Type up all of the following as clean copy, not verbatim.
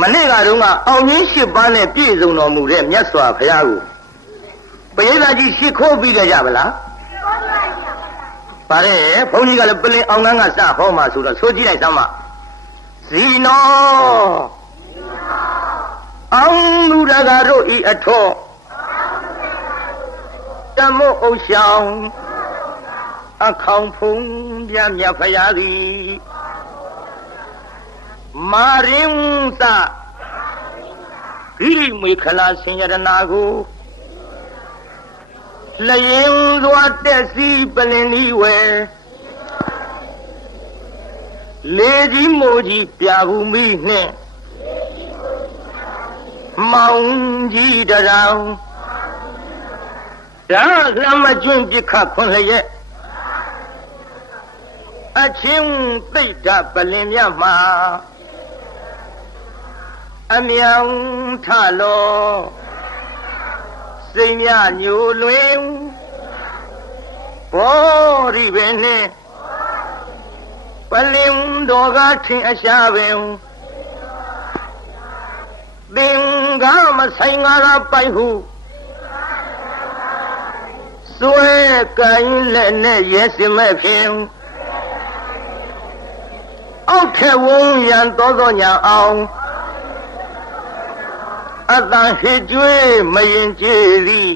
မနေ့ကတော့အောင်ကြီး၈ပါးနဲ့ပြည့်စုံတော်မူတဲ့မြတ်စွာဘုရားကိုပရိသတ်ကြီးရှိခိုးပြီးကြပါလားပါတယ်ဘုန်းကြီးကလည်းပလင်အောင်ကန်းကစဟောမှာဆိုတော့ဆိုကြည့်လိုက်သမ်းမဇီနောအောင်လူတကာတို့ဤအထောတမို့အုပ်ဆောင်အခေါင်ဖုံးပြမြတ်ဖရာသည်မာရင်သဂိရိမေခလာဆင်ရတနာကိုလျင်စွာတက်စီပလင်ဤဝဲလေကြီးမိုးကြီးပြဘူးမိနှင့်မောင်ကြီးတရောင်ဒါလမ်းမကျွန်းပြခခွန်လျက်အချင်းသိတ္တပလင်မြတ်မှာအမြောင်ထလောစိတ်မြညိုလွင်ဘောရိပင်နှင့်ပလင်တော်ကထင်အရှာပင်သင်္ကာမဆိုင်ငါကပိုက်ဟုစွဲကိုင်းလက်နဲ့ရဲစင်မဲ့ဖြင့်အောက်ထဲဝန်းရန်သောညာအောင်အတန်ဟစ်ကြွေးမရင်ကြည်သည်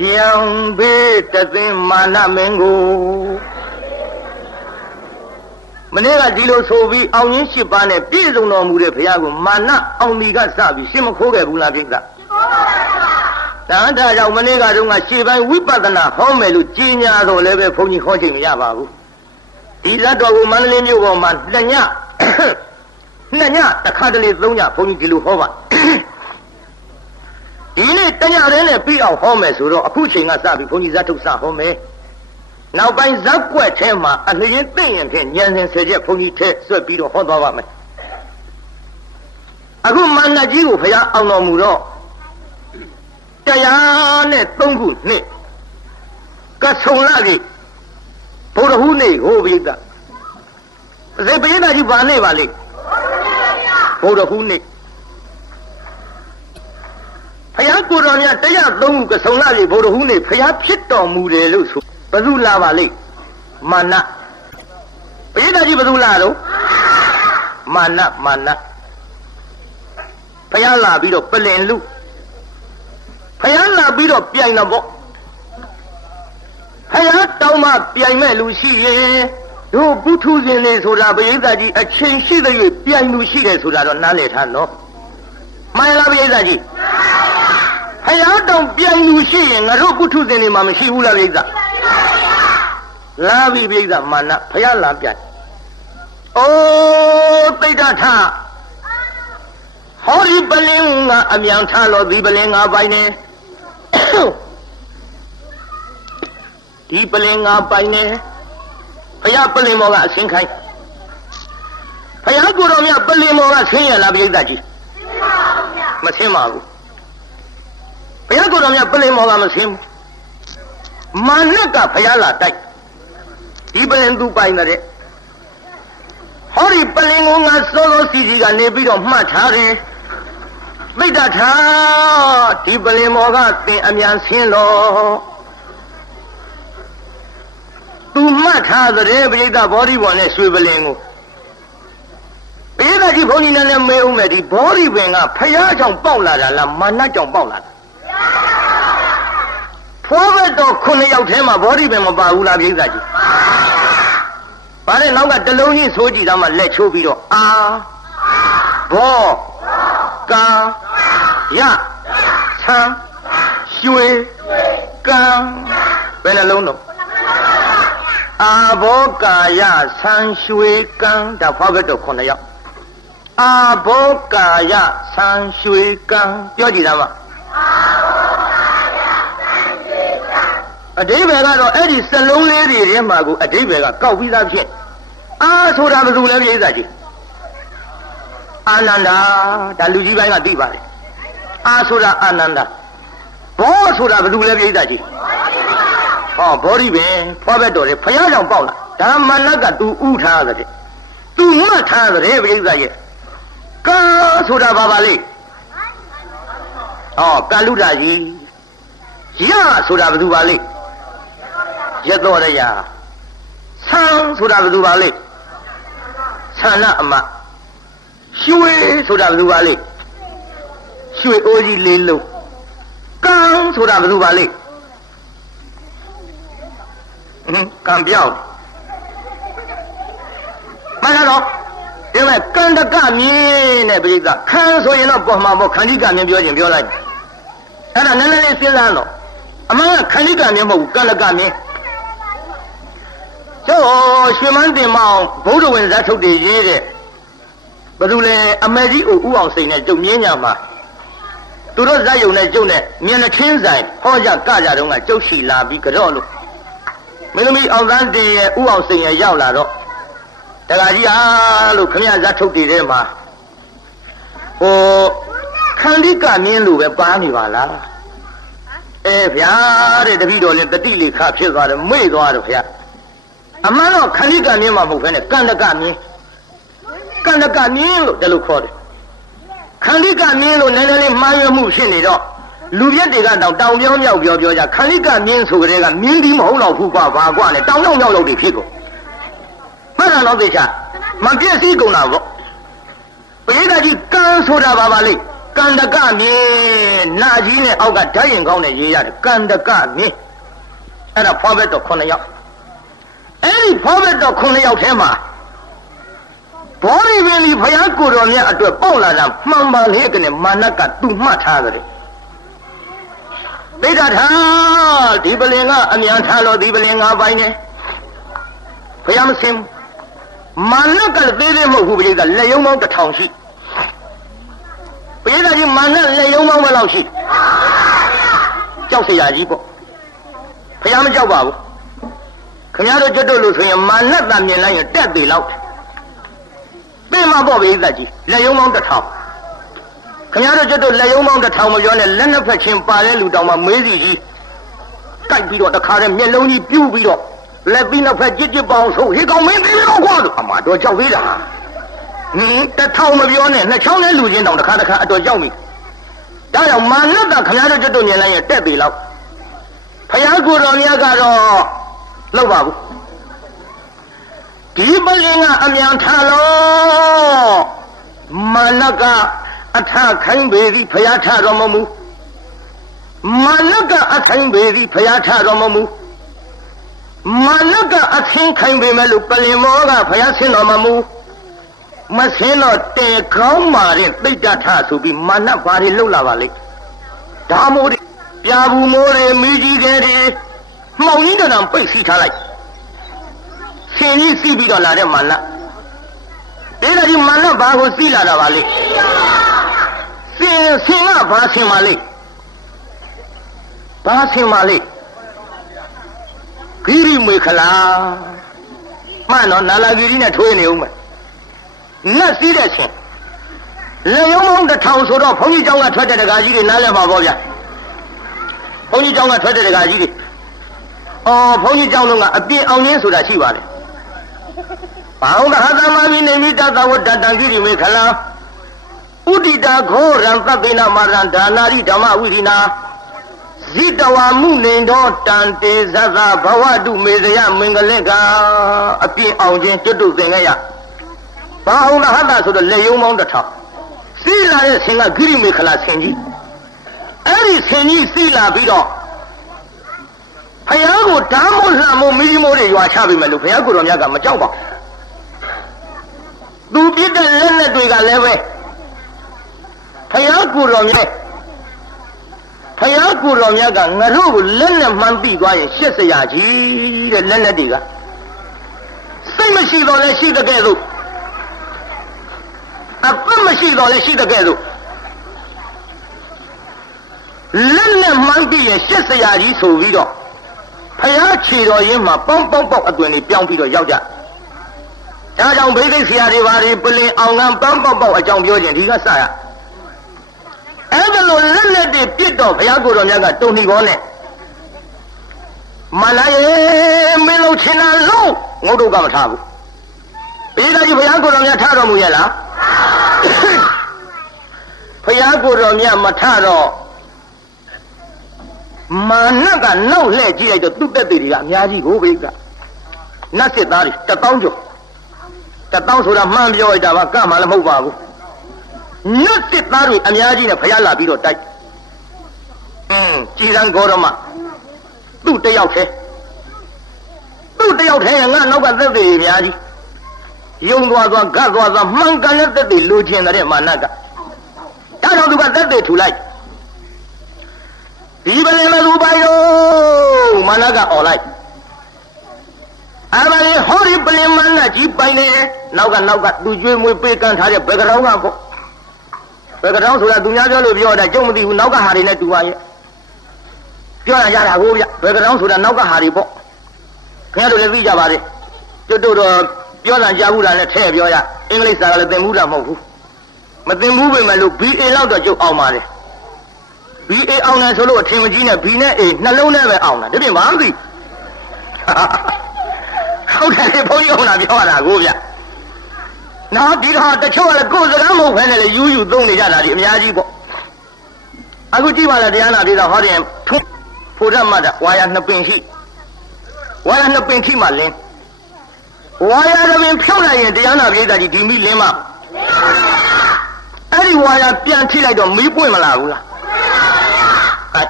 ရံဘေးတသိမာနမင်းကိုမနေ့ကဒီလိုဆိုပြီးအောင်ရင်း၈ပါးနဲ့ပြည့်စုံတော်မူတဲ့ဘုရားကိုမာနအောင်ဒီကစပြီးရှင်းမခိုးခဲ့ဘူးလားပြိဿဒါကြောင့်မနေ့ကတော့ရှေ့ပိုင်းဝိပဿနာဟောမယ်လို့ကြီးညာတော့လည်းပဲဘုန်းကြီးဟောချိန်မရပါဘူးဒီဇတ်တော်ကိုမန္တလေးမြို့ပေါ်မှာနှစ်ညတစ်ခါတလေ၃ညဘုန်းကြီးဒီလိုဟောပါဒီနေ့တညတည်းနဲ့ပြီးအောင်ဟောမယ်ဆိုတော့အခုချိန်ကစပြီးဘုန်းကြီးဇတ်ထုတ်စဟောမယ်နောက်ပိုင်းဇက်ကွက်ထဲမှာအလျင်သိရင်ဖြင့်ဉာဏ်စဉ်၁၀ချက်ဘုန်းကြီးထည့်ဆွဲပြီးတော့ဟောသွားပါမယ်အခုမန္တကြီးကိုဘုရားအောင်တော်မူတော့103ခုနှစ်ကဆုံလာပြီဘုရားဟုနေဟိုပိဿစေပိဿကြီးဘာနေပါလိမ့်ဘုရားဟုနေဘုရားကိုယ်တော်မြတ်103ခုကဆုံလာပြီဘုရားဟုနေဘုရားဖြစ်တော်မူတယ်လို့ဆိုဘယ်သူလာပါလိမ့်မာနပိဿကြီးဘယ်သူလာတော့မာနဘုရားလာပြီးတော့ပလင်လူဘုရားလာပြီးတော့ပြိုင်တော့ပေါ့ဘုရားတောင်းမှပြိုင်မဲ့လူရှိရင်တို့ပုထုဇဉ်တွေဆိုတာပရိသတ်ကြီးအချိန်ရှိတဲ့၍ပြိုင်လူရှိတယ်ဆိုတာတော့နားလည်ထားနော်မှန်လားပရိသတ်ကြီးဘုရားတောင်းပြိုင်လူရှိရင်ငါတို့ပုထုဇဉ်တွေမှာမရှိဘူးလားပရိသတ်လာပြီပရိသတ်မာနဘုရားလာပြိုင်အိုးသိတ္တထဟောဒီပလင်ကအမြန်ထလို့ဒီပလင်၅ပိုင်းနေဒီပလင်၅ပိုင်းနေဘုရားပလင်မောကအဆင်းခိုင်းဘုရားကိုယ်တော်မြတ်ပလင်မောကဆင်းရလားပြိဿကြီးမဆင်းပါဘူးဘုရားကိုယ်တော်မြတ်ပလင်မောကမဆင်းဘူးမာနကဘုရားလာတိုက်ဒီပလင်သူပိုင်တဲ့ဟောဒီပလင်ကိုငါစောစောစီစီကနေပြီးတော့မှတ်ထားတယ်သိတ္တထာဒီပလင်မောကသင်အမြန်ဆင်းလို့သူမှတ်ထားတဲ့ပရိသတ်ဘောဓိဘောနဲ့ရွှေပလင်ကိုပရိသတ်ကြီးဘုန်းကြီးနဲ့မေးဦးမယ်ဒီဘောဓိပင်ကဖယားကြောင့်ပေါက်လာတာလားမာနကြောင့်ပေါက်လာတာဖိုးဘက်တော်9ယောက်ထဲမှာဘောဓိပင်မပါဘူးလားပရိသတ်ကြီးဘာလဲနောက်ကတလုံးကြီးဆိုကြည့်သားမှလက်ချိုးပြီးတော့အာဘောကာယဆံရွှေကံဘယ်နှလုံးတော့အာဘောကာယဆံရွှေကံဒါဖွားဘက်တော့9ယောက်အာဘောကာယဆံရွှေကံပြောကြည့်သားမှအဓိပ္ပာယ်ကတော့အဲ့ဒီစလုံးလေးတွေထဲမှာကိုအဓိပ္ပာယ်ကကောက်ပြီးသားဖြစ်အာဆိုတာဘယ်သူလဲပြိဿကြီးအာနန္ဒာဒါလူကြီးပိုင်းကသိပါတယ်အာဆိုတာအာနန္ဒာဘောဆိုတာဘယ်သူလဲပြိဿကြီးဟောဘောဓိပင်ဖွားဘက်တော်တယ်ဖယားကြောင့်ပေါက်လာဒါမနကသူဥထားတဲ့သူမှတ်ထားတဲ့ပြိဿရဲ့ ကံဆိုတာဘာပါလဲဩကံလူတာကြီးရဆိုတာဘယ်သူပါလဲရတော်ရရဆန်းဆိုတာဘယ်သူပါလဲဆန္ဒအမရွှေဆိုတာဘယ်သူပါလဲရွှေအိုးကြီးလေးလုံးကံဆိုတာဘယ်သူပါလဲကံပြောင်းမှန်တော့ဒီမဲ့ကန္တကမြင်းတဲ့ပြိဿခံဆိုရင်တော့ပေါ်မှာပေါ့ခန္ဓိကမြင်းပြောခြင်းပြောလိုက်အဲ့ဒါနည်းနည်းလေးစဉ်းစားတော့အမှန်ကခန္ဓိကမြင်းမဟုတ်ဘူးကန္တကမြင်းကျို့ရွှေမန်းတင်မောင်ဘုဒ္ဓဝင်ဇတ်ထုတ်တွေရေးတဲ့ဘယ်သူလဲအမေကြီးဦးအောင်စိန်နဲ့ကျုပ်မြင်းညာမှာသူတို့ဇတ်ယုံနဲ့ကျုပ်နဲ့မျက်နှာချင်းဆိုင်ဟောကြကကြတုန်းကကျုပ်ရှိလာပြီးကြော့လို့မင်းသမီးအောင်သန်းတင်ရဲ့ဦးအောင်စိန်ရဲ့ရောက်လာတော့တခါကြီးအားလို့ခမရဇတ်ထုတ်တွေထဲမှာဟိုခန္ဓိကမြင်းလိုပဲပါနေပါလားဗျာတဲ့တပည့်တော်လည်းတတိလေခဖြစ်သွားတယ်မေ့သွားတော့ဗျာအမှန်တော့ခန္ဓိကမြင်းမှမဟုတ်ဘဲနဲ့ကန္တကမြင်းကန္တကမြင်းလို့တလို့ခေါ်တယ်ခန္ဓိကမြင်းလို့နည်းနည်းလေးမှားရွက်မှုဖြစ်နေတော့လူပြက်တွေကတော့တောင်ပြောင်းမြောက်ပြောကြခန္ဓိကမြင်းဆိုကြတဲ့ကမြင်းဒီမဟုတ်တော့ဘူးကွာဘာကွာနဲ့တောင်မြောက်လို့တွေဖြစ်ကုန်မှန်တယ်တော့သိချာမပြည့်စည်ကုန်တာပေါ့ပရိသတ်ကြီးကံဆိုတာဘာပါလဲကန္တကမြင်းနာကြီးနဲ့အောက်ကဓာတ်ရင်ကောင်းနဲ့ရေးရတယ်ကန္တကမြင်းအဲ့ဒါဖွားဘက်တော့9ယောက်အဲ့ဒီဖွားဘက်တော့9ယောက်ထဲမှာဘောရီပင်ဒီဖယားကိုတော်မြတ်အတွက်ပေါက်လာတာမှန်ပါလေတဲ့မာနကသူ့မှတ်ထားတယ်သိတာထားဒီပလင်ကအမြန်ထားလို့ဒီပလင်5ပိုင်းနဲ့ဖယားမစင်မာနကလည်းသေးသေးမဟုတ်ဘူးပြည်ကလက်ယုံပေါင်း1000ရှိပြည်ကကြီးမာနလက်ယုံပေါင်းဘယ်လောက်ရှိကြောက်စရာကြီးပေါ့ဖယားမကြောက်ပါဘူးခင်ဗျားတို့ကျွတ်တို့လို့ဆိုရင်မာနတမြင်လိုက်ရင်တက်သေးလောက်ပြင်မှာပေါ့ပြည်ကကြီးလက်ယုံပေါင်း1000ခင်ဗျားတို့ကျွတ်တို့လက်ယုံပေါင်း1000မပြောနဲ့လက်နှစ်ဖက်ချင်းပါတဲ့လူတောင်မှမေးစီကြီးကြိုက်ပြီးတော့တခါတည်းမျက်လုံးကြီးပြူးပြီးတော့လက်ပြီးနှစ်ဖက်ကြစ်ပေါင်းဆိုဟေကောင်မင်းသေးတော့ကွာလို့အမတော်ကြောက်သေးတာ1000မပြောနဲ့နှစ်ချောင်းနဲ့လူချင်းတောင်တခါအတော်ကြောက်မိဒါကြောင့်မာနတခင်ဗျားတို့ကျွတ်တို့မြင်လိုက်ရင်တက်သေးလောက်ဖယားကိုတော်မြတ်ကတော့လောက်ပါဘူးဒီပလင်ကအမြန်ထားလို့မာနကအထခိုင်းပေသည်ဖယားထတော်မမူမာနကအခိုင်းပေသည်ဖယားထတော်မမူမာနကအသင်းခိုင်းပေမဲ့လို့ပလင်မောကဖယားဆင်းတော်မမူမဆင်းတော့တေကောင်းမာတဲ့သိတ္တထဆိုပြီးမာနဘာတွေလှုပ်လာပါလိမ့်ဒါမို့ပြာဘူးမိုးတွေမိကြီးတွေမှောင်ကြီးတဏံပိတ်စီထားလိုက်ရှင်ကြီးစီးပြီးတော့လာတဲ့မာနဒေသကြီးမာနဘာကိုစီးလာတာပါလိမ့်ဆင်ကဘာဆင်ပါလိမ့်ဘာဆင်ပါလိမ့်ဂိရိမေခလာမှန်တော့နာလာဂိရိနဲ့ထွေးနေဦးမယ်နတ်စီးတဲ့ဆင်လေယုံပေါင်း1000ဆိုတော့ဘုန်းကြီးကျောင်းကထွက်တဲ့တကာကြီးတွေနားလည်ပါပေါ့ဗျာဘုန်းကြီးကျောင်းကထွက်တဲ့တကာကြီးတွေဘုန်းကြီးကျောင်းလုံးကအပြင်အောင်ရင်းဆိုတာရှိပါတယ်ဘောင်းကဟာသမမီနေမိတသဝတ္တတံဂိရိမေခလာဥဒိတာခောရံသဗ္ဗေနမရံဒါနာရိဓမ္မဝိရိနာဇိတဝါမှုနေတော်တန်တေဇဇဘဝတုမေဇယမင်္ဂလင်္ကာအပြည့်အောင်ခြင်းကျွတ်တုသင်ခဲ့ရဘာအောင်ဟတဆိုတော့လက်ယုံပေါင်း1000စီးလာတဲ့ဆင်ကဂိရိမေခလာဆင်ကြီးအဲ့ဒီဆင်ကြီးစီးလာပြီးတော့ဖယားကိုဓာမို့လှမို့မိကြီးမို့တွေရွာချပြီမယ်လို့ဖယားကိုတော်မြတ်ကမကြောက်ပါသူပြစ်တဲ့လက်နဲ့တွေကလည်းပဲဖယားကိုတော်မြတ်ကငါတို့ကိုလက်နဲ့မှန်းပြီးသွားရင်ရှက်စရာကြီးတဲ့လက်နဲ့တွေကစိတ်မရှိတော့လဲရှိတဲ့ကဲ့သို့အသက်မရှိတော့လဲရှိတဲ့ကဲ့သို့လက်နဲ့မှန်းပြီးရင်ရှက်စရာကြီးဆိုပြီးတော့ဖယားခြေတော်ရင်းမှာပေါက်အသွင်တွေပြောင်းပြီးတော့ရောက်ကြဒါကြောင့်ဘိသိက်ဆရာတွေဘာတွေပလင်အောင်ကန်းပေါက်အကြောင်းပြောခြင်းဒီကစရအဲ့ဒါလိုလက်လက်တွေပြစ်တော့ဘုရားကိုယ်တော်မြတ်ကတုံ့နှီဘောနဲ့မလာရဲ့မင်းတို့ချင်းလာလို့ငုတ်တို့ကမထားဘူးပြီးတော့ဒီဘုရားကိုယ်တော်မြတ်ထားတော်မူရဲ့လား ဖယားကိုတော်မြတ်မထတော့မာနကနောက်လှည့်ကြည့်လိုက်တော့သူ့တက်တွေကအများကြီးကိုဘိကနတ်စစ်သားတွေ1000ကျော်1000ဆိုတာမှန်းပြောလိုက်တာပါကမှလည်းမဟုတ်ပါဘူးနတ်စစ်သားတွေအများကြီးနဲ့ဖယားလာပြီးတော့တိုက်ကြည်ရန်ဂေါရမသူ့တယောက်ထဲငါနောက်ကသက်တွေအများကြီးယုံသွားဂတ်သွားမှန်ကန်တဲ့သက်တွေလိုချင်တဲ့မာနကဒါတော့သူကသက်တွေထူလိုက်ဒီပလင်မသူပိုင်ရောမာနကអော်လိုက်အမလေးဟောဒီပလင်မနကြီးပိုင်နေနောက်ကသူကျွေးမွေးပေးကမ်းထားတဲ့ဘယ်ကတော်ကပေါ့ဘယ်ကတော်ဆိုတာသူများပြောလို့ပြောတာကျုံမသိဘူးနောက်ကဟာတွေနဲ့တူပါရဲ့ပြောရတာကိုဗျဘယ်ကတော်ဆိုတာနောက်ကဟာတွေပေါ့ခင်ဗျားတို့လည်းသိကြပါလေကျွတ်တို့တော့ပြောတာကြားဘူးတာနဲ့ထဲပြောရအင်္ဂလိပ်စာကလည်းသင်ဘူးတာမဟုတ်ဘူးမသင်ဘူးပဲမလို့ BA လောက်တော့ကျုပ်အောင်ပါတယ် BA အောင်တယ်ဆိုလို့အထင်မကြီးနဲ့ B နဲ့ A နှလုံးနဲ့ပဲအောင်တာဒီပြင်မသိဟုတ်တယ်ဘုန်းကြီးအောင်တာပြောရတာကိုဗျနော်ဒီတော့တချို့ကလည်းကိုယ်စကားမဟုတ်ဘဲနဲ့လည်းယူသုံးနေကြတာဒီအများကြီးပေါ့အခုကြည့်ပါလားတရားနာပြေတော့ဟောတယ်ဖို့ရမတ်ဝါရ2ပင်ရှိဝါရ2ပင်ထိမှလင်းဝါရ2ပင်ဖြုတ်လိုက်ရင်တရားနာပြေတာကြီးဒီမိလင်းမအဲ့ဒီဝါရပြန်ထိလိုက်တော့မီးပွင့်မလာဘူးလား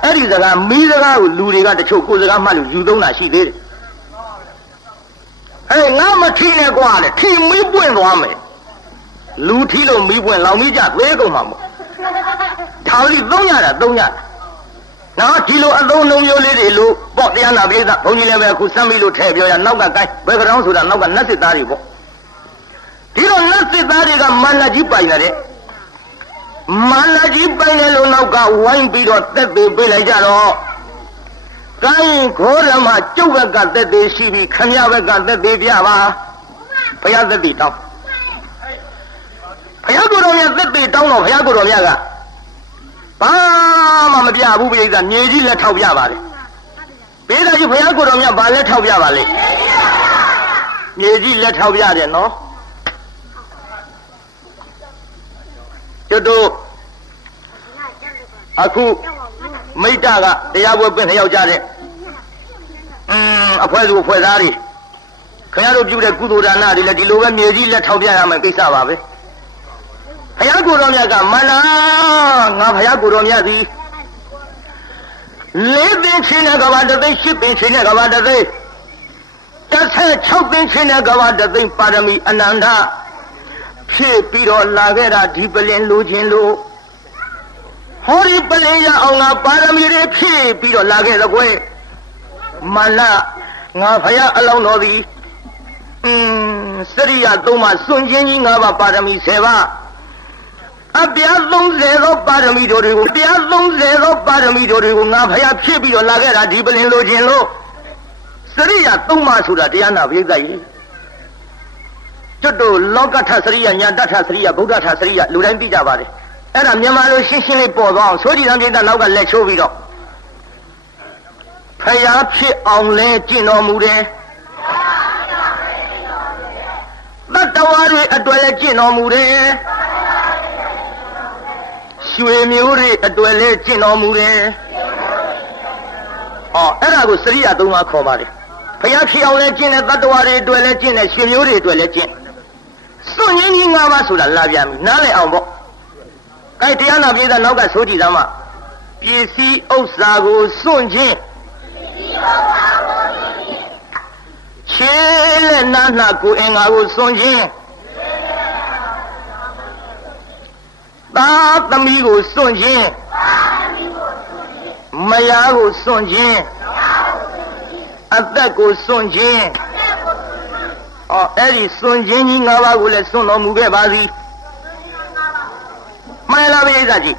အဲ့ဒီစကားမီးစကားကိုလူတွေကတချို့ကိုယ်စကားမှလို့ယူသုံးတာရှိသေးတယ်ငါမထီနဲ့ကွာလေထီမီးပွင့်သွားမယ်လူထီလို့မီးပွင့်လောင်မီးကြသေးကုန်မှာမို့ဒါလေးသုံးရတာနော်ဒီလိုအသုံးလုံးမျိုးလေးတွေလို့ပေါ့တရားနာပြေးတာဘုန်းကြီးလည်းပဲအခုစမ်းပြီးလို့ထည့်ပြောရနောက်ကကိုင်းဘယ်ကတောင်းဆိုတာနောက်ကနတ်စစ်သားတွေပေါ့ဒီတော့နတ်စစ်သားတွေကမာနကြီးပိုင်တယ်မာနကြီးပိုင်တယ်လို့နောက်ကဝိုင်းပြီးတော့တက်သေးပေးလိုက်ကြတော့ကိုင်းခေါ်ရမှာကျုပ်ဘက်ကတက်သေးရှိပြီးခမရဘက်ကတက်သေးပြပါဘုရားတက်သေးတောင်းဘုရားကိုယ်တော်မြတ်တက်သေးတောင်းတော့ဘုရားကိုယ်တော်မြတ်ကဘာမှမပြဘူးပြိဿမြေကြီးလက်ထောက်ပြပါတယ်ပိဿကြီးဘုရားကိုယ်တော်မြတ်ဘာလက်ထောက်ပြပါလဲမြေကြီးလက်ထောက်ပြတယ်နော်ကျွတ်တို့အခုမိတ္တကတရားပွဲပြင်ရောက်ကြတဲ့အဖွဲ့သူအဖွဲ့သားတွေခင်ဗျားတို့ပြုတဲ့ကုသိုလ်ဒါနတွေလည်းဒီလိုပဲမြေကြီးလက်ထောက်ပြရမယ်ကိစ္စပါပဲဘုရားကိုယ်တော်မြတ်ကမနာငါဘုရားကိုယ်တော်မြတ်သည်4 သိန်းချင်းနဲ့ကဘာတသိန်း10 သိန်းချင်းနဲ့ကဘာတသိန်း16 သိန်းချင်းနဲ့ကဘာတသိန်းပါရမီအနန္တဖြည့်ပြီးတော့လာခဲ့တာဒီပလင်လိုခြင်းလို့ဟောဒီပလင်ရအောင်ငါပါရမီတွေဖြည့်ပြီးတော့လာခဲ့တော့ကွယ်မနာငါဘုရားအလောင်းတော်သည်စရိယ3ပါးစွန့်ခြင်းကြီး5ပါးပါရမီ10ပါးအပြား30သောပါရမီတို့တွေကိုငါဖယားဖြစ်ပြီးတော့လာခဲ့တာဒီပလင်လိုခြင်းလို့စရိယ3ပါးဆိုတာတရားနာပရိသတ်ကြီးကျွတ်တို့လောကထစရိယညာတထစရိယဗုဒ္ဓထစရိယလူတိုင်းပြီးကြပါတယ်အဲ့ဒါမြန်မာလိုရှင်းရှင်းလေးပေါ်သွားအောင်ဆိုကြည်သံပြိတ္တနောက်ကလက်ချိုးပြီးတော့ဖယားဖြစ်အောင်လဲကျင့်တော်မူတယ်တတ္တဝါတွေအတွက်လဲကျင့်တော်မူတယ်ရွှေမျိုးတွေအတွက်လဲကျင့်တော်မူတယ်အဲ့ဒါကိုစရိယ3ပါးခေါ်ပါတယ်ဘုရားဖြစ်အောင်လဲကျင့်တဲ့တတ္တဝါတွေအတွက်လဲကျင့်တဲ့ရွှေမျိုးတွေအတွက်လဲကျင့်စွန့်ရင်းကြီး5ပါးဆိုတာလာပြန်ပြီနားလည်အောင်ပေါ့အဲ့တရားနာပြေးတဲ့နောက်ကဆိုကြည့်သမ်းမပစ္စည်းဥစ္စာကိုစွန့်ခြင်းခြေလက်နားကိုအင်္ဂါကိုစွန့်ခြင်းသားသမီးကိုစွန့်ခြင်းမယားကိုစွန့်ခြင်းအသက်ကိုစွန့်ခြင်းအဲ့ဒီစွန့်ခြင်းကြီး5ပါးကိုလည်းစွန့်တော်မူခဲ့ပါသည်မှန်လားဗျာကြီး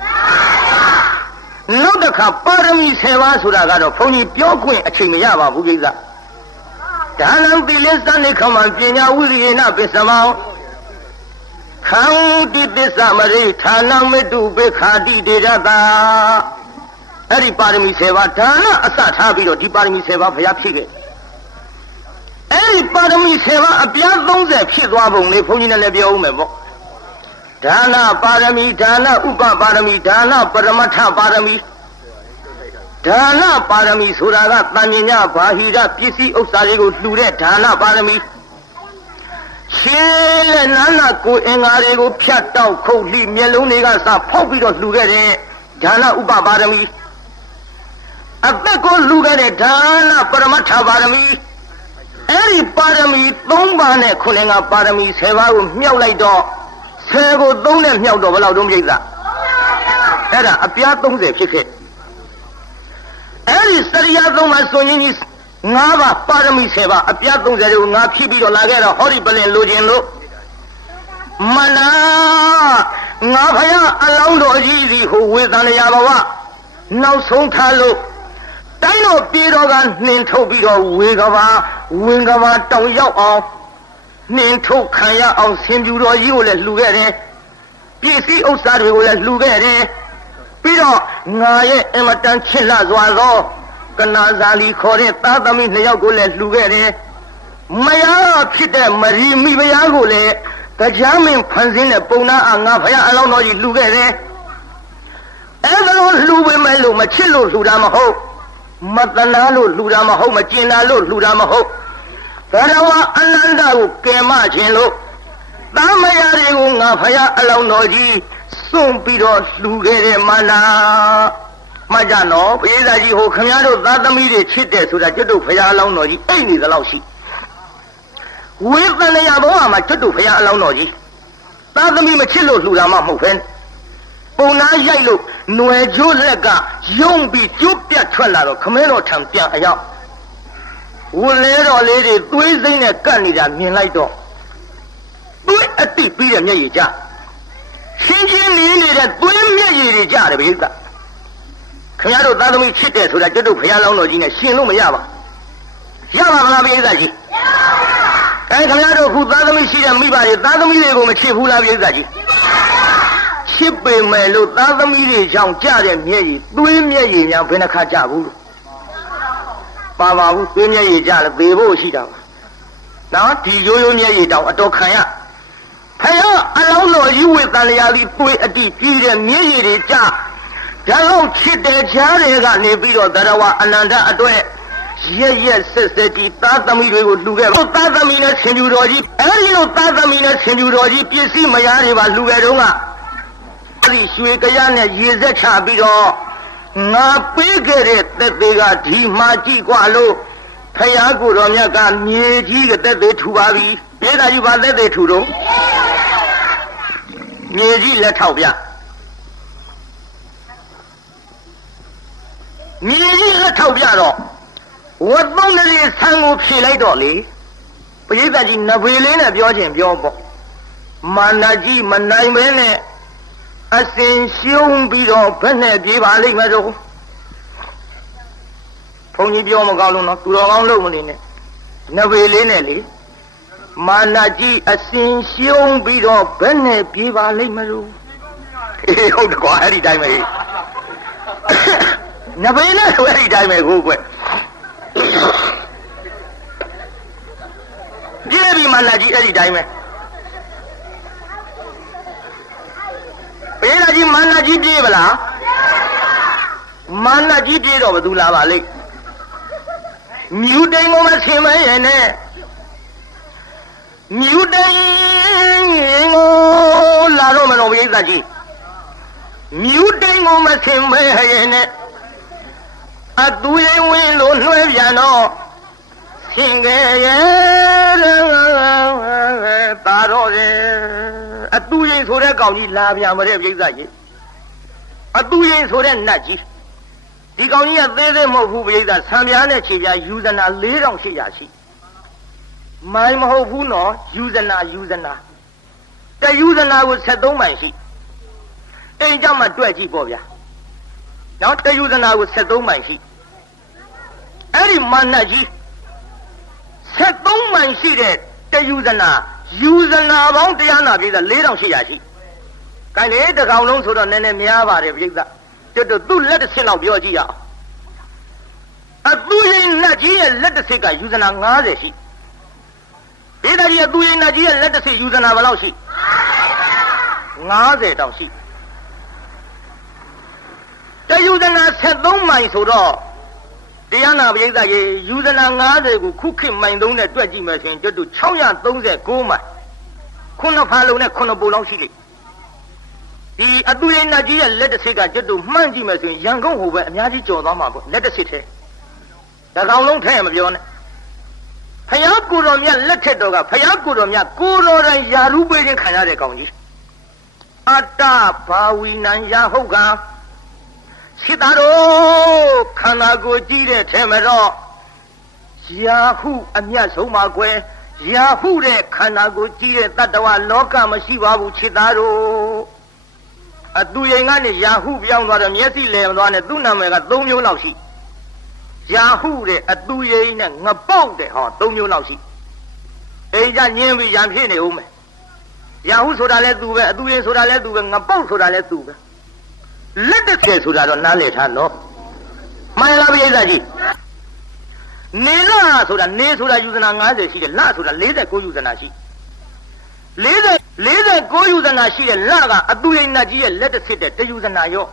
နောက်တစ်ခါပါရမီ10ပါးဆိုတာကတော့ဘုန်းကြီးပြောခွင့်အချိန်မရပါဘူးကိစ္စဒါနံသီလစနိခမံပညာဝိရိယနာပစ္စမောခံတိသစ္စာမရိဌာနမေတုဘေခာတိတေရတာအဲ့ဒီပါရမီ10ပါးဒါနအစထားပြီးတော့ဒီပါရမီ10ပါးဘုရားဖြည့်ခဲ့အဲ့ဒီပါရမီ10ပါးအပြား30ဖြစ်သွားပုံလေးဘုန်းကြီးနဲ့လည်းပြောဦးမယ်ပေါ့ ဒါနပါရမီဒါနဥပပါရမီဒါနပရမတ္ထပါရမီဒါနပါရမီဆိုတာကတန်မြင်ညဘာဟိရပစ္စည်းဥစ္စာတွေကိုလှူတဲ့ဒါနပါရမီရှင်းလက်နာနာကိုအင်္ဂါတွေကိုဖြတ်တောက်ခုတ်လိမျက်လုံးတွေကစဖောက်ပြီးတော့လှူခဲ့တဲ့ဒါနဥပပါရမီအသက်ကိုလှူခဲ့တဲ့ဒါနပရမတ္ထပါရမီအဲ့ဒီပါရမီ3ပါးနဲ့ခုနှစ်ငါပါရမီ10ပါးကိုမြောက်လိုက်တော့10ကို3နဲ့မြောက်တော့ဘယ်လောက်တုံးပြိဿအဲ့ဒါအပြား30ဖြစ်ခဲ့အဲ့ဒီစရိယာသုံးမှာဆိုရင်ကြီး5ပါးပါရမီ10ပါးအပြား30ကိုငါဖြည့်ပြီးတော့လာခဲ့တော့ဟောဒီပလင်လိုချင်လို့မနာငါဖယားအလောင်းတော်ကြီးစီဟိုဝေသန္တရာဘဝနောက်ဆုံးထားလို့တိုင်းတော်ပြေတော်ကနှင်ထုတ်ပြီးတော့ဝေကဘာဝင်ကဘာတောင်ရောက်အောင်နှင်ထုတ်ခံရအောင်ဆင်ပြူတော်ကြီးကိုလည်းလှူခဲ့တယ်ပစ္စည်းဥစ္စာတွေကိုလည်းလှူခဲ့တယ်ပြီးတော့ငါရဲ့အမတန်ချစ်လှစွာသောကနာဇာလီခေါ်တဲ့သားသမီး2ယောက်ကိုလည်းလှူခဲ့တယ်မယားဖြစ်တဲ့မရီမိဖုရားကိုလည်းတရားမင်းဖန်ဆင်းတဲ့ပုံနာငါဖယားအလောင်းတော်ကြီးလှူခဲ့တယ်အဲ့ဒါလို့လှူပေမဲ့လို့မချစ်လို့လှူတာမဟုတ်မတနာလို့လှူတာမဟုတ်မကျင်နာလို့လှူတာမဟုတ်ဘရဝအနန္တကိုကယ်မခြင်းလို့သားမယားတွေကိုငါဖယားအလောင်းတော်ကြီးစွန့်ပြီးတော့လှူခဲ့တဲ့မနာမှတ်ကြနော်ဘုရားကြီးဟိုခမည်းတော်သားသမီးတွေချစ်တယ်ဆိုတာကျွတ်တို့ဖယားအလောင်းတော်ကြီးအိတ်နေသလောက်ရှိဝေသန္တရာဘဝမှာကျွတ်တို့ဖယားအလောင်းတော်ကြီးသားသမီးမချစ်လို့လှူတာမှမဟုတ်ပဲပုံနာရိုက်လို့ຫນွယ်ကျိုးလက်ကယုံပြီးကျုပ်ပြတ်ထွက်လာတော့ခမဲတော်ထံပြန်အရောက်ဝလဲတော်လေးတွေသွေးစိမ့်နဲ့ကပ်နေတာမြင်လိုက်တော့သွေးအတိပြီးတဲ့မျက်ရည်ကြရှင်းချင်းနေနေတဲ့သွေးမျက်ရည်တွေကြတယ်ဗျာခင်ဗျားတို့သားသမီးချစ်တယ်ဆိုတာကျွတ်တို့ဖယားလောင်းတော်ကြီးနဲ့ရှင်လို့မရပါရပါမလားဗျာကြီးအဲခင်ဗျားတို့ခုသားသမီးရှိတဲ့မိဘတွေသားသမီးတွေကိုမချစ်ဘူးလားဗျာကြီးချစ်ပေမဲ့လို့သားသမီးတွေကြောင့်ကြတဲ့မျက်ရည်သွေးမျက်ရည်များဘယ်နှခါကြဘူးလို့ပါပါဘူးသွေးမျက်ရည်ကြလည်းသေဖို့ရှိတာပါနော်ဒီရိုးရိုးမျက်ရည်တောင်အတော်ခံရဖယားအလောင်းတော်ကြီးဝေသန္တရာလီသွေးအတိပြီးတဲ့မျက်ရည်တွေကြဒါတော့ချစ်တဲ့ချားတွေကနေပြီးတော့တရဝအနန္တအတွက်ရက်ဆက်ဆက်ဒီသားသမီးတွေကိုလှူခဲ့ပါသားသမီးနဲ့ဆင်ပြူတော်ကြီးအဲဒီလိုသားသမီးနဲ့ဆင်ပြူတော်ကြီးပစ္စည်းမယားတွေပါလှူခဲ့တော့ကအဲဒီရွှေကြရနဲ့ရေစက်ချပြီးတော့ငါပေးခဲ့တဲ့သက်သေးကဒီမှာကြည့်กว่าလို့ဖယားကိုတော်မြတ်ကမြေကြီးကသက်သေးထူပါပြီမြေသားကြီးဘာသက်သေးထူတော့မြေကြီးလက်ထောက်ပြမြေကြီးလက်ထောက်ပြတော့ဝတ်သုံးလေးဆန်းကိုဖြေလိုက်တော့လေပရိသတ်ကြီးနဘေလေးနဲ့ပြောခြင်းပြောပေါ့မာနကြီးမနိုင်ပဲနဲ့အစင်ရှုံးပြီးတော့ဘယ်နဲ့ပြေးပါလိမ့်မယ်တော့ဘုန်းကြီးပြောမကောင်းလို့နော်သူတော်ကောင်းလို့မနေနဲ့နဘေလေးနဲ့လေမာနကြီးအစင်ရှုံးပြီးတော့ဘယ်နဲ့ပြေးပါလိမ့်မယ်တော့ဟုတ်တယ်ကွာအဲ့ဒီတိုင်းပဲနဘေနဲ့ဆိုအဲ့ဒီတိုင်းပဲကိုကွပြေးပြီးမာနကြီးအဲ့ဒီတိုင်းပဲဘယ်လာကြီးမာနကြီးပြေးဗလားမာနကြီးပြေးတော့ဘယ်သူလာပါလိမ့်မြူတိန်ကိုမဆင်မရဲ့နဲ့မြူတိန်ကိုလာတော့မလို့ဘိသကြီးမြူတိန်ကိုမဆင်မရဲ့နဲ့အတူရင်ဝင်လို့နှွဲပြန်တော့ဆင်ခဲ့ရဲ့တာတော့တယ်အတူရင်ဆိုတဲ့ကောင်ကြီးလာပြန်မတဲ့ပြိဿကြီးအတူရင်ဆိုတဲ့နတ်ကြီးဒီကောင်ကြီးကသေးသေးမဟုတ်ဘူးပြိဿဆံပြားနဲ့ခြေပြားယူဇနာ4800ရှိမိုင်းမဟုတ်ဘူးနော်ယူဇနာတယူဇနာကို73မိုင်ရှိအိမ်ကြောင့်မှတွက်ကြည့်ပေါ့ဗျာနောက်တယူဇနာကို73မိုင်ရှိအဲ့ဒီမနတ်ကြီး73မိုင်ရှိတဲ့တယူဇနာပေါင်းတရားနာပြိဿ4800ရှိ။ကိုင်လေတကောင်လုံးဆိုတော့နည်းနည်းများပါတယ်ပြိဿ။တွတ်သူ့လက်တစ်ဆင့်လောက်ပြောကြည့်ရအောင်။အသူရင်နတ်ကြီးရဲ့လက်တစ်ဆင့်ကယူဇနာ90ရှိ။ပြိဿကြီးအသူရင်နတ်ကြီးရဲ့လက်တစ်ဆင့်ယူဇနာဘယ်လောက်ရှိ 50တောင်ရှိတယူဇနာ73မိုင်ဆိုတော့တရားနာပရိသတ်ရေယူဇနာ50ကိုခုခေတ်မိုင်3နဲ့တွက်ကြည့်မယ်ဆိုရင်ကျွတ်တို့639မိုင်ခုနှစ်ဖာလုံးနဲ့ခုနှစ်ပုံလောက်ရှိလိမ့်ဒီအတူရိန်နတ်ကြီးရဲ့လက်တစ်စိတ်ကကျွတ်တို့မှန်းကြည့်မယ်ဆိုရင်ရန်ကုန်ဟိုပဲအများကြီးကြော်သွားမှာပေါ့လက်တစ်စိတ်ထဲဒါကောင်လုံးထဲမပြောနဲ့ဖယားကိုတော်မြတ်လက်ထက်တော်ကဖယားကိုတော်မြတ်ကိုတော်တိုင်ယာရုပေးခြင်းခံရတဲ့ကောင်ကြီးအတ္တဘာဝီနံယာဟုတ်ကစိတ္တတော်ခန္ဓာကိုယ်ကြည့်တဲ့ထဲမှာတော့ယာဟုအမြတ်ဆုံးပါကွယ်ယာဟုတဲ့ခန္ဓာကိုယ်ကြည့်တဲ့တတ္တဝလောကမရှိပါဘူးစိတ္တတော်အတူရင်ကနေယာဟုပြောင်းသွားတော့မျက်စိလည်မသွားနဲ့သူ့နာမည်က3မျိုးလောက်ရှိယာဟုတဲ့အတူရင်နဲ့ငပုတ်တဲ့ဟော3မျိုးလောက်ရှိအိမ်ကညင်းပြီးရံဖြစ်နေဦးမယ်ယာဟုဆိုတာလဲသူပဲအတူရင်ဆိုတာလဲသူပဲငပုတ်ဆိုတာလဲသူပဲလက်တစ်ဆယ်ဆိုတာတော့နားလည်ထားနော်မှန်လားပြိဿကြီးနေလဆိုတာနေဆိုတာယူဇနာ50ရှိတယ်လဆိုတာ49ယူဇနာရှိ49ယူဇနာရှိတဲ့လကအတူရိန်နတ်ကြီးရဲ့လက်တစ်ဆစ်တဲ့တယူဇနာရော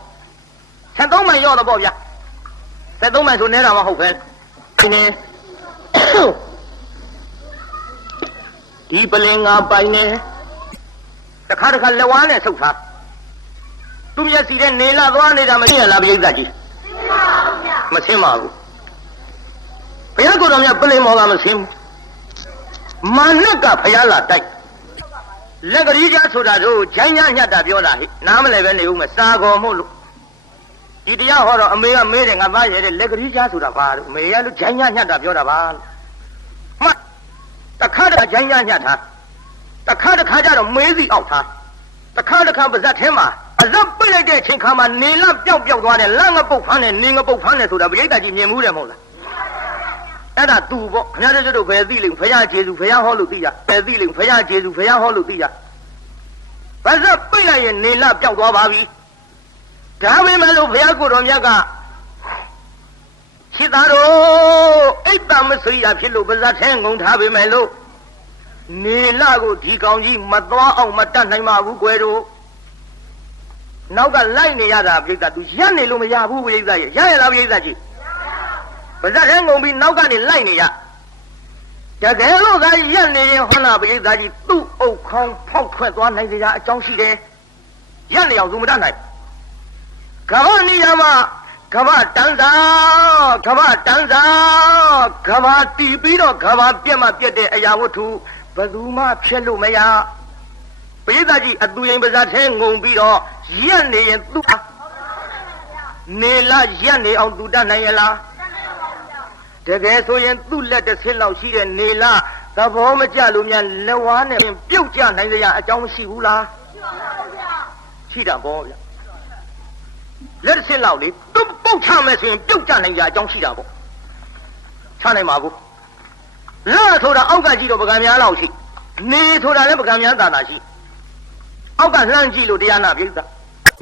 73မိုင်ရောတော့ပေါ့ဗျာ73မိုင်ဆိုနေတာမဟုတ်ပဲဒီပလင်ငါပိုင်နေတခါလက်ဝါးနဲ့ဆုပ်ထားသူမျက်စီနဲ့နေလာသွားနေတာမသိရလားပြိဿကြီးမသိပါဘူးဘုရားကိုယ်တော်မြတ်ပလင်မော်ကမသိဘူးမာနကဘုရားလာတိုက်လက်ကလေးကြားဆိုတာတို့ဂျိုင်းညညတ်တာပြောတာဟိနားမလဲပဲနေဦးမယ်စာခေါ်မို့လို့ဒီတရားဟောတော့အမေကမေးတယ်ငါသားရဲ့လက်ကလေးကြားဆိုတာဘာလို့အမေကလို့ဂျိုင်းညညတ်တာပြောတာပါလို့မှတခါဂျိုင်းညညတ်ထားတခါကြတော့မေးစီအောက်ထားတခါပါဇက်ထဲမှာအဇက်ပိတ်လိုက်တဲ့အချိန်ခါမှာနေလပျောက်သွားတယ်လန့်ငပုတ်ဖမ်းတယ်နေငပုတ်ဖမ်းတယ်ဆိုတာပရိသတ်ကြီးမြင်မှုတယ်မဟုတ်လားအဲ့ဒါသူပေါ့ခင်ဗျားတို့ဘယ်သိလိမ့်ဖယားကျေစုဖယားဟောလို့သိရဘယ်သိလိမ့်ဖယားကျေစုဖယားဟောလို့သိရဘာဇက်ပိတ်လိုက်ရင်နေလပျောက်သွားပါပြီဒါပေမဲ့လို့ဘုရားကိုယ်တော်မြတ်ကစိတ္တတော်အိတ်တမစရိယဖြစ်လို့ပါဇက်ထဲငုံထားပေမဲ့လို့နေလကိုဒီကောင်ကြီးမသွားအောင်မတတ်နိုင်ပါဘူးကွယ်တို့နောက်ကလိုက်နေရတာပြိဿသူရက်နေလို့မရဘူးပြိဿရဲ့ရရလားပြိဿကြီးပါဇက်ထဲငုံပြီးနောက်ကနေလိုက်နေရတကယ်လို့သာရက်နေရင်ဟောနာပြိဿကြီးသူ့အုပ်ခေါင်းဖောက်ထွက်သွားနိုင်ကြအကြောင်းရှိတယ်ရက်နေအောင်သူမတတ်နိုင်ကမ္ဘာနေရာမှာကမ္ဘာတန်းစာကမ္ဘာတီးပြီးတော့ကမ္ဘာပြက်မှပြက်တဲ့အရာဝတ္ထုဘယ်သူမှဖျက်လို့မရပရိသတ်ကြီးအတူရင်ပါဇက်ထဲငုံပြီးတော့ရက်နေရင်သူနေလားရက်နေအောင်သူတတ်နိုင်ရလားတကယ်ဆိုရင်သူ့လက်တစ်ဆစ်လောက်ရှိတဲ့နေလားသဘောမကျလို့များလက်ဝါးနဲ့ပြုတ်ကျနိုင်ကြအကြောင်းမရှိဘူးလားရှိတာပေါ့ဗျလက်တစ်ဆစ်လောက်လေသူ့ပုတ်ချမယ်ဆိုရင်ပြုတ်ကျနိုင်ကြအကြောင်းရှိတာပေါ့ချနိုင်ပါဘူးလာဆိုတာအောက်ကကြည့်တော့ပကံများလောက်ရှိနေဆိုတာလည်းပကံများသာသာရှိအောက်ကလှမ်းကြည့်လို့တရားနာပြိဿ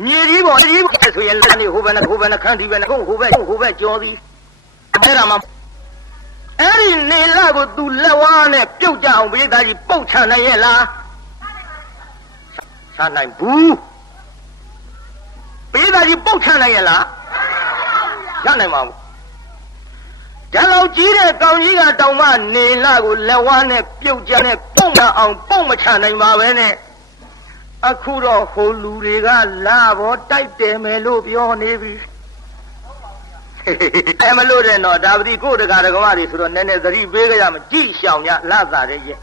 မြေကြီးပေါ်ဆိုရင်လက်နေဟိုဘက်နဲ့ခန်းဒီဘက်နဲ့ဟိုဘက်ကြောသည်အဲ့ဒါမှအဲ့ဒီနေလာကိုသူလက်ဝါးနဲ့ပြုတ်ကြအောင်ပြိဿကြီးပုတ်ချနိုင်ရဲ့လားချနိုင်ဘူးပြိဿကြီးပုတ်ချနိုင်ရဲ့လားရနိုင်ပါဘူးဒါလောက်ကြီးတဲ့ကောင်ကြီးကတောင်မှနေလာကိုလက်ဝါးနဲ့ပြုတ်ကြနဲ့ပုတ်မအောင်ပုတ်မချနိုင်ပါပဲနဲ့အခုတော့ဟိုလူတွေကလာဘောတိုက်တယ်မယ်လို့ပြောနေပြီအဲမလို့တဲ့တော့ဒါပတိကိုတကာတကမတွေဆိုတော့နည်းနည်းသတိပေးကြရမကြည့်ရှောင်ရလာတာတဲ့ရဲ့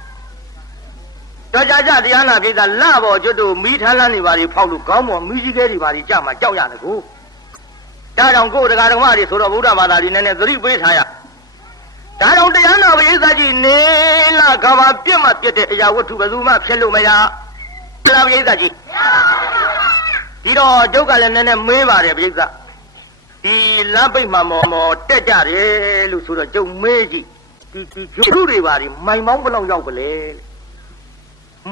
တော့ကြတရားနာပြိဿလာဘောကျွတ်တို့မိထမ်းလန်းနေပါတွေဖောက်လို့ခေါင်းပေါ်မိကြီးကဲတွေပါတွေကြမှာကြောက်ရတယ်ကိုဒါကြောင့်ကိုတကာတကမတွေဆိုတော့ဗုဒ္ဓဘာသာတွေနည်းနည်းသတိပေးထားရဒါကြောင့်တရားနာပရိသတ်ကြီးနေလာကဘာပြက်မှပြက်တဲ့အရာဝတ္ထုဘယ်သူမှဖြစ်လို့မရလားပရိသတ်ကြီးဒီတော့ဒုက္ခလည်းနည်းနည်းမေးပါတယ်ပရိသတ်ဒီလမ်းပိတ်မှာမော်တက်ကြတယ်လို့ဆိုတော့ကျုပ်မေးကြည့်ဒီကျုပ်တွေပါဒီမိုင်ပေါင်းဘယ်လောက်ရောက်ပလဲ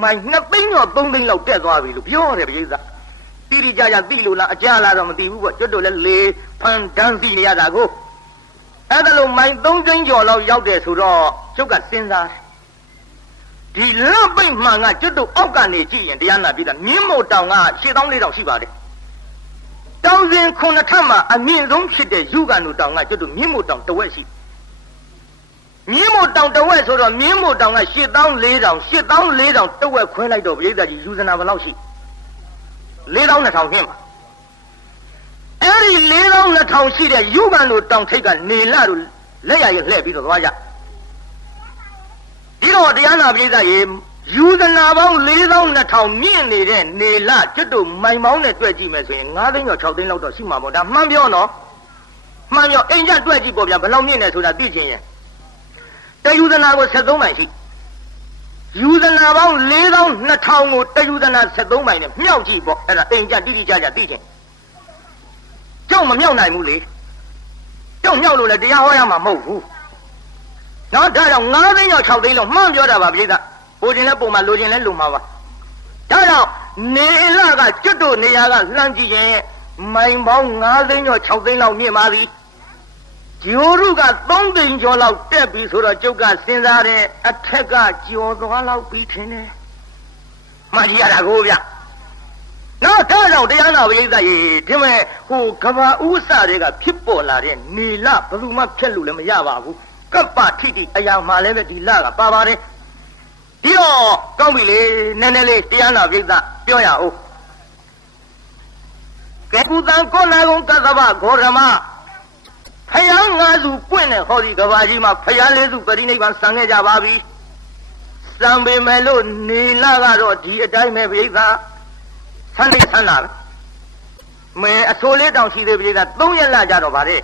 မိုင်2သိန်းတော့3သိန်းလောက်တက်သွားပြီလို့ပြောတယ်ပရိသတ်တိတိကျကျသိလို့လားအကြလားတော့မသိဘူးပေါ့ကျုပ်တို့လည်းလေဖန်တန်းသိနေရတာကိုအဲ့ဒါလို့မိုင်3သိန်းကျော်လောက်ရောက်တယ်ဆိုတော့ကျုပ်ကစဉ်းစား ဒီလပိတ်မှန်ကကျွတ်တို့အောက်ကနေကြည့်ရင်တရားနာပြီလားမြင်းမို့တောင်က8400ရှိပါတယ်တောင်စဉ်9ထပ်မှာအမြင့်ဆုံးဖြစ်တဲ့ယူကန်တို့တောင်ကကျွတ်တို့မြင်းမို့တောင်တစ်ဝက်ရှိမြင်းမို့တောင်တစ်ဝက်ဆိုတော့မြင်းမို့တောင်က8400တစ်ဝက်ခွဲလိုက်တော့ပြိဿကြီးယူဇနာဘယ်လောက်ရှိ4200ခင်းပါအဲ့ဒီ4200ရှိတဲ့ယူကန်တို့တောင်ထိပ်ကနေလာတို့လက်ရည်လှည့်ပြီးတော့သွားကြဒီတော့တရားနာပြိဿရေယူဇနာပေါင်း4200မြင့်နေတဲ့နေလာကျွတ်တို့မိုင်ပေါင်းနဲ့တွက်ကြည့်မယ်ဆိုရင်9သိန်းကျော်6သိန်းလောက်တော့ရှိမှာပေါ့ဒါမှန်ပြောနော်မှန်ပြောအိမ်ကျတွက်ကြည့်ပေါ့ဗျာဘယ်လောက်မြင့်နေဆိုတာသိချင်ရင်တယူဇနာကို73မိုင်ရှိယူဇနာပေါင်း4200ကိုတယူဇနာ73မိုင်နဲ့မြောက်ကြည့်ပေါ့အဲ့ဒါအိမ်ကျတိတိကျကျသိချင်ကျောင်းမမြောက်နိုင်ဘူးလေကျောင်းမြောက်လို့လည်းတရားဟောရမှာမဟုတ်ဘူးနော်ဒါကြောင့်9သိန်းကျော်6သိန်းလောက်မှန်ပြောတာပါပြိဿဟိုခြင်းလဲပုံမှာလိုခြင်းလဲလိုမှာပါဒါကြောင့်နေလာကကျွတ်တို့နေရာကလှမ်းကြည့်ရင်မိုင်ပေါင်း9သိန်းကျော်6သိန်းလောက်မြင့်ပါသည်ဂျိုရုက3သိန်းကျော်လောက်တက်ပြီဆိုတော့ကျုပ်ကစဉ်းစားတယ်အထက်ကကျော်သွားလောက်ပြီးထင်တယ်မှန်ကြည့်ရတာကိုဗျနော်ဒါကြောင့်တရားနာပရိသတ်ရေဒီမဲ့ဟိုကဘာဥစ္စာတွေကဖြစ်ပေါ်လာတဲ့နေလဘယ်သူမှဖြတ်လို့လည်းမရပါဘူးကပ္ပထိတိအရာမှလည်းပဲဒီလကပါပါတယ်ဒီတော့ကောင်းပြီလေနည်းနည်းလေးတရားနာပရိသတ်ပြောရအောင်ကဲကုသံကောနာကုံကသဗ္ဗဂေါရမဖယား၅စုပွင့်တဲ့ဟောဒီကဘာကြီးမှာဖယား၄စုပရိနိဗ္ဗာန်ဆံခဲ့ကြပါပြီဆံပေမဲ့လို့နေလာကတော့ဒီအတိုင်းပဲပရိသတ်ဆန်းနေဆန်းလာမဲအစိုးလေးတောင်ရှိသေးပရိသတ်3ရက်လာကြတော့ဗါတဲ့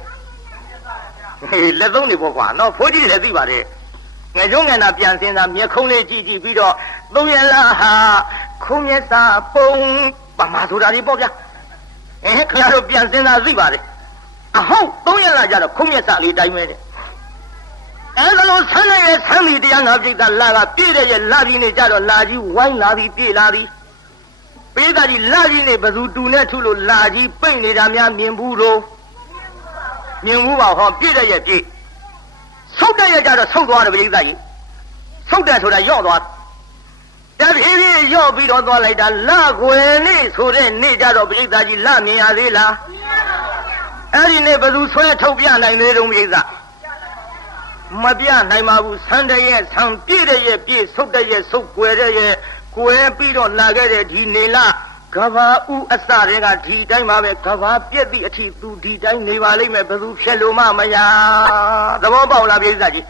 လက်သုံးနေပေါ့ကွာနော်ဖိုးကြီးလည်းသိပါတယ်ငယ်ကျုံငယ်နာပြန်စင်းစားမျက်ခုံးလေးကြည့်ကြည့်ပြီးတော့3ရက်လာဟာခုံးမျက်စာပုံပမာဆိုတာဒီပေါ့ဗျာခင်ဗျားတို့ပြန်စင်းစားသိပါတယ်အဟုတ်3ရက်လာကြတော့ခုံးမျက်စာလေးတိုင်းပဲတဲ့အဲဒါလို့ဆန်းနေရဲ့ဆန်းပြီးတရားနာပြိတ္တလာကပြည့်တဲ့ရဲ့လာကြီးနေကြတော့လာကြီးဝိုင်းလာပြီးပြည့်လာပြီးပိဿကြီးလာကြီးနေဘသူတူနဲ့ထုလို့လာကြီးပိတ်နေတာများမြင်ဘူးတော့မြင်ဘူးပါဟောပြည့်တဲ့ရဲ့ပြည့်ဆုတ်တဲ့ရဲ့ကြတော့ဆုတ်သွားတယ်ပိဿကြီးဆုတ်တယ်ဆိုတာယော့သွားတဖြည်းဖြည်းယော့ပြီးတော့သွားလိုက်တာလာခွေနေ့ဆိုတဲ့နေ့ကြတော့ပိဿကြီးလာမြင်ရသေးလားအဲ့ဒီနေ့ဘသူဆွဲထုတ်ပြနိုင်သေးတုံးပိဿမပြနိုင်ပါဘူးဆန်းတဲ့ရဲ့ဆန်းပြည့်တဲ့ရဲ့ပြည့်ဆုတ်တဲ့ရဲ့ဆုတ်ွယ်တဲ့ရဲ့ကွယ်ပြီးတော့လာခဲ့တဲ့ဒီနေလကဘာဥအစတွေကဒီတိုင်းပါပဲကဘာပြည့်သည့်အထိသူဒီတိုင်းနေပါလိမ့်မယ်ဘယ်သူဖြက်လို့မရသဘောပေါက်လားပြိဿကြီး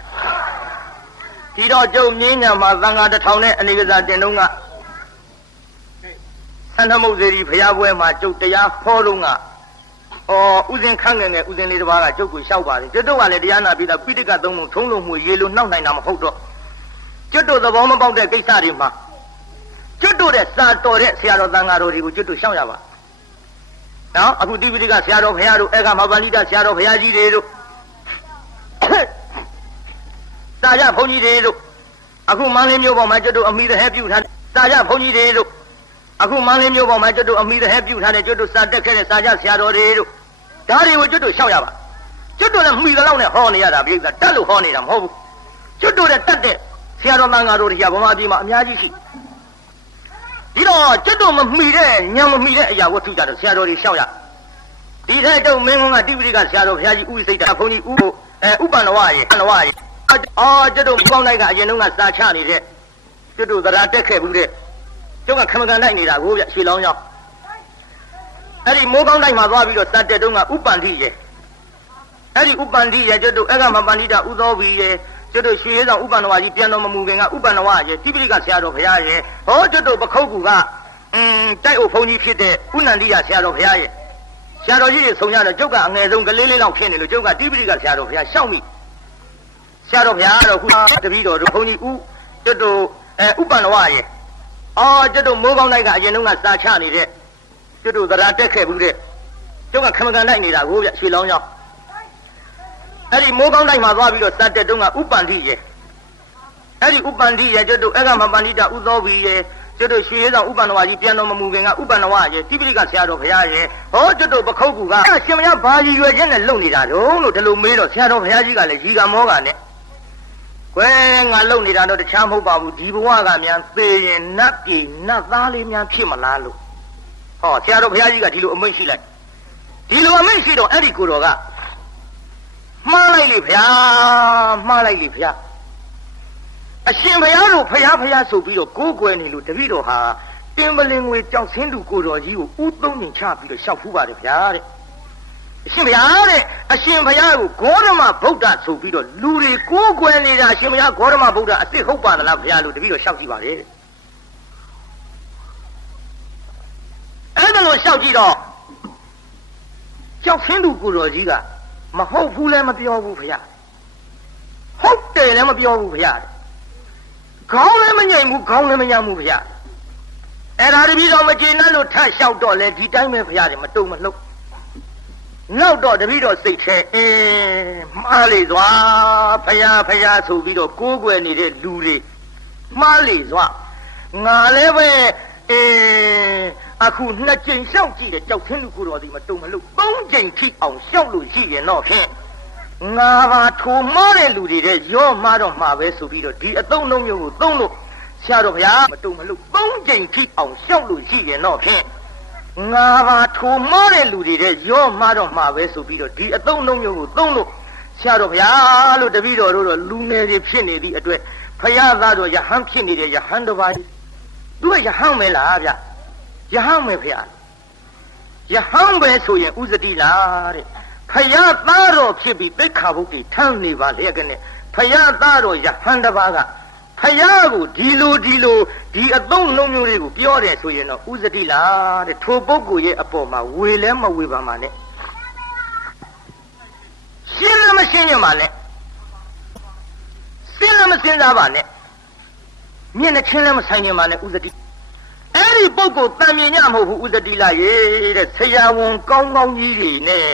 ဒီတော့ကျုပ်မြင်းညာမှာသံဃာ1000နဲ့အနေကစားတင်တော့ကဆန္ဒမုတ်စေရီဖရာပွဲမှာကျုပ်တရားဟောတော့ကဥစဉ်ခန့်ငယ်ငယ်ဥစဉ်လေးတစ်ပါးကကျုပ်ကိုလျှောက်ပါတယ်ကျွတ်တို့ကလည်းတရားနာပြီးတော့ပိဋကသုံးပုံထုံးလို့မှုရေလို့နှောက်နိုင်တာမဟုတ်တော့ကျွတ်တို့သဘောမပေါက်တဲ့ကိစ္စတွေမှာကျွတ်တို့တဲ့စာတော်တဲ့ဆရာတော်သံဃာတော်တွေကိုကျွတ်တို့ရှောက်ရပါနော်အခုတိပိဋကဆရာတော်ဘုရားတို့အေကမပါဠိတဆရာတော်ဘုရားကြီးတွေတို့စာရဘုန်းကြီးတွေတို့အခုမန္တလေးမြို့ပေါ်မှာကျွတ်တို့အမိသဟဲပြုထားတဲ့စာရဘုန်းကြီးတွေတို့အခုမန္တလေးမြို့ပေါ်မှာကျွတ်တို့အမိသဟဲပြုထားတဲ့ကျွတ်တို့စာတက်ခဲ့တဲ့စာရဆရာတော်တွေတို့ဒါတွေကိုကျွတ်တို့ရှောက်ရပါကျွတ်တို့လည်းမိသလောက်နဲ့ဟောနေရတာပြိဿတက်လို့ဟောနေတာမဟုတ်ဘူးကျွတ်တို့တဲ့တက်တဲ့ဆရာတော်သံဃာတော်တွေကဗမာပြည်မှာအများကြီးရှိဒီတော့ကျွတ်တို့မမိတဲ့ညံမမိတဲ့အရာဝတ္ထုကြတော့ဆရာတော်တွေရှောက်ရဒီထဲတုံမင်းကုန်းကတိပိဋကဆရာတော်ဘုရားကြီးဥစိတ်တာဘုန်းကြီးဥပန္နဝရေကျွတ်တို့ဒီပေါင်းလိုက်ကအရင်တုန်းကစာချနေတဲ့ကျွတ်တို့သရာတက်ခဲ့ဘူးတဲ့ကျုပ်ကခမကန်လိုက်နေတာကိုဗျရွှေလောင်းရောက်အဲ့ဒီမိုးကောင်းတိုင်းမှာသွားပြီးတော့စာတက်တုန်းကဥပန္တိရေအဲ့ဒီဥပန္တိရေကျွတ်တို့အေကမပန္နိတဥသောဘီရေကျွတ်တို့ရွှေရဲဆောင်ဥပန္နဝကြီးပြန်တော်မမူခင်ကဥပန္နဝရေတိပိဋကဆရာတော်ဘုရားရေဟောကျွတ်တို့ပခုတ်ကူကတိုက်အုပ်ဘုန်းကြီးဖြစ်တဲ့ဥနန္တိယဆရာတော်ဘုရားရေဆရာတော်ကြီးတွေဆုံရတော့ကျုပ်ကအငယ်ဆုံးကလေးလေးလောက်ဖြစ်နေလို့ကျုပ်ကတိပိဋကဆရာတော်ဘုရားရှောက်မိဆရာတော်ဘုရားတော့ခုတပည့်တော်တို့ဘုန်းကြီးကျွတ်တို့ဥပန္နဝရေကျွတ်တို့မိုးကောင်းတိုက်ကအရင်တုန်းကစာချနေတဲ့ကျွတ်တို့သရာတက်ခဲ့ဘူးတဲ့ကျုပ်ကခမကန်လိုက်နေတာကိုဗျရွှေလောင်းရောက်အဲ့ဒီမိုးကောင်းတိုက်မှာသွားပြီးတော့စာတက်တုန်းကဥပန္တိရေအဲ့ဒီဥပန္တိရေကျွတ်တို့အေကမပန္နိတဥသောဘီရေကျွတ်တို့ရွှေရဲဆောင်ဥပန္နဝကြီးပြန်တော်မမူခင်ကဥပန္နဝရေတိပိဋကဆရာတော်ဘုရားရေဟောကျွတ်တို့ပခုတ်ကူကရှင်မရဘာကြီးရွယ်ချင်းနဲ့လုံနေတာတော့လို့ဒီလိုမေးတော့ဆရာတော်ဘုရားကြီးကလည်းရီကမောကနဲ့ ဝဲငါလုံနေတာတော့တခြားမဟုတ်ပါဘူးဒီဘဝကများသေရင်နတ်ပြည်နတ်သားလေးများဖြစ်မလားလို့ဟောဆရာတော်ဘုရားကြီးကဒီလိုအမိန့်ရှိလိုက်ဒီလိုအမိန့်ရှိတော့အဲ့ဒီကိုတော်ကမှားလိုက်လေဗျာမှားလိုက်လေဗျာအရှင်ဘုရားတို့ဘုရားဆိုပြီးတော့ကိုးကွယ်နေလို့တပည့်တော်ဟာတင်ပလင်ငွေကြောက်ဆင်းသူကိုတော်ကြီးကိုဥသုံးညင်ချပြီးတော့ရှောက်ဖူးပါတယ်ဗျာတဲ့အရှင်ဘုရားတဲ့အရှင်ဘုရားကိုဂေါတမဗုဒ္ဓဆိုပြီးတော့လူတွေကိုးကွယ်နေတာအရှင်ဘုရားဂေါတမဗုဒ္ဓအစ်စ်ဟုတ်ပါသလားဘုရားလို့တပည့်တော်ရှောက်ကြည့်ပါတယ်အဲ့ဒါလို့ရှောက်ကြည့်တော့ကြောက်ဆင်းသူကိုတော်ကြီးကမဟုတ်ဘူးလည်းမပြောဘူးဘုရားဟုတ်တယ်လည်းမပြောဘူးဘုရားခေါင်းလည်းမငြိမ်ဘူးခေါင်းလည်းမညံ့ဘူးဘုရားအဲ့ဒါတပည့်တော်မကျေနပ်လို့ထပ်လျှောက်တော့လေဒီတိုင်းပဲဘုရားတယ်မတုံမလှုပ်နောက်တော့တပည့်တော်စိတ်ထဲမှားလေစွာဘုရားဆိုပြီးတော့ကိုးကွယ်နေတဲ့လူတွေမှားလေစွာငါလည်းပဲအခုနှစ်ကြိမ်လျှောက်ကြည့်တယ်ကြောက်ဆင်းလူကိုတော်ဒီမတုံမလှုပ်သုံးကြိမ်ထိအောင်လျှောက်လို့ရှိရင်တော့ဖြင့်ငါပါထိုမှားတဲ့လူတွေတဲ့ရောမှားတော့မှာပဲဆိုပြီးတော့ဒီအသုံးလုံးမျိုးကိုသုံးလို့ဆရာတော်ဘုရားမတုံမလှုပ်သုံးကြိမ်ထိအောင်လျှောက်လို့ရှိရင်တော့ဖြင့်ငါပါထိုမှားတဲ့လူတွေတဲ့ရောမှားတော့မှာပဲဆိုပြီးတော့ဒီအသုံးလုံးမျိုးကိုသုံးလို့ဆရာတော်ဘုရားလို့တပည့်တော်တို့တော့လူငယ်တွေဖြစ်နေသည့်အတွက်ဘုရားသားတော်ယဟန်ဖြစ်နေတဲ့ယဟန်တစ်ပါးသူကယဟန်ပဲလားဗျယဟန်ပဲဘုရားယဟန်ပဲဆိုရင်ဥဇတိလားတဲ့ဖယားသားတော်ဖြစ်ပြီးသိက္ခာပုဒ်တွေထမ်းနေပါလေကနဲ့ဖယားသားတော်ယဟန်တစ်ပါးကဖယားကိုဒီလိုဒီအသုံးလုံးမျိုးတွေကိုပြောတယ်ဆိုရင်တော့ဥဇတိလားတဲ့ထိုပုဂ္ဂိုလ်ရဲ့အပေါ်မှာဝေလဲမဝေပါမှာနဲ့ရှင်းလည်းမရှင်းရပါနဲ့စဉ်းလည်းမစဉ်းစားပါနဲ့မျက်နှာချင်းလည်းမဆိုင်ရပါနဲ့ဥဇတိအဲ့ဒီပုဂ္ဂိုလ်တန်မြင်ညမဟုတ်ဘူးဥဇတိလားရဲ့တဲ့ဆရာဝန်ကောင်းကောင်းကြီးတွေနဲ့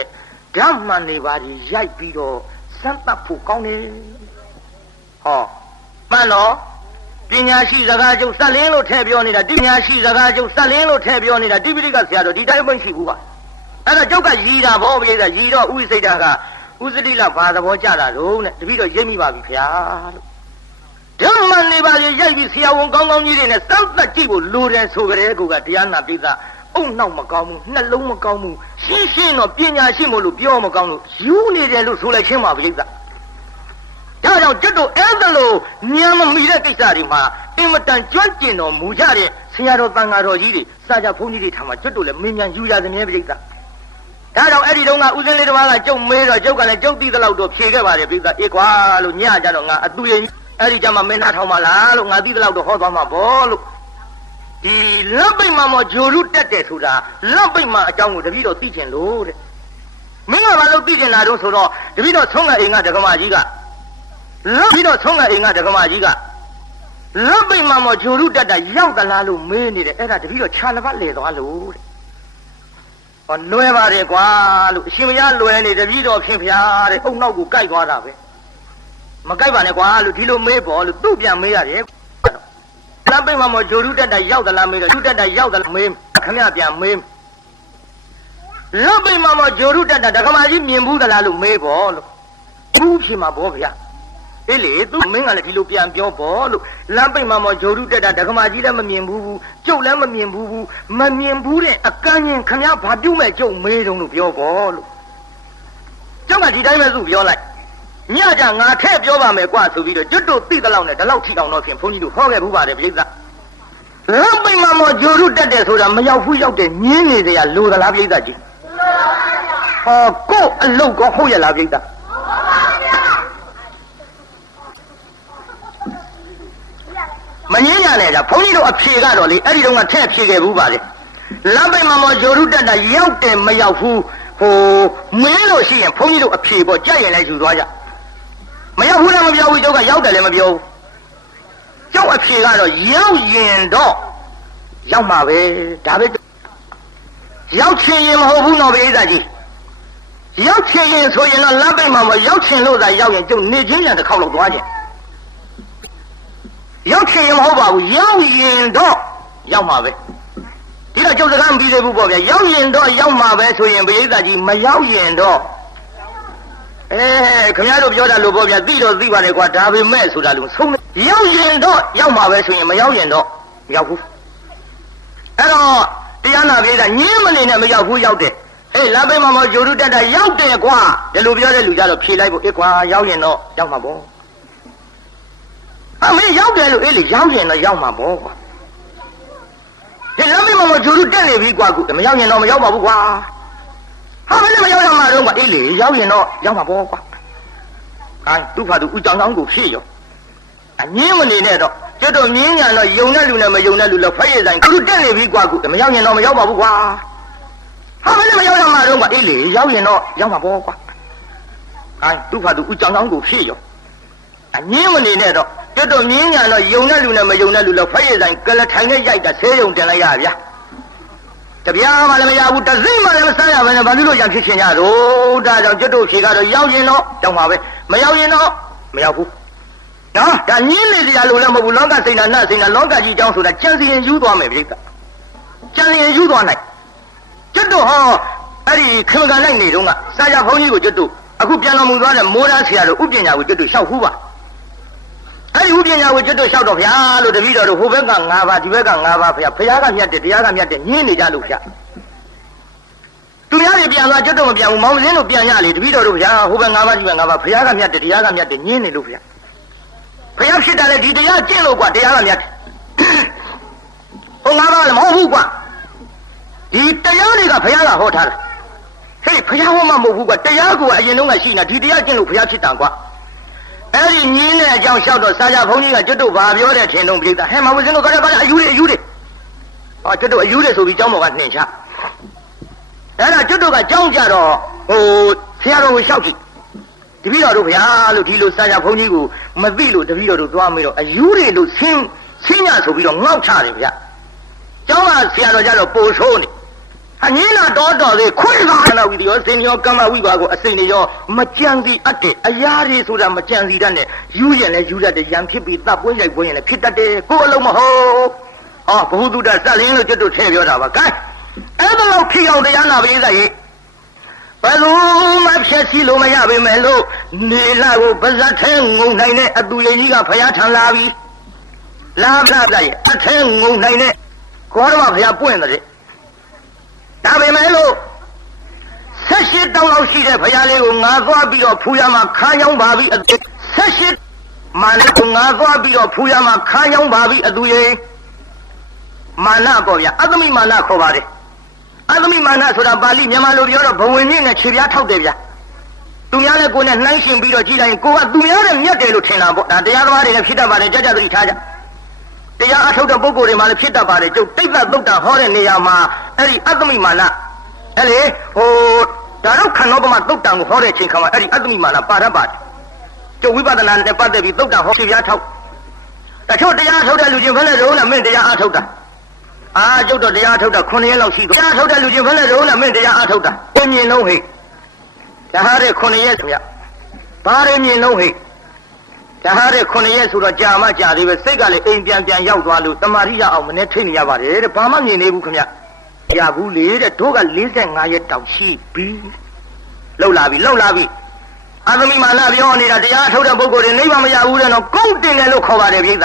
ဓမ္မနေပါကြီးရိုက်ပြီးတော့စမ်းသပ်ဖို့ကောင်းတယ်ဟောမှန်တော့ပညာရှိစကားကျုပ်စက်လင်းလို့ထည့်ပြောနေတာပညာရှိစကားကျုပ်စက်လင်းလို့ထည့်ပြောနေတာတိပိဋကဆရာတော်ဒီတိုင်းမရှိဘူးပါအဲ့ဒါကျုပ်ကရည်တာဗောပြိဿရည်တော့ဥစိတ်တာကဥစတိလဘာသဘောကြတာတော့နဲ့တပည့်တော်ရိပ်မိပါပြီခင်ဗျာလို့ဓမ္မနေပါကြီးရိုက်ပြီးဆရာဝန်ကောင်းကောင်းကြီးတွေနဲ့စမ်းသပ်ကြည့်ဖို့လိုတယ်ဆိုကြတဲ့ကူကတရားနာပိဿအုံနောက်မကောင်းဘူးနှလုံးမကောင်းဘူးရှင်းတော့ပညာရှိမို့လို့ပြောမကောင်းလို့ယူနေတယ်လို့ဆိုလိုက်ချင်းပါပြိဿဒါကြောင့်ကျွတ်တို့အဲ့ဒါလို့ညံမမီတဲ့ကိစ္စတွေမှာအင်မတန်ကျွမ်းကျင်တော်မူကြတဲ့ဆရာတော်တန်ဃာတော်ကြီးတွေစာကြဘုန်းကြီးတွေထားမှာကျွတ်တို့လည်းမင်းမြန်ယူရသမြဲပြိဿဒါကြောင့်အဲ့ဒီတုန်းကဥစဉ်လေးတစ်ပါးကကျုပ်မေးတော့ကျုပ်ကလည်းကျုပ်သိသလောက်တော့ဖြေခဲ့ပါတယ်ပြိဿအေးကွာလို့ညကြတော့ငါအတူရင်အဲ့ဒီကြမှာမင်းနာထောင်ပါလားလို့ငါသိသလောက်တော့ဟောသွားမှာပေါ့လို့ဒီလက်ပိတ်မှာမဂျိုရုတက်တယ်ဆိုတာလက်ပိတ်မှာအကြောင်းကိုတပည့်တော်သိချင်လို့တဲ့မင်းကဘာလို့သိချင်တာတော့ဆိုတော့တပည့်တော်ဆုံးကအိမ်ကဒကမာကြီးကလက်ပြီးတော့ဆုံးကအိမ်ကဒကမာကြီးကလက်ပိတ်မှာမဂျိုရုတက်တာရောက်သလားလို့မေးနေတယ်အဲ့ဒါတပည့်တော်ခြာလပတ်လဲသွားလို့တဲ့ဟောလွယ်ပါတယ်ကွာလို့အရှင်မရလွယ်နေတပည့်တော်ဖြင့်ဖျားတဲ့အုံနောက်ကိုကြိုက်သွားတာပဲမကြိုက်ပါနဲ့ကွာလို့ဒီလိုမေးပေါ်လို့သူ့ပြန်မေးရတယ်လက်ပိတ်မှာမဂျိုရုတက်တာရောက်သလားမေးတော့ဂျိုတက်တာရောက်သလားမေးခမရပြန်မေးလက်ပိတ်မှာမဂျိုရုတက်တာဒကမာကြီးမြင်ဘူးသလားလို့မေးပေါ်လို့ဘူးဖြစ်မှာဘောဗျာအေးလေသူမင်းကလည်းဒီလိုပြန်ပြောပေါ်လို့လက်ပိတ်မှာမဂျိုရုတက်တာဒကမာကြီးလည်းမမြင်ဘူးကျုပ်လည်းမမြင်ဘူးမမြင်ဘူးတဲ့အကန့်ရင်ခမရဘာပြုတ်မဲ့ကျုပ်မေးတုံးလို့ပြောပေါ်လို့ကျုပ်ကဒီတိုင်းပဲသူ့ပြောလိုက်ညကြငါထည့်ပြောပါမယ်ကွာဆိုပြီးတော့ကျွတ်တို့သိသလောက်နဲ့ဒီလောက်ထိအောင်တော့ဖြင့်ဘုန်းကြီးတို့ဟောခဲ့ဘူးပါတယ်ပြိဿလက်ပိတ်မှာမဂျိုရုတက်တယ်ဆိုတာမရောက်ဘူးရောက်တယ်ညင်းနေကြလိုသလားပြိဿကြီးဟောကို့အလုတ်ကောဟုတ်ရလားပြိဿမငင်းရနဲ့ကြဘုန်းကြီးတို့အဖြေကတော့လေအဲ့ဒီတော့ကထည့်ဖြေခဲ့ဘူးပါလေလက်ပိတ်မှာမဂျိုရုတက်တာရောက်တယ်မရောက်ဘူးဟိုမင်းလို့ရှိရင်ဘုန်းကြီးတို့အဖြေပေါ့ကြက်ရင်လည်းယူသွားကြမရောက်ဘူးလည်းမပြောဘူးကျုပ်ကရောက်တယ်လည်းမပြောဘူးကျုပ်အဖြေကတော့ရောက်ရင်တော့ရောက်မှာပဲဒါပဲရောက်ချင်ရင်မဟုတ်ဘူးနော်ဘေးသားကြီးရောက်ချင်ရင်ဆိုရင်တော့လက်ပိတ်မှာမရောက်ချင်လို့သာရောက်ရင်ကျုပ်နေချင်းပြန်တစ်ခေါက်လောက်သွားခြင်းရောက်ချင်ရင်မဟုတ်ပါဘူးရောက်ရင်တော့ရောက်မှာပဲဒီတော့ကျုပ်စကားမပြီးသေးဘူးပေါ့ဗျာရောက်ရင်တော့ရောက်မှာပဲဆိုရင်ဘေးသားကြီးမရောက်ရင်တော့ ခင်ဗျားတို့ပြောတာလို့ပေါ့ဗျာသိတော့သိပါတယ်ကွာဒါပေမဲ့ဆိုတာလို့ဆုံးရောက်ရင်တော့ရောက်မှာပဲဆိုရင်မရောက်ရင်တော့မရောက်ဘူးအဲ့တော့တရားနာပြေးတာညင်းမနေနဲ့မရောက်ဘူးရောက်တယ်လာပေးမှာမဟုတ်ဂျိုရုတက်တာရောက်တယ်ကွာဒီလိုပြောတဲ့လူကြတော့ဖြေလိုက်ဖို့ကွာရောက်ရင်တော့ရောက်မှာပေါ့မင်းရောက်တယ်လို့လေရောက်ရင်တော့ရောက်မှာပေါ့ကွာဒီလာပေးမှာမဟုတ်ဂျိုရုတက်နေပြီကွာမရောက်ရင်တော့မရောက်ပါဘူးကွာဟာမင်းမရောက်ရမှာတော့ကွာလေရောက်ရင်တော့ရောက်မှာပေါ့ကွာသူ့ဖာသူဥကြောင်ဆောင်ကိုဖြည့်ရောအငင်းမနေနဲ့တော့ကျွတ်တော့မြင်းညာတော့ယုံတဲ့လူနဲ့မယုံတဲ့လူလည်းဖက်ရဆိုင်သူတက်နေပြီကွာမရောက်ရင်တော့မရောက်ပါဘူးကွာဟာမင်းမရောက်ရမှာတော့ကွာလေရောက်ရင်တော့ရောက်မှာပေါ့ကွာသူ့ဖာသူဥကြောင်ဆောင်ကိုဖြည့်ရောအငင်းမနေနဲ့တော့ကျွတ်တော့မြင်းညာတော့ယုံတဲ့လူနဲ့မယုံတဲ့လူလည်းဖက်ရဆိုင်ကလထိုင်နဲ့ရိုက်တာဆေးရုံတင်လိုက်ရဗျာတပြားမှလည်းမရဘူးတစိမ့်မှလည်းမဆန်းရဘဲနဲ့ဘာလို့လို့ရံဖြစ်ချင်ကြတော့ဒါကြောင့်ကျွတ်တို့ဖြေကတော့ရောက်ရင်တော့ရောက်မှာပဲမရောက်ရင်တော့မရောက်ဘူးနော်ဒါညင်းနေကြလို့လည်းမဟုတ်ဘူးလောကစိတ်နာနတ်စိတ်နာလောကကြီးအကြောင်းဆိုတာကြံစီရင်ယူသွားမယ်ပြိတ္တာကြံစီရင်ယူသွားနိုင်ကျွတ်တို့ဟောအဲ့ဒီခေမကန်လိုက်နေတော့ကစာကြဘုန်းကြီးကိုကျွတ်တို့အခုပြန်တော်မူသွားတဲ့မိုးသားဆရာတို့ဥပညာကိုကျွတ်တို့လျှောက်ဖူးပါအဲ့ဒီဥပညာကိုကျွတ်တို့လျှောက်တော့ဗျာလို့တပည့်တော်တို့ဟိုဘက်က9ပါးဒီဘက်က9ပါးဗျာဘုရားကမြတ်တယ်တရားကမြတ်တယ်ညင်းနေကြလို့ဗျာသူများတွေပြန်သွားကျွတ်တို့မပြန်ဘူးမောင်စင်းတို့ပြန်ရလေတပည့်တော်တို့ဗျာဟိုဘက်9ပါးဒီဘက်9ပါးဘုရားကမြတ်တယ်တရားကမြတ်တယ်ညင်းနေလို့ဗျာဘုရားဖြစ်တယ်လေဒီတရားကျင့်လို့ကွာတရားကမြတ်တယ်ဟို9ပါးလည်းမဟုတ်ဘူးကွာဒီတရားတွေကဘုရားကဟောထားတယ်ဟေးဘုရားဟောမှမဟုတ်ဘူးကွာတရားကအရင်တော့ကရှိနေတာဒီတရားကျင့်လို့ဘုရားဖြစ်တာကွာအဲ့ဒီညင်းတဲ့အကြောင်းလျှောက်တော့စာကြဘုန်းကြီးကကျွတ်တို့ဘာပြောတဲ့ထင်တော့ပြိတ္တာဟဲ့မဝစင်းတို့ကတော့အယူတွေဟောကျွတ်တို့အယူတွေဆိုပြီးကျောင်းတော်ကနှင်ချအဲ့ဒါကျွတ်တို့ကကြောင်းကြတော့ဟိုဆရာတော်ကိုလျှောက်ကြည့်တပည့်တော်တို့ဗျာလို့ဒီလိုစာကြဘုန်းကြီးကိုမသိလို့တပည့်တော်တို့တွားမေးတော့အယူတွေလို့ဆင်းညဆိုပြီးတော့ငေါက်ချတယ်ဗျကျောင်းကဆရာတော်ကြတော့ပိုဆိုးနေအငင်းလာတော်သေးခွေးကားလောက်ပြီးရောစင်ရောကမ္မဝိပါကိုအစိမ့်နေရောမကြံစီအပ်တယ်အရာတွေဆိုတာမကြံစီတတ်နဲ့ယူရင်လည်းယူတတ်တယ်ရံဖြစ်ပြီးတပ်ပွင့်ရိုက်ပွင့်ရင်လည်းဖြစ်တတ်တယ်ကိုယ်အလုံးမဟုတ်ဘုဟုတုတ္တစက်လင်းလို့ကျွတ်တို့ထည့်ပြောတာပါကဲအဲ့ဒါလောက်ဖြစ်အောင်တရားနာပေးစားရေးဘယ်လိုမှဖြည့်စီလို့မရပါမယ်လို့နေလာကိုပါဇက်ထဲငုံနိုင်တဲ့အတူရကြီးကဖယားထံလာပြီလာပြလိုက်အထဲငုံနိုင်တဲ့ကောရမဖယားပွင့်တယ်ဒါပေမဲ့လို့18တောင်းလောက်ရှိတဲ့ဖယားလေးကိုငါသွားပြီးတော့ဖူးရမှာခါးကြောင်းပါပြီ18မာနကိုငါသွားပြီးတော့ဖူးရမှာခါးကြောင်းပါပြီအတူရမာနပေါ့ဗျာအသမိမာနခေါ်ပါတယ်အသမိမာနဆိုတာပါဠိမြန်မာလိုပြောတော့ဘဝင်ကြီးနဲ့ခြေပြားထောက်တယ်ဗျာသူများလည်းကိုယ်နဲ့နှိုင်းရှင်ပြီးတော့ကြည်လိုက်ရင်ကိုကသူများနဲ့မြတ်တယ်လို့ထင်တာပေါ့ဒါတရားသမားတွေလည်းဖြစ်တတ်ပါတယ်ကြကြသတိထားကြတရားအထုတ်တဲ့ပုဂ္ဂိုလ်တွေမှလည်းဖြစ်တတ်ပါတယ်ကျုပ်တိတ်သက်သုတ်တာဟောတဲ့နေရာမှာအဲ့ဒီအသမိမာနအဲ့လေဒါတော့ခန္ဓာပမသုတ်တံကိုဟောတဲ့အချိန်ခါမှာအဲ့ဒီအသမိမာနပါတတ်ပါတယ်ကျုပ်ဝိပဿနာနဲ့ပတ်သက်ပြီးသုတ်တံဟောခြေပြားထောက်တချို့တရားထုတ်တဲ့လူချင်းဘယ်နဲ့လုံးနဲ့မင်းတရားအထုတ်တာကျုပ်တော့တရားထုတ်တာ9ရက်လောက်ရှိတော့တရားထုတ်တဲ့လူချင်းဘယ်နဲ့လုံးနဲ့မင်းတရားအထုတ်တာအမြင်လုံးဟိဒါဟာတဲ့9ရက်ဆိုရဘာတွေမြင်လုံးဟိဒါဟာတဲ့9ရက်ဆိုတော့ကြာမှကြာသေးပဲစိတ်ကလည်းအိမ်ပြန်ရောက်သွားလို့တမာရိရအောင်မနဲ့ထိနေရပါတယ်တဲ့ဘာမှမြင်နေဘူးခင်ဗျရဘူးလေတဲ့တို့က45ရက်တောင်ရှိပြီလှုပ်လာပြီအသမိမာနပြောနေတာတရားထုတ်တဲ့ပုဂ္ဂိုလ်တွေနိဗ္ဗာန်မရဘူးတဲ့နော်ကုတ်တင်တယ်လို့ခေါ်ပါတယ်ပြိဿ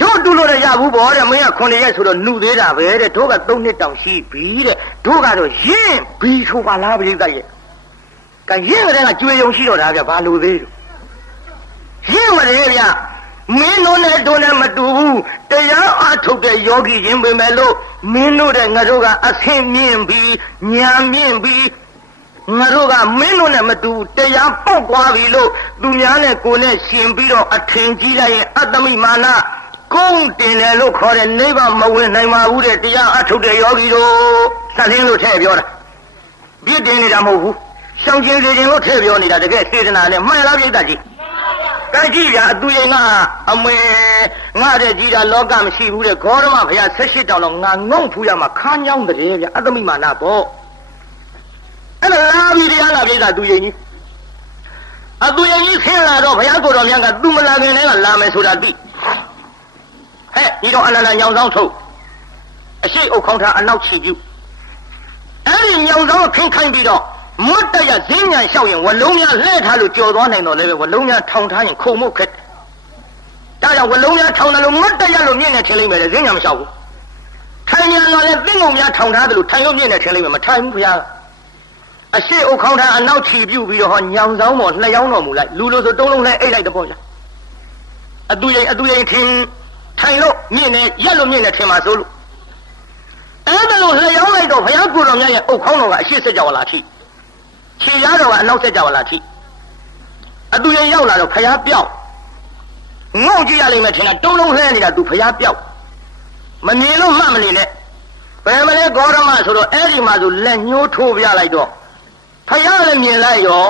တို့တူလို့ရဘူးပေါ့တဲ့မင်းက9ရက်ဆိုတော့နှုသေးတာပဲတဲ့တို့က3နှစ်တောင်ရှိပြီတဲ့တို့ကတော့ရင်းပြီးဆိုပါလားပြိဿရဲ့ကရင်းတဲ့ကကျွေးယုံရှိတော့တာဗျဘာလို့သေးလို့ရင်းမတယ်ဗျမင်းတို့နဲ့တို့နဲ့မတူဘူးတရားအထုတ်တဲ့ယောဂီချင်းပဲမဲ့လို့မင်းတို့တဲ့ငါတို့ကအဆင်မြင့်ပြီးညာမြင့်ပြီးငါတို့ကမင်းတို့နဲ့မတူတရားပေါက်သွားပြီလို့သူများနဲ့ကိုယ်နဲ့ရှင်ပြီးတော့အထင်ကြီးလိုက်ရင်အတ္တမိမာနကုန်းတင်တယ်လို့ခေါ်တဲ့နိဗ္ဗာန်မဝင်နိုင်ပါဘူးတဲ့တရားအထုတ်တဲ့ယောဂီတို့စသင်းလို့ထည့်ပြောတာပြစ်တင်နေတာမဟုတ်ဘူးရှောင်ကျင်စေခြင်းလို့ထည့်ပြောနေတာတကယ်စေတနာနဲ့မှန်လားပြိတ္တကြီးကဲကြည့်ဗျာအတူရင်ကအမေငါတဲ့ကြီးတာလောကမရှိဘူးတဲ့ဂေါရမဘုရား18တောင်လောက်ငါငုံဖူးရမှာခါးညောင်းတဲ့ဗျာအတ္တမိမာနပေါ့အဲ့ဒါလာပြီတရားလာပြိတ္တသူရင်ကြီးအတူရင်ကြီးဆင်းလာတော့ဘုရားကိုယ်တော်မြတ်ကသူမလာခင်တည်းကလာမယ်ဆိုတာသိဒီတော့အနန္တညောင်ဆောင်ထုတ်အရှိအုပ်ခေါင်းထားအနောက်ချီပြုအဲ့ဒီညောင်ဆောင်ခင်းခိုင်းပြီးတော့ မတ်တရဈဉ္ညာလျှောက်ရင်ဝလုံးများလှဲ့ထားလို့ကြော်သွားနိုင်တော့လည်းဝလုံးများထောင်ထားရင်ခုံမှုခက်ဒါကြောင့်ဝလုံးများထောင်တယ်လို့မတ်တရလို့မြင့်နေထင်လိမ့်မယ်လေဈဉ္ညာမလျှောက်ဘူးထိုင်ညာတော့လည်းသင်းကုန်များထောင်ထားတယ်လို့ထိုင်လို့မြင့်နေထင်လိမ့်မယ်မထိုင်ဘူးဗျာအရှိအုပ်ခေါင်းထားအနောက်ချီပြုတ်ပြီးတော့ဟောညောင်ဆောင်ပေါ်နှစ်ယောင်းတော်မူလိုက်လူလိုဆိုတုံးလုံးလဲအိတ်လိုက်တော့ဗျာအတူရင်ထင်ထိုင်လို့မြင့်နေရက်လို့မြင့်နေထင်ပါဆိုလို့အဲ့ဒါလို့လျောင်းလိုက်တော့ဘုရားကိုယ်တော်မြတ်ရဲ့အုပ်ခေါင်းတော်ကအရှိဆက်ကြဝလာထိခြေရတော်ကအနောက်ဆက်ကြဝလာထိအတူရင်ရောက်လာတော့ဘုရားပြောက်ငုံကြည့်ရလိမ့်မယ်ထင်တာတုံးလုံးလှဲနေတာသူဘုရားပြောက်မမြင်လို့မှတ်မနေနဲ့ဘယ်မလဲဂေါရမဆိုတော့အဲ့ဒီမှာဆိုလက်ညှိုးထိုးပြလိုက်တော့ဘုရားလည်းမြင်လိုက်ရော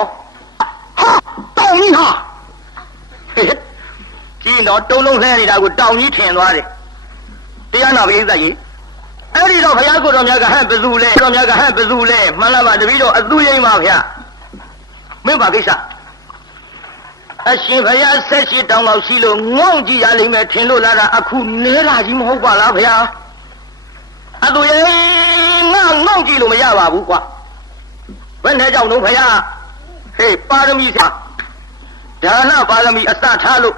ဟာတောင်းကြီးဟာကြည့်တော့တုံးလုံးလှဲနေတာကိုတောင်းကြီးထင်သွားတယ်တရားနာပရိသတ်ကြီးအဲ့ဒီတော့ဘုရားကိုယ်တော်မြတ်ကဟဲ့ဘယ်သူလဲတော်မြတ်ကဟဲ့ဘယ်သူလဲမှန်လားပါတပည့်တော်အသူရိမ့်ပါဗျာမင်းပါကိစ္စအရှင်ဘုရားဆက်ရှိတောင်းလောက်ရှိလို့ငုံကြည့်ရလိမ့်မယ်ထင်လို့လားအခုနဲတာကြီးမဟုတ်ပါလားဗျာအသူရိမ့်ငါငုံကြည့်လို့မရပါဘူးကွာဘယ်နဲ့ကြောင့်တော့ဘုရားဟေးပါရမီစာဒါနပါရမီအစထားလို့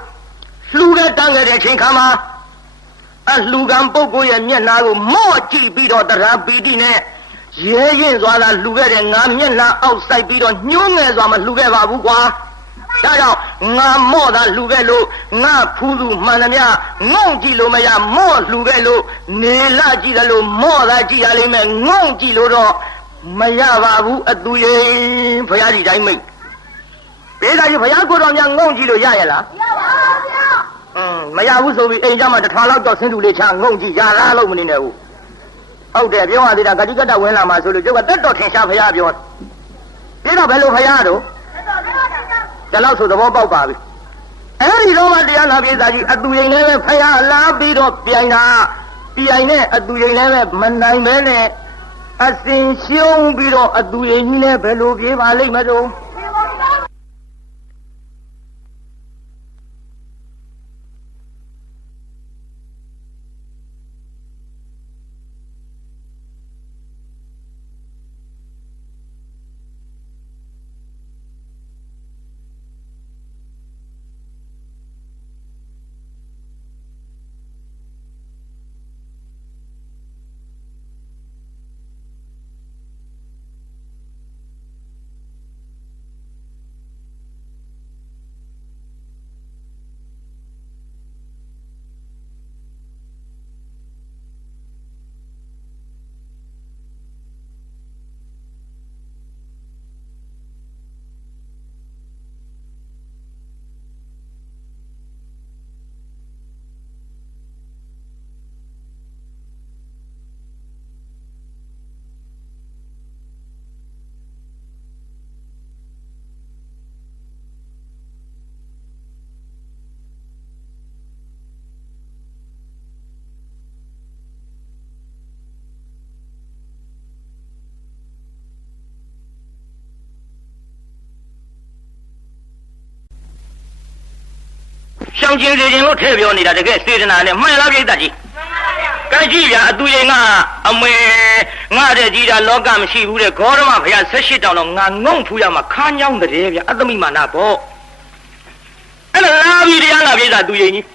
လှူတဲ့တန်းခဲ့တဲ့အချိန်ခါမှာအလှူကံပုဂ္ဂိုလ်ရဲ့မျက်နှာကိုမော့ကြည့်ပြီးတော့တရားပီတိနဲ့ရဲရင်စွာသာလှူခဲ့တဲ့ငါမျက်နှာအောက်ဆိုင်ပြီးတော့ညှိုးငယ်စွာမလှူခဲ့ပါဘူးကွာဒါကြောင့်ငါမော့သာလှူခဲ့လို့ငါဖူးသူမှန်သမျှငုံကြည့်လို့မရမော့လှူခဲ့လို့နေလာကြည့်တယ်လို့မော့သာကြည့်ရလိမ့်မယ်ငုံကြည့်လို့တော့မရပါဘူးအတူရင်ဘုရားဒီတိုင်းမိတ်ဘေးသားကြီးဘုရားကိုယ်တော်များငုံကြည့်လို့ရရလားမရပါဘူးဗျာမရဘူးဆိုပြီးအိမ်ကြမှာတစ်ခါလောက်တော့ဆင်းတူလေးချငုံကြည့်ရလားလို့မနေနဲ့ဘူးဟုတ်တယ်ပြောရသေးတာဂတိကတဝင်လာမှာဆိုလို့ကျုပ်ကတက်တော်ထင်ရှားဘုရားပြောပြီးတော့ဘယ်လိုဘုရားတော့ဒါလောက်ဆိုသဘောပေါက်ပါပြီအဲ့ဒီတော့မှတရားနာပြေးသားကြီးအတူရင်လည်းပဲဘုရားလာပြီးတော့ပြိုင်တာပြိုင်နဲ့အတူရင်လည်းပဲမနိုင်ပဲနဲ့အစင်ရှုံးပြီးတော့အတူရင်ကြီးလည်းဘယ်လိုပြေးပါလိမ့်မလို့ရှောင်းချင်းစေခြင်းလို့ထည့်ပြောနေတာတကယ်စေတနာနဲ့မှန်လားပြိတ္တကြီးကဲကြည့်ဗျာအတူရင်ကအမေငါတဲ့ကြီးတာလောကမရှိဘူးတဲ့ဂေါရမဘုရား18တောင်တော့ငါငုံဖူးရမှာခါးညောင်းတဲ့ဗျာအတ္တမိမာနပေါ့အဲ့ဒါလာပြီးတရားနာပြိတ္တတူရင်ကြီး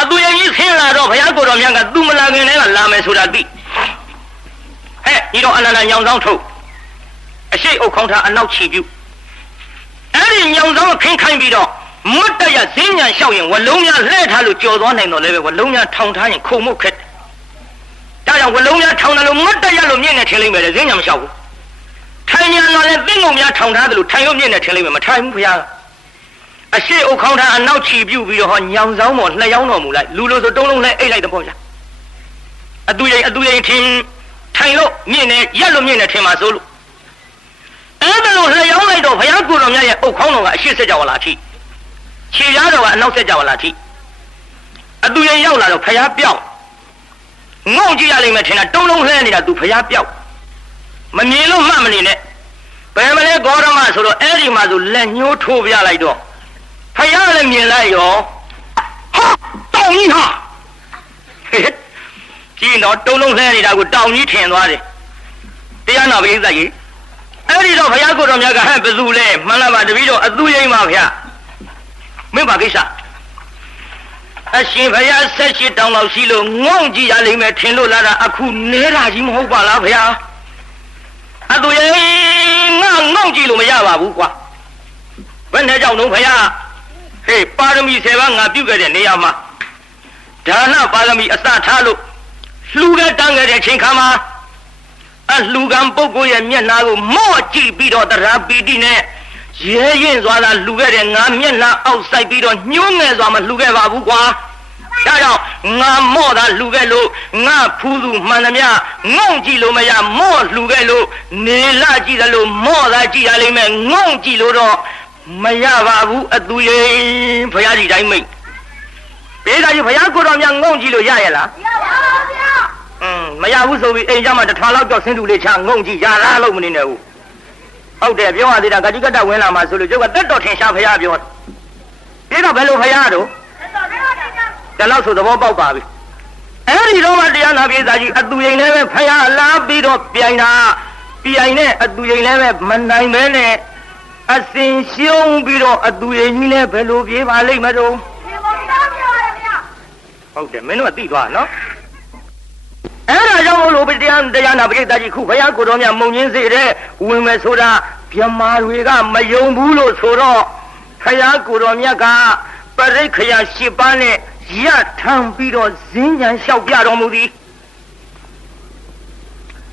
အတူရင်ကြီးဆင်းလာတော့ဘုရားကိုယ်တော်မြတ်ကသူမလာခင်တည်းကလာမယ်ဆိုတာသိဟဲ့ဒီတော့အနန္တညောင်ဆောင်ထုတ်အရှိအုပ်ခေါင်းထားအနောက်ချီပြုအဲ့ဒီညောင်ဆောင်ခင်းခိုင်းပြီးတော့မတ်တရဈဉ္ညာလျှောက်ရင်ဝလုံးများလှဲ့ထားလို့ကြော်သွားနိုင်တော့လည်းပဲဝလုံးများထောင်ထားရင်ခုံမှုခက်ဒါကြောင့်ဝလုံးများထောင်တယ်လို့မတ်တရလို့မြင့်နေထင်လိမ့်မယ်လေဈဉ္ညာမလျှောက်ဘူးထိုင်ညာတော့လည်းသင်းကုန်များထောင်ထားတယ်လို့ထိုင်လို့မြင့်နေထင်လိမ့်မယ်မထိုင်ဘူးဘုရားအရှိအုပ်ခေါင်းထားအနောက်ချီပြုတ်ပြီးတော့ဟောညောင်ဆောင်ပေါ်နှစ်ယောင်းတော်မူလိုက်လူလိုဆိုတုံးလုံးလဲအိတ်လိုက်တော့ဗျာအတူရင်ထင်ထိုင်လို့မြင့်နေရက်လို့မြင့်နေထင်ပါဆိုလို့အဲ့ဒါလို့လျောင်းလိုက်တော့ဘုရားကိုယ်တော်မြတ်ရဲ့အုပ်ခေါင်းတော်ကအရှိဆက်ကြဝလာထိခြေရတော်ကအနောက်ဆက်ကြဝလာထိအတူရင်ရောက်လာတော့ဘုရားပြောက်ငုံကြည့်ရလိမ့်မယ်ထင်တာတုံးလုံးလှဲနေတာသူဘုရားပြောက်မမြင်လို့မှတ်မနေနဲ့ဘယ်မလဲဂေါရမဆိုတော့အဲ့ဒီမှာဆိုလက်ညှိုးထိုးပြလိုက်တော့ဘုရားလည်းမြင်လိုက်ရောဟာတောင်းကြီးဟာကြည့်တော့တုံးလုံးလှဲနေတာကိုတောင်းကြီးထင်သွားတယ်တရားနာပရိသတ်ကြီး အဲ့ဒီတော့ဘုရားကိုတော်မြတ်ကဟဲ့ဘယ်သူလဲမှန်လားပါတပည့်တော်အသူရိမ့်ပါဗျာမင်းပါကိစ္စအရှင်ဘုရား78တောင်လောက်ရှိလို့ငုံကြည့်ရလိမ့်မယ်ထင်လို့လာတာအခုနေတာကြီးမဟုတ်ပါလားဗျာအသူရိမ့်ငါငုံကြည့်လို့မရပါဘူးကွာဘယ်နဲ့ကြောင့်တော့ဘုရားဟေးပါရမီ7ပါးငါပြုခဲ့တဲ့နေရာမှာဒါနပါရမီအစထားလို့လှူခဲ့တန်းခဲ့တဲ့ချိန်ခါမှာအလှူကံပုဂ္ဂိုလ်ရဲ့မျက်နှာကိုမော့ကြည့်ပြီးတော့တရားပီတိနဲ့ရဲရင်စွာသာလှူခဲ့တဲ့ငါမျက်နှာအောက်ဆိုင်ပြီးတော့ညှိုးငယ်စွာမလှူခဲ့ပါဘူးကွာဒါကြောင့်ငါမော့သာလှူခဲ့လို့ငါဖူးသူမှန်သမျှငုံကြည့်လို့မရမော့လှူခဲ့လို့နေလာကြည့်တယ်လို့မော့သာကြည့်ရလိမ့်မယ်ငုံကြည့်လို့တော့မရပါဘူးအသူရင်ဘုရားကြီးတိုင်းမိတ်ဘေးသားကြီးဘုရားကိုတော်များငုံကြည့်လို့ရရဲ့လားမရပါဘူးဗျာမရဘူးဆိုပြီးအိမ်ကျမှတစ်ထောင်လောက်ကြောက်ဆင်းသူလေးချငုံကြည့်ရလားလို့မနေနဲ့ဘူးဟုတ်တယ်ပြောရသေးတာဂတိကတဝင်လာမှဆိုလို့ကျုပ်ကတက်တော်ထင်ရှားဘုရားပြောတယ်ဒါတော့ဘယ်လိုဘုရားတော့ဒါလောက်ဆိုသဘောပေါက်ပါပြီအဲ့ဒီတော့မှတရားနာပြေသားကြီးအသူရင်လည်းပဲဘုရားလာပြီးတော့ပြိုင်တာပြိုင်နဲ့အသူရင်လည်းပဲမနိုင်ပဲနဲ့အစင်ရှုံးပြီးတော့အသူရင်ကြီးလည်းဘယ်လိုပြေးပါလိမ့်မလို့ဟုတ်တယ်မင်းတို့ကသိသွားနော်အဲ့ဒါကြောင့်မို့လို့တရားနာပရိသတ်ကြီးခုဘုရားကိုတော်မြတ်မုံညင်းစေတဲ့ဝင်မယ်ဆိုတာဗြဟ္မာတွေကမယုံဘူးလို့ဆိုတော့ဘုရားကိုတော်မြတ်ကပရိက္ခယာ7ပါးနဲ့ရထံပြီးတော့ဇင်းညာလျှောက်ပြတော်မူသည်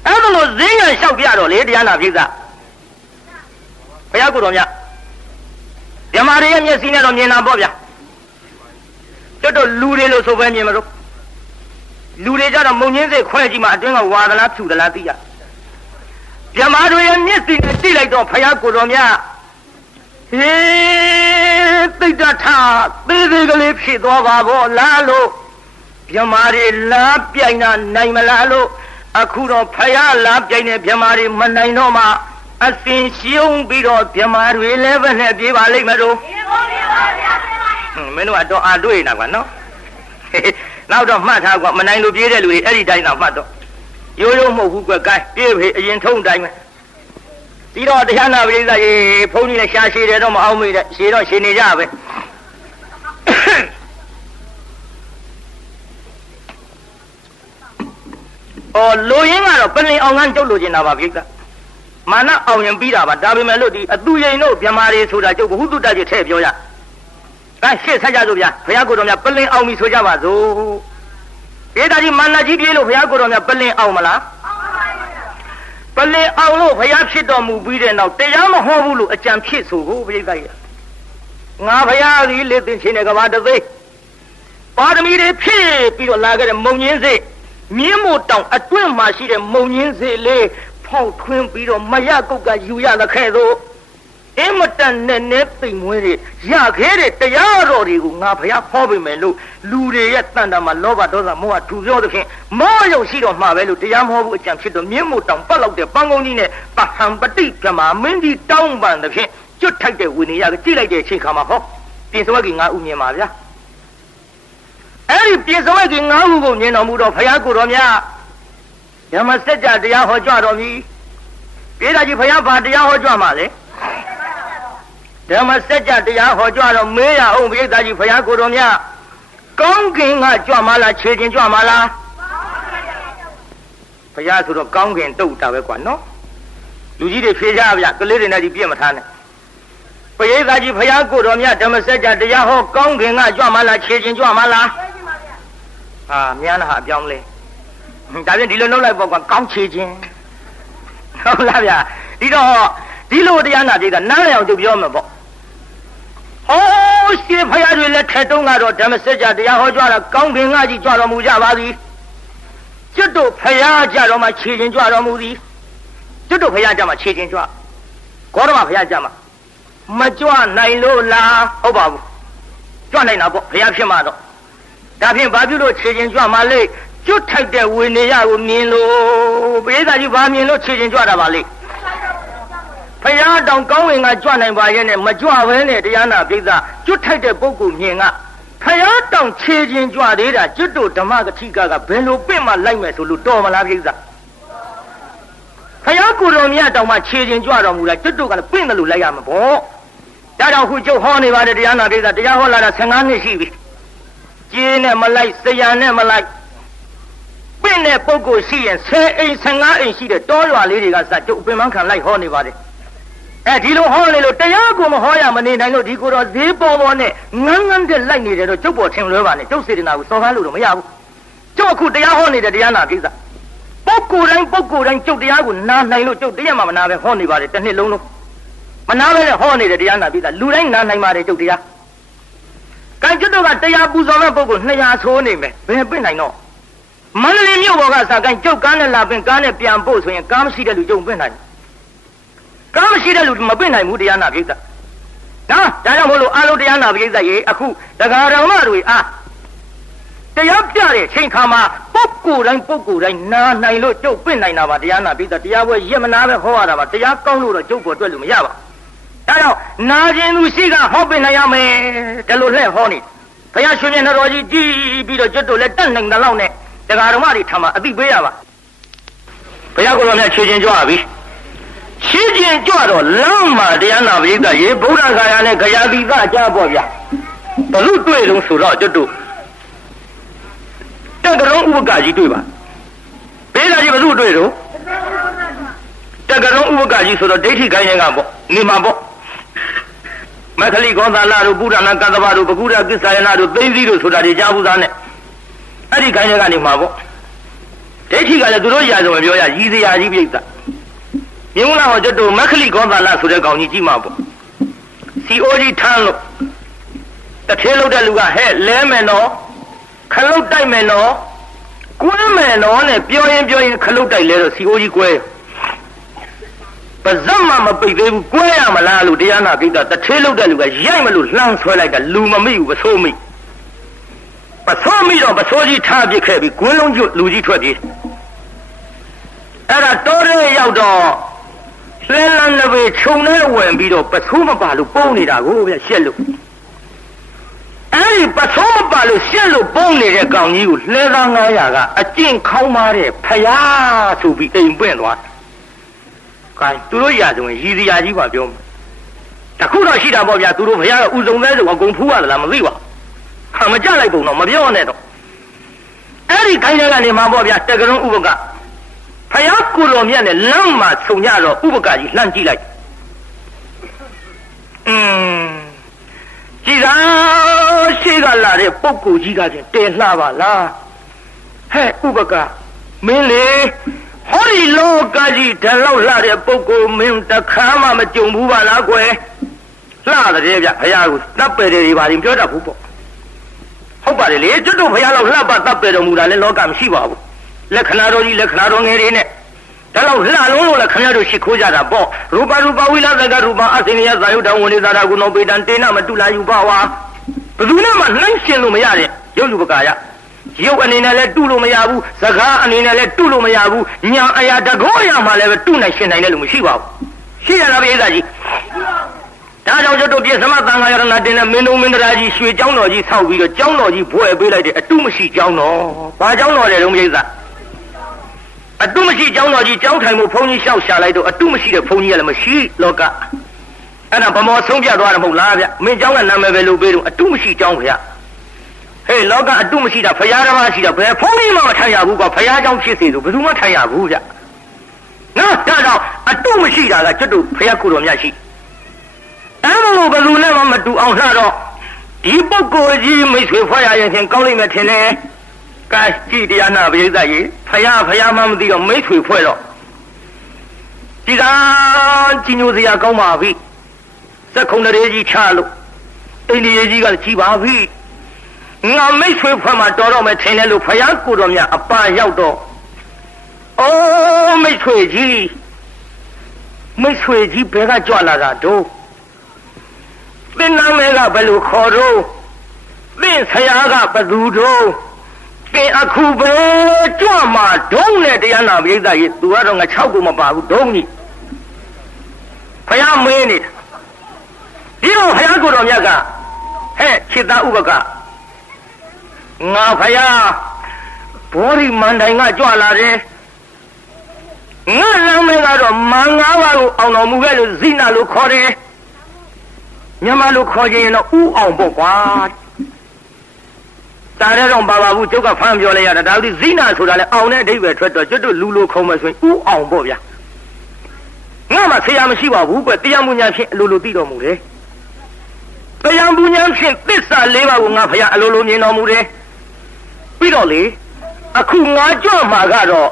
အဲ့ဒါလို့ဇင်းညာလျှောက်ပြတော်လေတရားနာပရိသတ်ဘုရားကိုတော်မြတ်ဗြဟ္မာတွေရဲ့မျက်စိနဲ့တော့မြင်တာပေါ့ဗျာကျွတ်တို့လူတွေလို့ဆိုပဲမြင်မလို့လူတွေကြတော့မုံညင်းစိတ်ခွဲကြည့်မှအတွင်းကဝါသလားဖြူသလားသိရဗြဟ္မာတွေရဲ့မျက်စိနဲ့ကြည့်လိုက်တော့ဘုရားကိုတော်မြတ်ဟေးသိတ္တထသေးသေးကလေးဖြစ်သွားပါဘောလားလို့ဗြဟ္မာတွေလားပြိုင်တာနိုင်မလားလို့အခုတော့ဘုရားလားပြိုင်တဲ့ဗြဟ္မာတွေမနိုင်တော့မှအစင်ရှုံးပြီးတော့ဗြဟ္မာတွေလည်းပဲနဲ့ပြေးပါလိမ့်မယ်တို့မင်းတို့ကတော့အာတွေ့နေတာကွာနော်နောက်တော့မှတ်ထားကွာမနိုင်လို့ပြေးတဲ့လူတွေအဲ့ဒီတိုင်းတော့မှတ်တော့ရိုးရိုးမဟုတ်ဘူးကွာကိုင်းပြေးဖေးအရင်ထုံးတိုင်းပဲပြီးတော့တရားနာပရိသတ်ကြီးဘုန်းကြီးလည်းရှားရှည်တယ်တော့မအောင်မေးတဲ့ရှည်တော့ရှည်နေကြပဲလိုရင်းကတော့ပလင်အောင်ကန်းကျုပ်လိုချင်တာပါပရိသတ်မာနအောင်ရင်ပြီးတာပါဒါပေမဲ့လို့ဒီအသူရင်တို့ဗြဟ္မာတွေဆိုတာကျုပ်ဘုသူတ္တကြီးထည့်ပြောရရှေ့ဆက်ကြစို့ဗျာဘုရားကိုတော်မြတ်ပလင်အောင်ပြီဆိုကြပါစို့ဒေတာကြီးမာနကြီးပြေးလို့ဘုရားကိုတော်မြတ်ပလင်အောင်မလားပလင်အောင်လို့ဘုရားဖြစ်တော်မူပြီးတဲ့နောက်တရားမဟောဘူးလို့အကြံဖြစ်ဆိုကိုဘုရားကြီးငါဘုရားကြီးလေ့သင်ခြင်းနဲ့ကဘာတသိပါရမီတွေဖြည့်ပြီးတော့လာခဲ့တဲ့မုံညင်းစိတ်မြင်းမို့တောင်အတွင်းမှာရှိတဲ့မုံညင်းစိတ်လေးဖောက်ထွင်းပြီးတော့မရကုတ်ကယူရတဲ့ခဲ့သို့အင်မတန်နဲ့နဲ့သိမ်မွေးတွေရခဲ့တဲ့တရားတော်တွေကိုငါဘုရားဖော်ပေးမယ်လို့လူတွေရဲ့တန်တာမှာလောဘဒေါသမောဟထူပြောသဖြင့်မောဟယုံရှိတော့မှာပဲလို့တရားမဟောဘူးအကြံဖြစ်တော့မြင်းမို့တောင်ပတ်လောက်တဲ့ပန်းကုန်းကြီးနဲ့ပဟံပတိဗြဟ္မာမင်းကြီးတောင်းပန်သဖြင့်ကျွတ်ထိုက်တဲ့ဝိနည်းကကြည့်လိုက်တဲ့အချိန်ခါမှာဟောပြင်စဝက်ကငါဥမြင်ပါဗျာအဲ့ဒီပြင်စဝက်ကငါဥကိုမြင်တော်မူတော့ဘုရားကိုတော်မြတ်ဓမ္မစကြာတရားဟောကြတော်မူပြေတာကြီးဘုရားဘာတရားဟောကြမှာလဲဓမ္မစကြာတရားဟောကြတော့မေးရအောင်ပြေတာကြီးဘုရားကိုတော်မြတ်ကောင်းကင်ကကြွမှာလားခြေချင်းကြွမှာလားဘုရားဆိုတော့ကောင်းကင်တုတ်တာပဲကွာနော်လူကြီးတွေဖြေကြဗျကလေးတွေနဲ့ဒီပြည့်မထားနဲ့ပရိသတ်ကြီးဘုရားကိုတော်မြတ်ဓမ္မစကြာတရားဟောကောင်းကင်ကကြွမှာလားခြေချင်းကြွမှာလားဟာမြန်တာဟာအပြောင်းလဲဒါဖြင့်ဒီလိုနှုတ်လိုက်ပေါ့ကွာကောင်းခြေချင်းဟုတ်လားဗျာဒီတော့ဒီလိုတရားနာကြည့်တာနားလည်အောင်သူပြောမှာပေါ့ဟောရှင်ဘုရားတွေလက်ထက်တုန်းကတော့ဓမ္မစကြာတရားဟောကြတာကောင်းကင်ကကြီးကြွတော်မူကြပါသည်ကျွတ်တို့ဘုရားကြတော့မှခြေချင်းကြွတော်မူသည်ကျွတ်တို့ဘုရားကြမှာခြေချင်းကြွဂေါတမဘုရားကြမှာမကြွနိုင်လို့လားဟုတ်ပါဘူးကြွနိုင်တာပေါ့ဘုရားဖြစ်မှာတော့ဒါဖြင့်ဘာပြုလို့ခြေချင်းကြွမှာလဲကျွတ်ထိုက်တဲ့ဝိနည်းကိုမြင်လို့ပရိသတ်ကြီးဘာမြင်လို့ခြေချင်းကြွတာပါလဲဘုရားတောင်ကောင်းဝင်ကကြွနိုင်ပါရဲ့နဲ့မကြွဘဲနဲ့တရားနာပိဿကျွတ်ထိုက်တဲ့ပုဂ္ဂိုလ်မြင်ကဘုရားတောင်ခြေချင်းကြွသေးတာကျွတ်တို့ဓမ္မကတိကဘယ်လိုပြင့်မှလိုက်မယ်ဆိုလို့တော်မလားပိဿဘုရား ကိုတော်မြတ်တောင်မှခြေချင်းကြွတော်မူတာကျွတ်တို့ကလည်းပြင့်တယ်လို့လိုက်ရမှာပေါ့ဒါကြောင့်ခုကျုပ်ဟောနေပါတယ်တရားနာပိဿတရားဟောလာတာ15နှစ်ရှိပြီကျင်းနဲ့မလိုက်စရံနဲ့မလိုက်ပြင့်တဲ့ပုဂ္ဂိုလ်ရှိရင်10အိမ်15အိမ်ရှိတဲ့တောရွာလေးတွေကစကျုပ်ပင်မခံလိုက်ဟောနေပါတယ်ဒီလိုဟောနေလို့တရားကိုမဟောရမနေနိုင်လို့ဒီကိုတော့ဈေးပေါ်ပေါ်နဲ့ငန်းငန်းတဲ့လိုက်နေတယ်တော့ကျုပ်ပေါ်ထင်လွဲပါနဲ့ကျုပ်စေတနာကိုစော်ကားလို့တော့မရဘူးကျုပ်အခုတရားဟောနေတဲ့တရားနာပိဿပုဂ္ဂိုလ်တိုင်းကျုပ်တရားကိုနားနိုင်လို့ကျုပ်တရားမှမနာပဲဟောနေပါတယ်တစ်နှစ်လုံးလုံးမနာပဲနဲ့ဟောနေတဲ့တရားနာပိဿလူတိုင်းနားနိုင်ပါတယ်ကျုပ်တရားကံကျွတ်တို့ကတရားပူဇော်မဲ့ပုဂ္ဂိုလ်200ဆိုးနေမယ်ဘယ်ပြင့်နိုင်တော့မန္တလေးမြို့ပေါ်ကစကံကျုပ်ကားနဲ့လာပင်ကားနဲ့ပြန်ပို့ဆိုရင်ကားမရှိတဲ့လူကျုံပြင့်နိုင်ကားမရှိတဲ့လူမပြင့်နိုင်ဘူးတရားနာပိဿနော်ဒါကြောင့်မို့လို့အားလုံးတရားနာပိဿရေအခုတရားတော်မတွေတရားပြတဲ့ချိန်ခါမှာပုဂ္ဂိုလ်တိုင်းနားနိုင်လို့ကျုပ်ပြင့်နိုင်တာပါတရားနာပိဿတရားပွဲရက်မနာပဲဟောရတာပါတရားကောင်းလို့တော့ကျုပ်ပေါ်တွေ့လို့မရပါဘူးဒါကြောင့်နာခြင်းသူရှိကဟောပြနိုင်ရမယ်ဒါလို့လှည့်ဟောနေဘုရားရှင်မြတ်တော်ကြီးကြည်ပြီးတော့ကျွတ်တို့လည်းတတ်နိုင်တဲ့လောက်နဲ့တရားတော်မတွေထမ်းမှာအသိပေးရပါဘုရားကိုယ်တော်မြတ်ခြေချင်းကြွပြီခြေချင်းကြွတော့လမ်းမှာတရားနာပိဿရေဗုဒ္ဓဂါယာနဲ့ဂယာတိသအကြပေါ့ဗျာဘလို့တွေ့လုံးဆိုတော့ကျွတ်တို့တက္ကရုံဥပကကြီးတွေ့ပါဘေးလာကြီးဘလို့တွေ့တော့တက္ကရုံဥပကကြီးဆိုတော့ဒိဋ္ဌိခိုင်းရင်ကပေါ့နေမှာပေါ့မခလိကောသလတို့ပုဒ္ဒနာကသဗတို့ပကုဒကိစ္ဆာယနာတို့သိသိတို့ဆိုတာတွေကြားဘူးသားနဲ့အဲ့ဒီခိုင်းရင်ကနေမှာပေါ့ဒိဋ္ဌိကလည်းသူတို့ရာဇဝင်ပြောရရည်စရာကြီးပြိဿမြင်လားဟောကျွတ်တို့မခလိကောသလဆိုတဲ့ကောင်ကြီးကြည့်မှာပေါ့စီအိုကြီးထမ်းလို့တထဲလောက်တဲ့လူကဟဲ့လဲမယ်နော်ခလုတ်တိုက်မယ်နော်ကွဲမယ်နော်နဲ့ပြောရင်ခလုတ်တိုက်လဲတော့စီအိုကြီးကွဲပါဇက်မှမပိတ်သေးဘူးကွဲရမလားလို့တရားနာပိဿတထဲလောက်တဲ့လူကရိုက်မလို့လှမ်းဆွဲလိုက်တာလူမမိဘူးပစိုးမိတော့ပစိုးကြီးထားပစ်ခဲ့ပြီးကွင်းလုံးကျွတ်လူကြီးထွက်ပြေးအဲ့ဒါတောထဲရောက်တော့လှဲလန်းတစ်ပေခြုံထဲဝင်ပြီးတော့ပစိုးမပါလို့ပုံနေတာကိုဗျရှက်လို့အဲ့ဒီပစိုးမပါလို့ရှက်လို့ပုံနေတဲ့ကောင်ကြီးကိုလှဲသား900ကအကျင့်ခေါင်းမာတဲ့ဖယားဆိုပြီးအိမ်ပွင့်သွားခိုင်းသူတို့ရာဇဝင်ရည်စရာကြီးပါပြောမှာတခုတော့ရှိတာပေါ့ဗျာသူတို့ဘုရားကဥစုံသေးဆိုအကုန်ဖူးရတယ်လားမသိပါဘူးမကြလိုက်ပုံတော့မပြောနဲ့တော့အဲ့ဒီခိုင်းတဲ့ကနေမှာပေါ့ဗျာတက္ကရုံဥပကဖယားကိုတော်မြတ်နဲ့လမ်းမှာဆုံကြတော့ဥပကကြီးလှမ်းကြည့်လိုက်ကြည်သာရှိကလာတဲ့ပုဂ္ဂိုလ်ကြီးကချင်းတဲလှပါလားဟဲ့ဥပကမင်းလေဟောဒီလောကကြီးတလောက်လှတဲ့ပုဂ္ဂိုလ်မင်းတခါမှမကြုံဘူးပါလားကွယ်လှတယ်ဗျဘုရားကိုတပ်ပယ်တယ်တွေပါရင်ပြောတတ်ဘူးပေါ့ဟုတ်ပါတယ်လေကျွတ်တို့ဘုရားလောက်လှပတပ်ပယ်တော်မူတာလည်းလောကမရှိပါဘူးလက္ခဏာတော်ကြီးလက္ခဏာတော်ငယ်တွေနဲ့ဒါလောက်လှလုံးလို့လည်းခင်ဗျားတို့ရှိခိုးကြတာပေါ့ရူပဝိလသကရူပအစင်ရဇာယုတံဝိသရာကုဏောပေတံတေနမတုလာယူပါဝါဘယ်သူနဲ့မှနှိုင်းရှင်လို့မရတဲ့ရုပ်လူပကာယရုပ်အနေနဲ့လည်းတုလို့မရဘူးစကားအနေနဲ့လည်းတုလို့မရဘူးညာအရာတကောအရာမှလည်းတုနိုင်ရှင်နိုင်တယ်လို့မရှိပါဘူးရှိရလားပြေးသားကြီးဒါကြောင့်ကျွတ်တို့ပြည့်စမသံဃာယရဏတင်နဲ့မင်းတို့မင်းတရားကြီးရွှေကျောင်းတော်ကြီးဆောက်ပြီးတော့ကျောင်းတော်ကြီးဘွဲ့ပေးလိုက်တဲ့အတုမရှိကျောင်းတော်ဘာကျောင်းတော်လဲတော့ပြေးသားအတုမရှိကျောင်းတော်ကြီးကျောင်းထိုင်မှုဘုန်းကြီးလျှောက်ရှာလိုက်တော့အတုမရှိတဲ့ဘုန်းကြီးကလည်းမရှိလောကအဲ့ဒါဗမောဆုံးပြသွားတယ်မဟုတ်လားဗျမင်းကျောင်းကနာမည်ပဲလို့ပေးတော့အတုမရှိကျောင်းခင်ဗျဟေးလောကအတုမရှိတာဖရာတော်မရှိတာဘယ်ဘုန်းကြီးမှမထိုင်ရဘူးကွာဖရာကျောင်းဖြစ်စေဆိုဘယ်သူမှထိုင်ရဘူးဗျနော်ဒါတော့အတုမရှိတာကကျွတ်တို့ဖရာကိုယ်တော်မြတ်ရှိအဲ့လိုဘယ်သူနဲ့မှမတူအောင်လှတော့ဒီပုဂ္ဂိုလ်ကြီးမိတ်ဆွေဖွဲ့ရရင်ကောင်းလိမ့်မယ်ထင်တယ်ကဲကြည်တရားနာပရိသတ်ကြီးဖယားမှမသိတော့မိတ်ဆွေဖွဲ့တော့ဒီကကြီးညိုစရာကောင်းပါပြီစက်ခုံတရေကြီးချလို့အိန္ဒိယကြီးကကြီးပါပြီငါမိတ်ဆွေဖွဲ့မှာတော်တော့မယ်ထင်တယ်လို့ဖယားကိုတော်မြတ်အပါရောက်တော့အိုးမိတ်ဆွေကြီးဘယ်ကကြွလာတာတို့သင်နာမဲကဘယ်လိုခေါ်တော့သင်ဆရာကဘယ်သူတို့သင်အခုပဲကြွမှာဒုံးနဲ့တရားနာပရိသတ်ကြီးသူကတော့ငါ6ခုမပါဘူးဒုံးကြီးဖယားမင်းနေတာဒီတော့ဖယားကိုတော်မြတ်ကဟဲ့ခြေသားဥပကငါဖယားဘောရီမန်တိုင်ကကြွလာတယ်ငါလမ်းမဲက ကတော့မန်၅ပါးကိုအောင်တော်မူခဲ့လို့ဇိနာလို့ခေါ်တယ်မြန်မာလို့ခေါ်ခြင်းတော့ဥအောင်ပေါ့ကွာတာရဲတော့ပါပါဘူးကျုပ်ကဖမ်းပြောလိုက်ရတာဒါဥဒိဇိနာဆိုတာလဲအောင်တဲ့အဓိပ္ပာယ်ထွက်တော့ကျွတ်တို့လူလိုခုံမယ်ဆိုရင်ဥအောင်ပေါ့ဗျာငါမှဆရာမရှိပါဘူးကွတရားမှုညာဖြင့်အလိုလိုသိတော်မူတယ်တရားမှုညာဖြင့်သစ္စာ၄ပါးကိုငါဖယားအလိုလိုမြင်တော်မူတယ်ပြီးတော့လေအခုငါကြော့မှာကတော့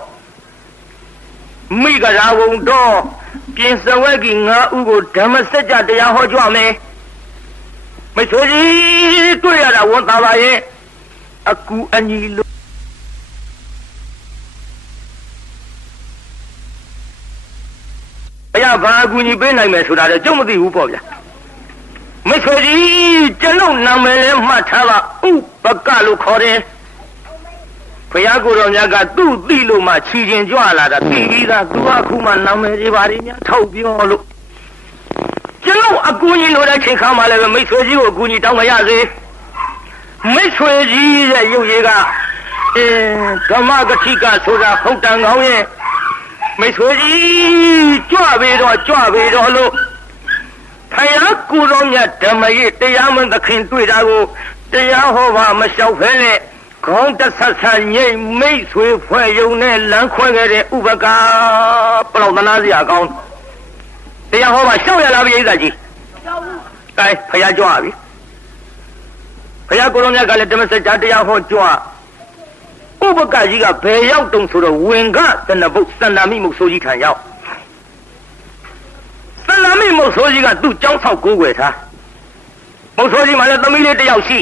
မိဂရာဝုံတော့ပြင်စဝဲကြီးငါဥကိုဓမ္မစကြာတရားဟောကြွမယ်မိတ်ဆွေကြီးတွေ့ရတာဝန်သာပါရဲ့အကူအညီလို့ဘုရားဘာအကူအညီပေးနိုင်မယ်ဆိုတာတော့ကျုပ်မသိဘူးပေါ့ဗျာမိတ်ဆွေကြီးကျွန်ုပ်နာမည်လည်းမှတ်ထားပါဥပကလို့ခေါ်တယ်ဘုရားကိုယ်တော်မြတ်ကသူ့သိလို့မှခြီကျင်ကြွလာတာသိပြီးသားသူအခုမှနာမည်တွေပါရင်းများထောက်ပြောလို့ကျွန်တော်အကူကြီးလိုတဲ့ချိန်ခါမှလည်းပဲမိတ်ဆွေကြီးကိုအကူကြီးတောင်းမရစေမိတ်ဆွေကြီးရဲ့ရုပ်ရည်ကဓမ္မဂတိကဆိုတာဟုတ်တန်ကောင်းရဲ့မိတ်ဆွေကြီးကြွပေတော့လို့ဘုရားကိုယ်တော်မြတ်ဓမ္မရဲ့တရားမသခင်တွေ့တာကိုတရားဟောပါမလျှောက်ဖဲနဲ့ခေါင်းတဆက်ဆံငိမ့်မိတ်ဆွေဖွဲ့ယုံနဲ့လမ်းခွဲခဲ့တဲ့ဥပကာပလောက်သနာစရာကောင်းတရားဟောပါရှောက်ရလားပြိဿကြီးရှောက်ဘူးကဲဖယားကြွပြီဖယားကိုယ်တော်မြတ်ကလည်းဓမ္မစကြာတရားဟောကြွဥပကာကြီးကဘယ်ရောက်တုံဆိုတော့ဝင်ကသနဘုတ်သန္တာမိမုတ်ဆိုးကြီးထံရောက်သန္တာမိမုတ်ဆိုးကြီးကသူ့ကြောင်းဆောက်ကိုးကွယ်ထားမုတ်ဆိုးကြီးမှလည်းသမီးလေးတစ်ယောက်ရှိ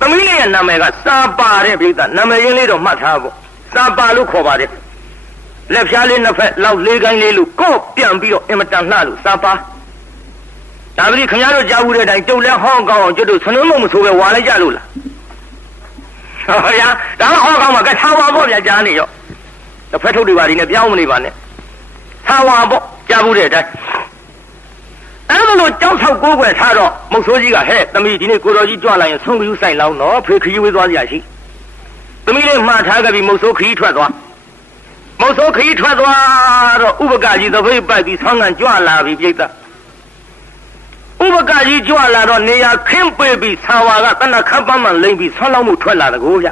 သမီးလေးရဲ့နာမည်ကစာပါတဲ့ပြိဿနာမည်ရင်းလေးတော့မှတ်ထားဖို့စာပါလို့ခေါ်ပါတယ်လက်ဖြားလေးနှစ်ဖက်လောက်လေးကိုင်းလေးလို့ကော့ပြန်ပြီးတော့အင်မတန်လှလို့စာပါဒါပေမဲ့ခင်ဗျားတို့ကြားဘူးတဲ့အတိုင်းကျုပ်လည်းဟောင်းကောင်းအောင်ကျွတ်တို့ဆွနှုံးမဆိုပဲဝါလိုက်ကြလို့လားဟောဗျာဒါကဟောင်းကောင်းမှာကထားပါပေါ့ဗျာကြားနေရောတစ်ဖက်ထုတ်တွေပါဒီနဲ့ပြောင်းမနေပါနဲ့ထားပါပေါ့ကြားဘူးတဲ့အတိုင်းအဲ့လိုကြောက်ဆောက်ကိုးကွယ်ထားတော့မုတ်ဆိုးကြီးကဟဲ့သမီးဒီနေ့ကိုတော်ကြီးကြွလာရင်ဆုံးခယူဆိုင်လောင်းတော့ဖေခရီးဝေးသွားကြရရှိသမီးလေးမှားထားခဲ့ပြီးမုတ်ဆိုးခရီးထွက်သွားမုတ်ဆိုးခရီးထွက်သွားတော့ဥပကကြီးသပိတ်ပိုက်ပြီးဆောင်းကန်ကြွလာပြီပြိဿဥပကကြီးကြွလာတော့နေရာခင်းပေးပြီးဆာဝါကတဏ္ဍခပ်ပန်းမှလိမ့်ပြီးဆောင်းလောင်းမှုထွက်လာတယ်ကိုဗျ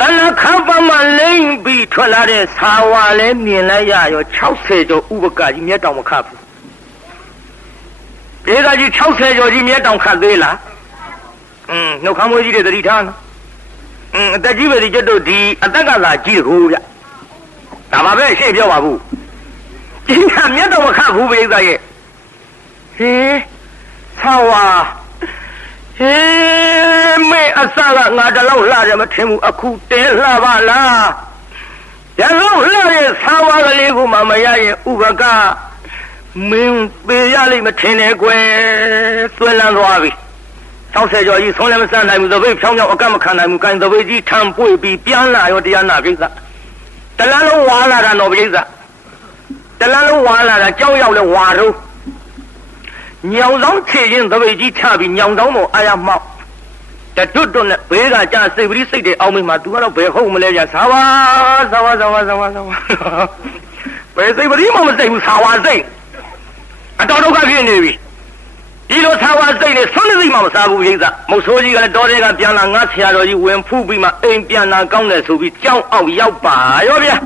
တဏ္ဍခပ်ပန်းမှလိမ့်ပြီးထွက်လာတဲ့ဆာဝါလည်းမြင်လိုက်ရရော60ကျော်ဥပကကြီးမျက်တောင်မခတ်ဘူးဧကကြီး60ကျော်ကြီးမျက်တောင်ခတ်သေးလားနှုတ်ခမ်းမွေးကြီးတွေတတိထားနော်အသက်ကြီးပဲဒီကျွတ်တို့ဒီအသက်ကသာကြီးကိုဗျဒါမှပဲရှင်းပြောပါဘူးဒီကမျက်တောင်မခတ်ဘူးပြိဿရဲ့ဟေးဆာဝါဟေးမေအစကငါတလောက်လှတယ်မထင်ဘူးအခုတဲလှပါလားရလို့လှတဲ့ဆာဝါကလေးကိုမှမရရင်ဥပကမင်းပေးရလိမ့်မထင်နဲ့ကွယ်သွဲလန်းသွားပြီ60ကျော်ကြီးဆုံးလည်းမစနိုင်ဘူးသပိတ်ဖြောင်းဖြောင်းအကန့်မခံနိုင်ဘူးကိုင်သပိတ်ကြီးထံပွေပြီးပြန်လာရောတရားနာပြိဿတလန်းလုံးဝါလာတာတော့ပြိဿတလန်းလုံးဝါလာတာကြောက်ရောက်လဲဝါတော့ညောင်ဆောင်ခြေရင်သပိတ်ကြီးချပြီးညောင်ဆောင်တော့အာရမောက်တတွတ်တွတ်နဲ့ဘေးကကြာစိတ်ပရိစိတ်တွေအောင်းမိမှာ तू ကတော့ဘယ်ဟုတ်မလဲကြာသာဝါဘယ်စိတ်ပရိမှမစိတ်ဘူးသာဝါစိတ်အတော်ဒုက္ခဖြစ်နေပြီဒီလိုသာဝါစိတ်နဲ့ဆွမ်းနေသိမှမစားဘူးပြိဿမုတ်ဆိုးကြီးကလည်းတော်တဲ့ကပြန်လာငါဆရာတော်ကြီးဝင်ဖူးပြီးမှအိမ်ပြန်လာကောင်းတယ်ဆိုပြီးကြောင်းအောင်ရောက်ပါရောဗျာ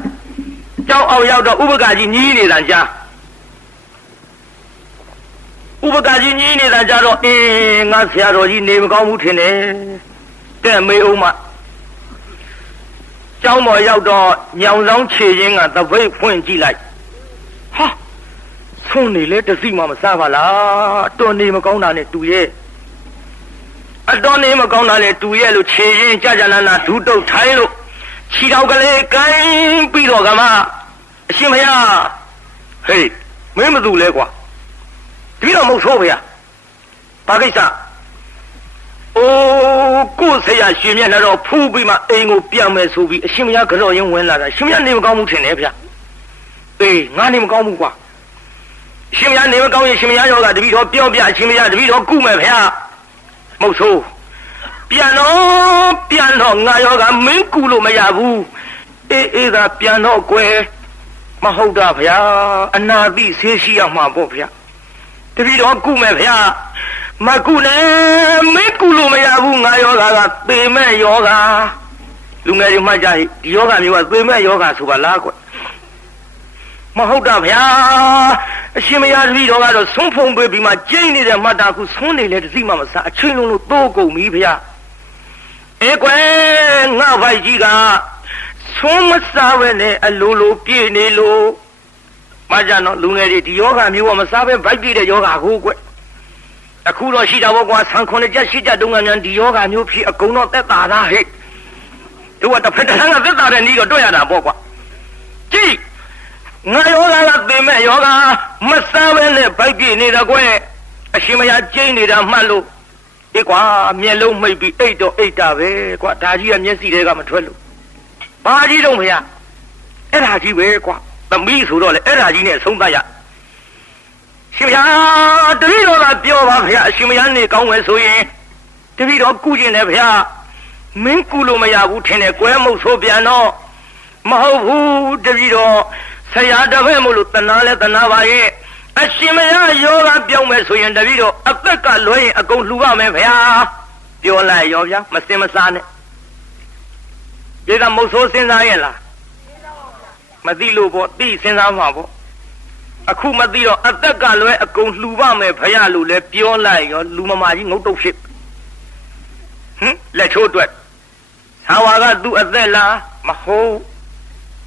ကြောင်းအောင်ရောက်တော့ဥပကကြီးညီးနေတာကြာဥပကကြီးညီးနေတာကြတော့ငါဆရာတော်ကြီးနေမကောင်းဘူးထင်တယ်တဲ့မေအောင်မကျောင်းပေါ်ရောက်တော့ညောင်ဆောင်ခြေချင်းကသပိတ်ဖွင့်ကြည့်လိုက်ဟာဆုံးနေလေတစီမှမစားပါလားအတော်နေမကောင်းတာနဲ့တူရဲ့အတော်နေမကောင်းတာနဲ့တူရဲ့လို့ခြေချင်းကြနာဒူးတုတ်ထိုင်းလို့ခြေတော်ကလေးကိုင်းပြီးတော့ကမအရှင်မရဟေးမင်းမသူလဲကွာဒီတော့မဟုတ်ဆိုးဗျာဘာကိစ္စအိုးကိုဆရာရှင်မြတ်တော့ဖူးပြီးမှအိမ်ကိုပြန်မယ်ဆိုပြီးအရှင်မရကြော်ရင်ဝင်လာတာရှင်မရနေမကောင်းဘူးထင်တယ်ဗျာအေးငါနေမကောင်းဘူးကွာရှင်မရနေမကောင်းရင်ရှင်မရရောကတပည့်တော်ပြောပြရှင်မရတပည့်တော်ကုမယ်ဗျာမဟုတ်ဆိုးပြန်တော့ငါရောကမင်းကုလို့မရဘူးအေးသာပြန်တော့ကွယ် မဟုတ်တာဗျာအနာသိဆေးရှိရမှာပေါ့ဗျာတပည့်တော်ကုမယ်ဗျာမကုနဲ့မင်းကုလို့မရဘူးငါယောဂကသေမဲ့ယောဂလူငယ်တွေမှကြဒီယောဂမျိုးကသေမဲ့ယောဂဆိုပါလားကွမဟုတ်တာဗျာအရှင်မယားတပည့်တော်ကတော့ဆုံးဖုံပေးပြီးမှကျိန်းနေတဲ့မှတ်တာခုဆုံးနေလေတသိမှမစားအချင်းလုံးလို့တိုးကုန်ပြီဗျာကွယ်ငါဖိုက်ကြီးကဆုံးမစားပဲနဲ့အလိုလိုပြည့်နေလို့မကြတော့လူငယ်တွေဒီယောဂမျိုးကမစားပဲဗိုက်ပြည့်တဲ့ယောဂကိုကွအခုတော့ရှိတာပေါ့ကွာဆံခွန်ကြက်ရှိကြတုံးကမြန်ဒီယောဂမျိုးဖြစ်အကုန်တော့သက်သာတာဟဲ့တို့ကတစ်ဖက်တစ်ဆန်းကသက်သာတဲ့နည်းတော့တွေ့ရတာပေါ့ကွာကြည့်ငါယောဂကသိမဲ့ယောဂမစားပဲနဲ့ဗိုက်ပြည့်နေတာကွအရှင်မယားကျိန်းနေတာမှတ်လို့ကွာမျက်လုံးမိတ်ပြီးအိတ်တော့အိတ်တာပဲကွာဒါကြီးကမျက်စိတွေကမထွက်လို့ဘာကြီးတော့မရအဲ့ဒါကြီးပဲကွာသမီးဆိုတော့လေအဲ့ဒါကြီးနဲ့ဆုံးသတ်ရရှင်ဗျာတပည့်တော်ကပြောပါဗျာအရှင်မယားနေကောင်းမယ်ဆိုရင်တပည့်တော်ကုကျင်တယ်ဗျာမင်းကုလို့မရဘူးထင်တယ်ကွဲမုတ်ဆိုပြန်တော့မဟုတ်ဘူးတပည့်တော်ဆရာတပည့်မို့လို့တနာလဲတနာပါရဲ့အရှင်မယားယောဂပြောင်းမယ်ဆိုရင်တပည့်တော်အသက်ကလွှဲရင်အကုန်လှူပါမယ်ဗျာပြောလိုက်ရောဗျာမစင်မစားနဲ့ဒီကမုတ်ဆိုးစဉ်းစားရဲ့လားမသိလို့ပေါ့သိစဉ်းစားမှာပေါ့အခုမသိတော့အသက်ကလွဲအကုန်လှူပါမယ်ဖယားလို့လဲပြောလိုက်ရောလူမမာကြီးငုတ်တုတ်ဖြစ်လက်ချိုးအတွက်သာဝါကသူ့အသက်လားမဟုတ်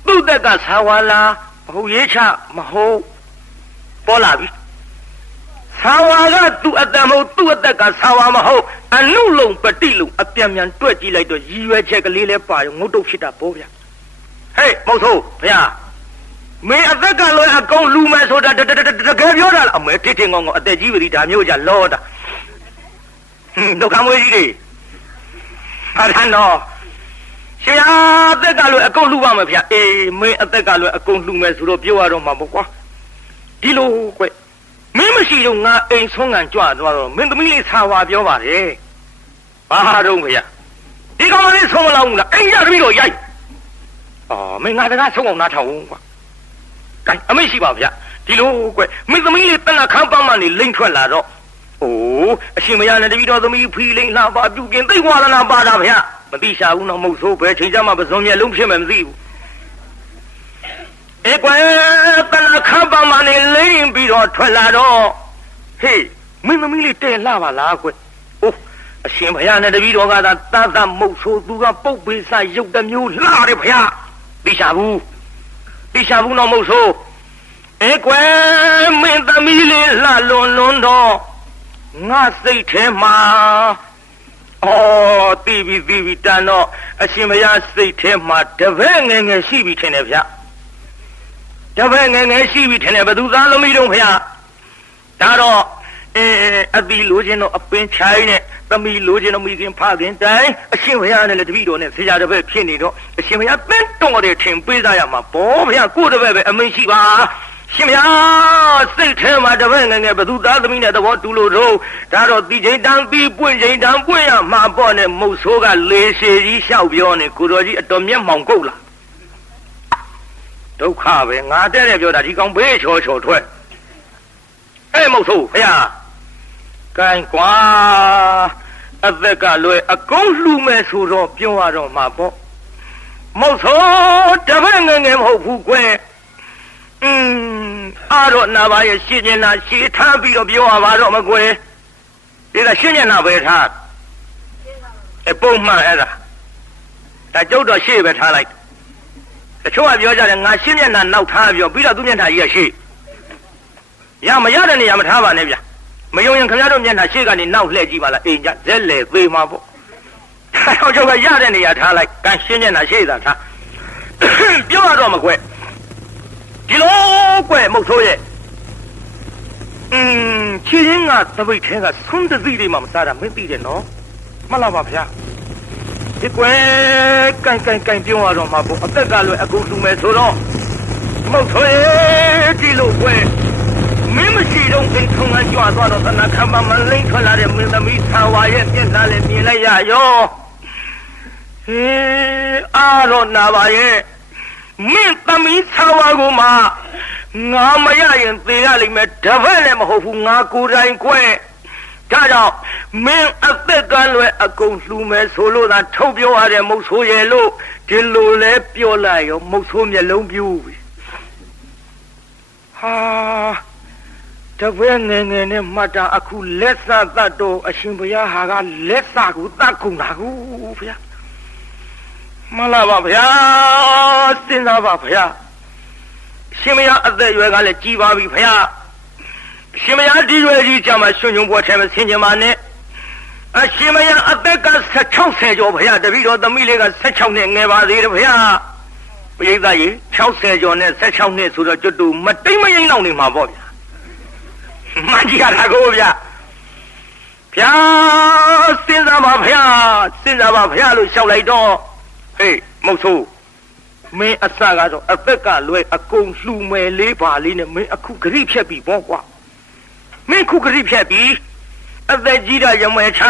သူ့သက်ကသာဝါလားမဟုတ်ရေးချမဟုတ်ပေါ်လာပြီသာဝါကသူ့အသက်မဟုတ်သူ့အသက်ကသာဝါမဟုတ်အနုလုံပတိလုံအပြန်ပြန်တွက်ကြည့်လိုက်တော့ရည်ရွယ်ချက်ကလေးလဲပါရောငုတ်တုတ်ဖြစ်တာပေါ့ဗျာဟေးမဟုတ်ဆိုဖယားမင်းအသက်ကလွယ်အကုန်လူမယ်ဆိုတာတကယ်ပြောတာလားအမေတစ်ထင်ကောင်းကောအသက်ကြီးပြီဒါမျိုးကြလောတာဒုက္ခမွေးကြီးတွေဟာထန်တော့ရှင်အသက်ကလွယ်အကုန်လူပါမယ်ဗျာအေးမင်းအသက်ကလွယ်အကုန်လူမယ်ဆိုတော့ပြောရတော့မှာပေါ့ကွာဒီလိုကွမင်းမရှိတော့ငါအိမ်ဆုံးကန်ကြွသွားတော့မင်းသမီးလေးဆာဝါပြောပါတယ်ဘာတော့ဗျာဒီကောင်လေးဆုံးမလောက်ဘူးလားအိမ်ရတပြီးတော့ရိုက်မင်းငါတကားဆုံးအောင်နားထောင်ဦးကွာအမေရှိပါဗျာဒီလိုကွမင်းသမီးလေးတဏ္ဍခမ်းပန်းမနေလိမ့်ထွက်လာတော့အရှင်မယားနဲ့တပည့်တော်သမီးဖီလိမ့်လာပါပြုကျင်သိဝါဒနာပါတာဗျာမသိရှာဘူးတော့မဟုတ်ဆိုးပဲချိန်ကြမှာပစုံမျက်လုံးဖြစ်မယ်မသိဘူးကွတဏ္ဍခမ်းပန်းမနေလိမ့်ပြီးတော့ထွက်လာတော့ဟေးမင်းသမီးလေးတဲ့လှပါလားကွအရှင်ဘုရားနဲ့တပည့်တော်ကသာတတ်မုတ်ဆိုးသူကပုတ်ပေးစရုပ်တစ်မျိုးလှတယ်ဘုရားသိရှာဘူးတော့မဟုတ်ဆိုကွယ်မင်းသမီးလေးလှလွန်တော့ငါစိတ်ထဲမှာတီးပြီးတန်တော့အရှင်ဘုရားစိတ်ထဲမှာတပည့်ငယ်ရှိပြီထင်တယ်ဗျတပည့်ငယ်ရှိပြီထင်တယ်ဘယ်သူသားသမီးတော့ဘုရားဒါတော့အသီးလိုချင်တော့အပင်ချိုင်းနဲ့သမီးလိုချင်တော့မိခင်ဖခင်တိုင်းအရှင်ဘုရားနဲ့လည်းတပည့်တော်နဲ့ဆရာတပည့်ဖြစ်နေတော့အရှင်ဘုရားပင့်တော်တယ်ထင်ပေးသားရမှာဘောဘုရားကိုယ်တပည့်ပဲအမိန့်ရှိပါရှင်ဘုရားစိတ်ထဲမှာတပည့်ငယ်ဘသူသားသမီးနဲ့သဘောတူလို့တော့ဒါတော့ဒီချိန်တန်းပြီးပွင့်ချိန်တန်းပွင့်ရမှာပေါ့နဲ့မုတ်ဆိုးကလေရှည်ကြီးလျှောက်ပြောနေကိုတော်ကြီးအတော်မျက်မှောင်ကုတ်လာဒုက္ခပဲငါတဲ့ပြောတာဒီကောင်ဘေးချောထွက်မုတ်ဆိုးဘုရားကိုင်းကွာအသက်ကလွယ်အကုန်လှူမယ်ဆိုတော့ပြောရတော့မှာပေါ့မဟုတ်ဆိုတပည့်ငယ်မဟုတ်ဘူးကွယ်အားတော့နာပါရဲ့ရှင်းနေတာရှင်းထားပြီးတော့ပြောရပါတော့မကွယ်ဒီကရှင်းနေတာပဲထားပုံမှန်အဲ့ဒါကျုပ်တော့ရှေ့ပဲထားလိုက်တချို့ကပြောကြတယ်ငါရှင်းနေတာနောက်ထားပြောပြီးတော့သူ့မျက်နှာကြီးကရှေ့ရမရတဲ့နေရာမထားပါနဲ့ဗျာမယုံရင်ခင်ဗျားတို့မျက်နှာရှေ့ကနေနောက်လှည့်ကြည့်ပါလားအိမ်ကြဇက်လေသေးမှာပေါ့တော့ကျောက်ကရတဲ့နေရာထားလိုက်ကန်ရှင်းမျက်နှာရှေ့သာထားပြောရတော့မကွယ်ဒီလိုကွယ်မဟုတ်ဆိုရဲ့ချီရင်းကသပိတ်ထဲကသုံးတသိတွေမှမစားတာမသိတယ်နော်မှတ်လားပါဗျာဒီကွယ်ကန်ပြောရတော့မှာပေါ့အသက်ကလွယ်အကုန်လူမယ်ဆိုတော့မဟုတ်ဆိုရဲ့ဒီလိုကွယ်မင်းမရှိတော့အိမ်ထုံကကြွသွားတော့သနာခမမလိမ့်ထွက်လာတဲ့မင်းသမီးသာဝါရဲ့မျက်နှာလည်းမြင်လိုက်ရရောအားတော့နာပါရဲ့ မင်းသမီးဆာဝါကိုမှငါမရရင်သေရလိမ့်မယ်တပည့်လည်းမဟုတ်ဘူးငါကိုယ်တိုင်ကွဲဒါကြောင့်မင်းအသက်ကလွယ်အကုန်လှူမယ်ဆိုလို့သာထုတ်ပြောရတဲ့မုတ်ဆိုးရဲ့လို့ဒီလိုလဲပြောလိုက်ရောမုတ်ဆိုးမျက်လုံးပြူးပြီဟာတပည့်ငယ်ငယ်နဲ့မှတ်တာအခုလက်စသတ်တော့အရှင်ဘုရားဟာကလက်စကိုတတ်ကုန်တာကိုဘုရားမလားပါဗျာစဉ်းစားပါဗျာရှင်မယားအသက်အရွယ်ကလည်းကြီးပါပြီဗျာရှင်မယားဒီရွယ်ကြီးကြမှာရှင်ညုံပွဲထဲမှာဆင်ကျင်ပါနဲ့အရှင်မယားအသက်က60ကျော်ဗျာတပည့်တော်သမီးလေးက16နှစ်ငယ်ပါသေးတယ်ဗျာပိဋကကြီး60ကျော်နဲ့16နှစ်ဆိုတော့ကျွတ်တူမတိမ်မရင်တော့နေမှာပေါ့ဗျာမှန်ကြည့်ရတာကိုဗျာဗျာစဉ်းစားပါဗျာစဉ်းစားပါဗျာလို့ရှောက်လိုက်တော့ဟေးမဟုတ်ဆိုးမင်းအစကတော့အသက်ကလွယ်အကုန်လှူမယ်လေးပါလေးနဲ့မင်းအခုဂရိဖြတ်ပြီပေါ့ကွာမင်းခုဂရိဖြတ်ပြီအသက်ကြီးတာရမယ်ချ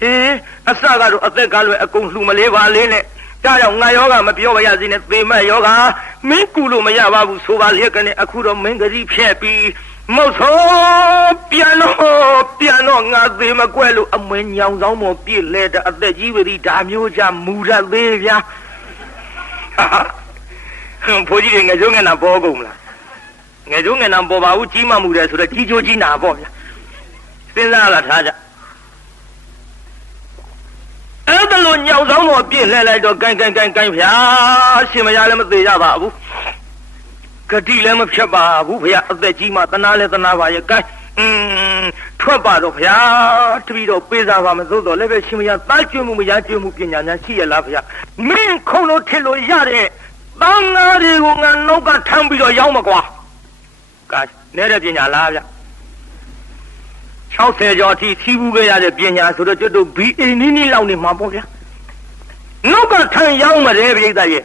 ဟေးအစကတော့အသက်ကလွယ်အကုန်လှူမလေးပါလေးနဲ့ဒါကြောင့်ငါယောဂမပြောပါရစေနဲ့သေမတ်ယောဂမင်းကူလို့မရပါဘူးဆိုပါလျက်ကနေအခုတော့မင်းဂရိဖြတ်ပြီမဟုတ်ဆိုပြန်တော့ငါသေးမကွဲလို့အမွေညောင်ဆောင်မပြည့်လဲတဲ့အသက်ကြီးဝီဒါမျိုးကြမူရသေးဗျာဘိုးကြီးငယ်ကျုံးငယ်နာပေါ်ကုန်မလားငယ်ကျုံးငယ်နာပေါ်ပါဘူးကြီးမှမှုတယ်ဆိုတော့ကြီးချိုးကြီးနာပေါ့ဗျာစဉ်းစားလာထားကြအဲ့ဒါလို့ညောင်ဆောင်မပြည့်လဲလိုက်တော့ကိုင်းဗျာရှင်မရလည်းမသေးရပါဘူးဂတိလည်းမဖြတ်ပါဘူးဗျာအသက်ကြီးမှတနာလည်းတနာပါရဲ့ကိုင်းထွက်ပါတော့ဗျာတပည့်တော်ပေးစားပါမသို့တော့လည်းပဲရှင်မရသားကျွေးမှုမရကျွေးမှုပညာညာရှိရလားဗျာမင်းခုံလို့ထစ်လို့ရတဲ့တန်ဃာတွေကိုငါနောက်ကထမ်းပြီးတော့ရောက်မကွာကဲနေတဲ့ပညာလားဗျာ60ကျော်အထိစီးပူးခဲ့ရတဲ့ပညာဆိုတော့ကျွတ်တို့ BA နီးလောက်နေမှာပေါ့ဗျာနောက်ကထမ်းရောက်မတယ်ပြိဿရဲ့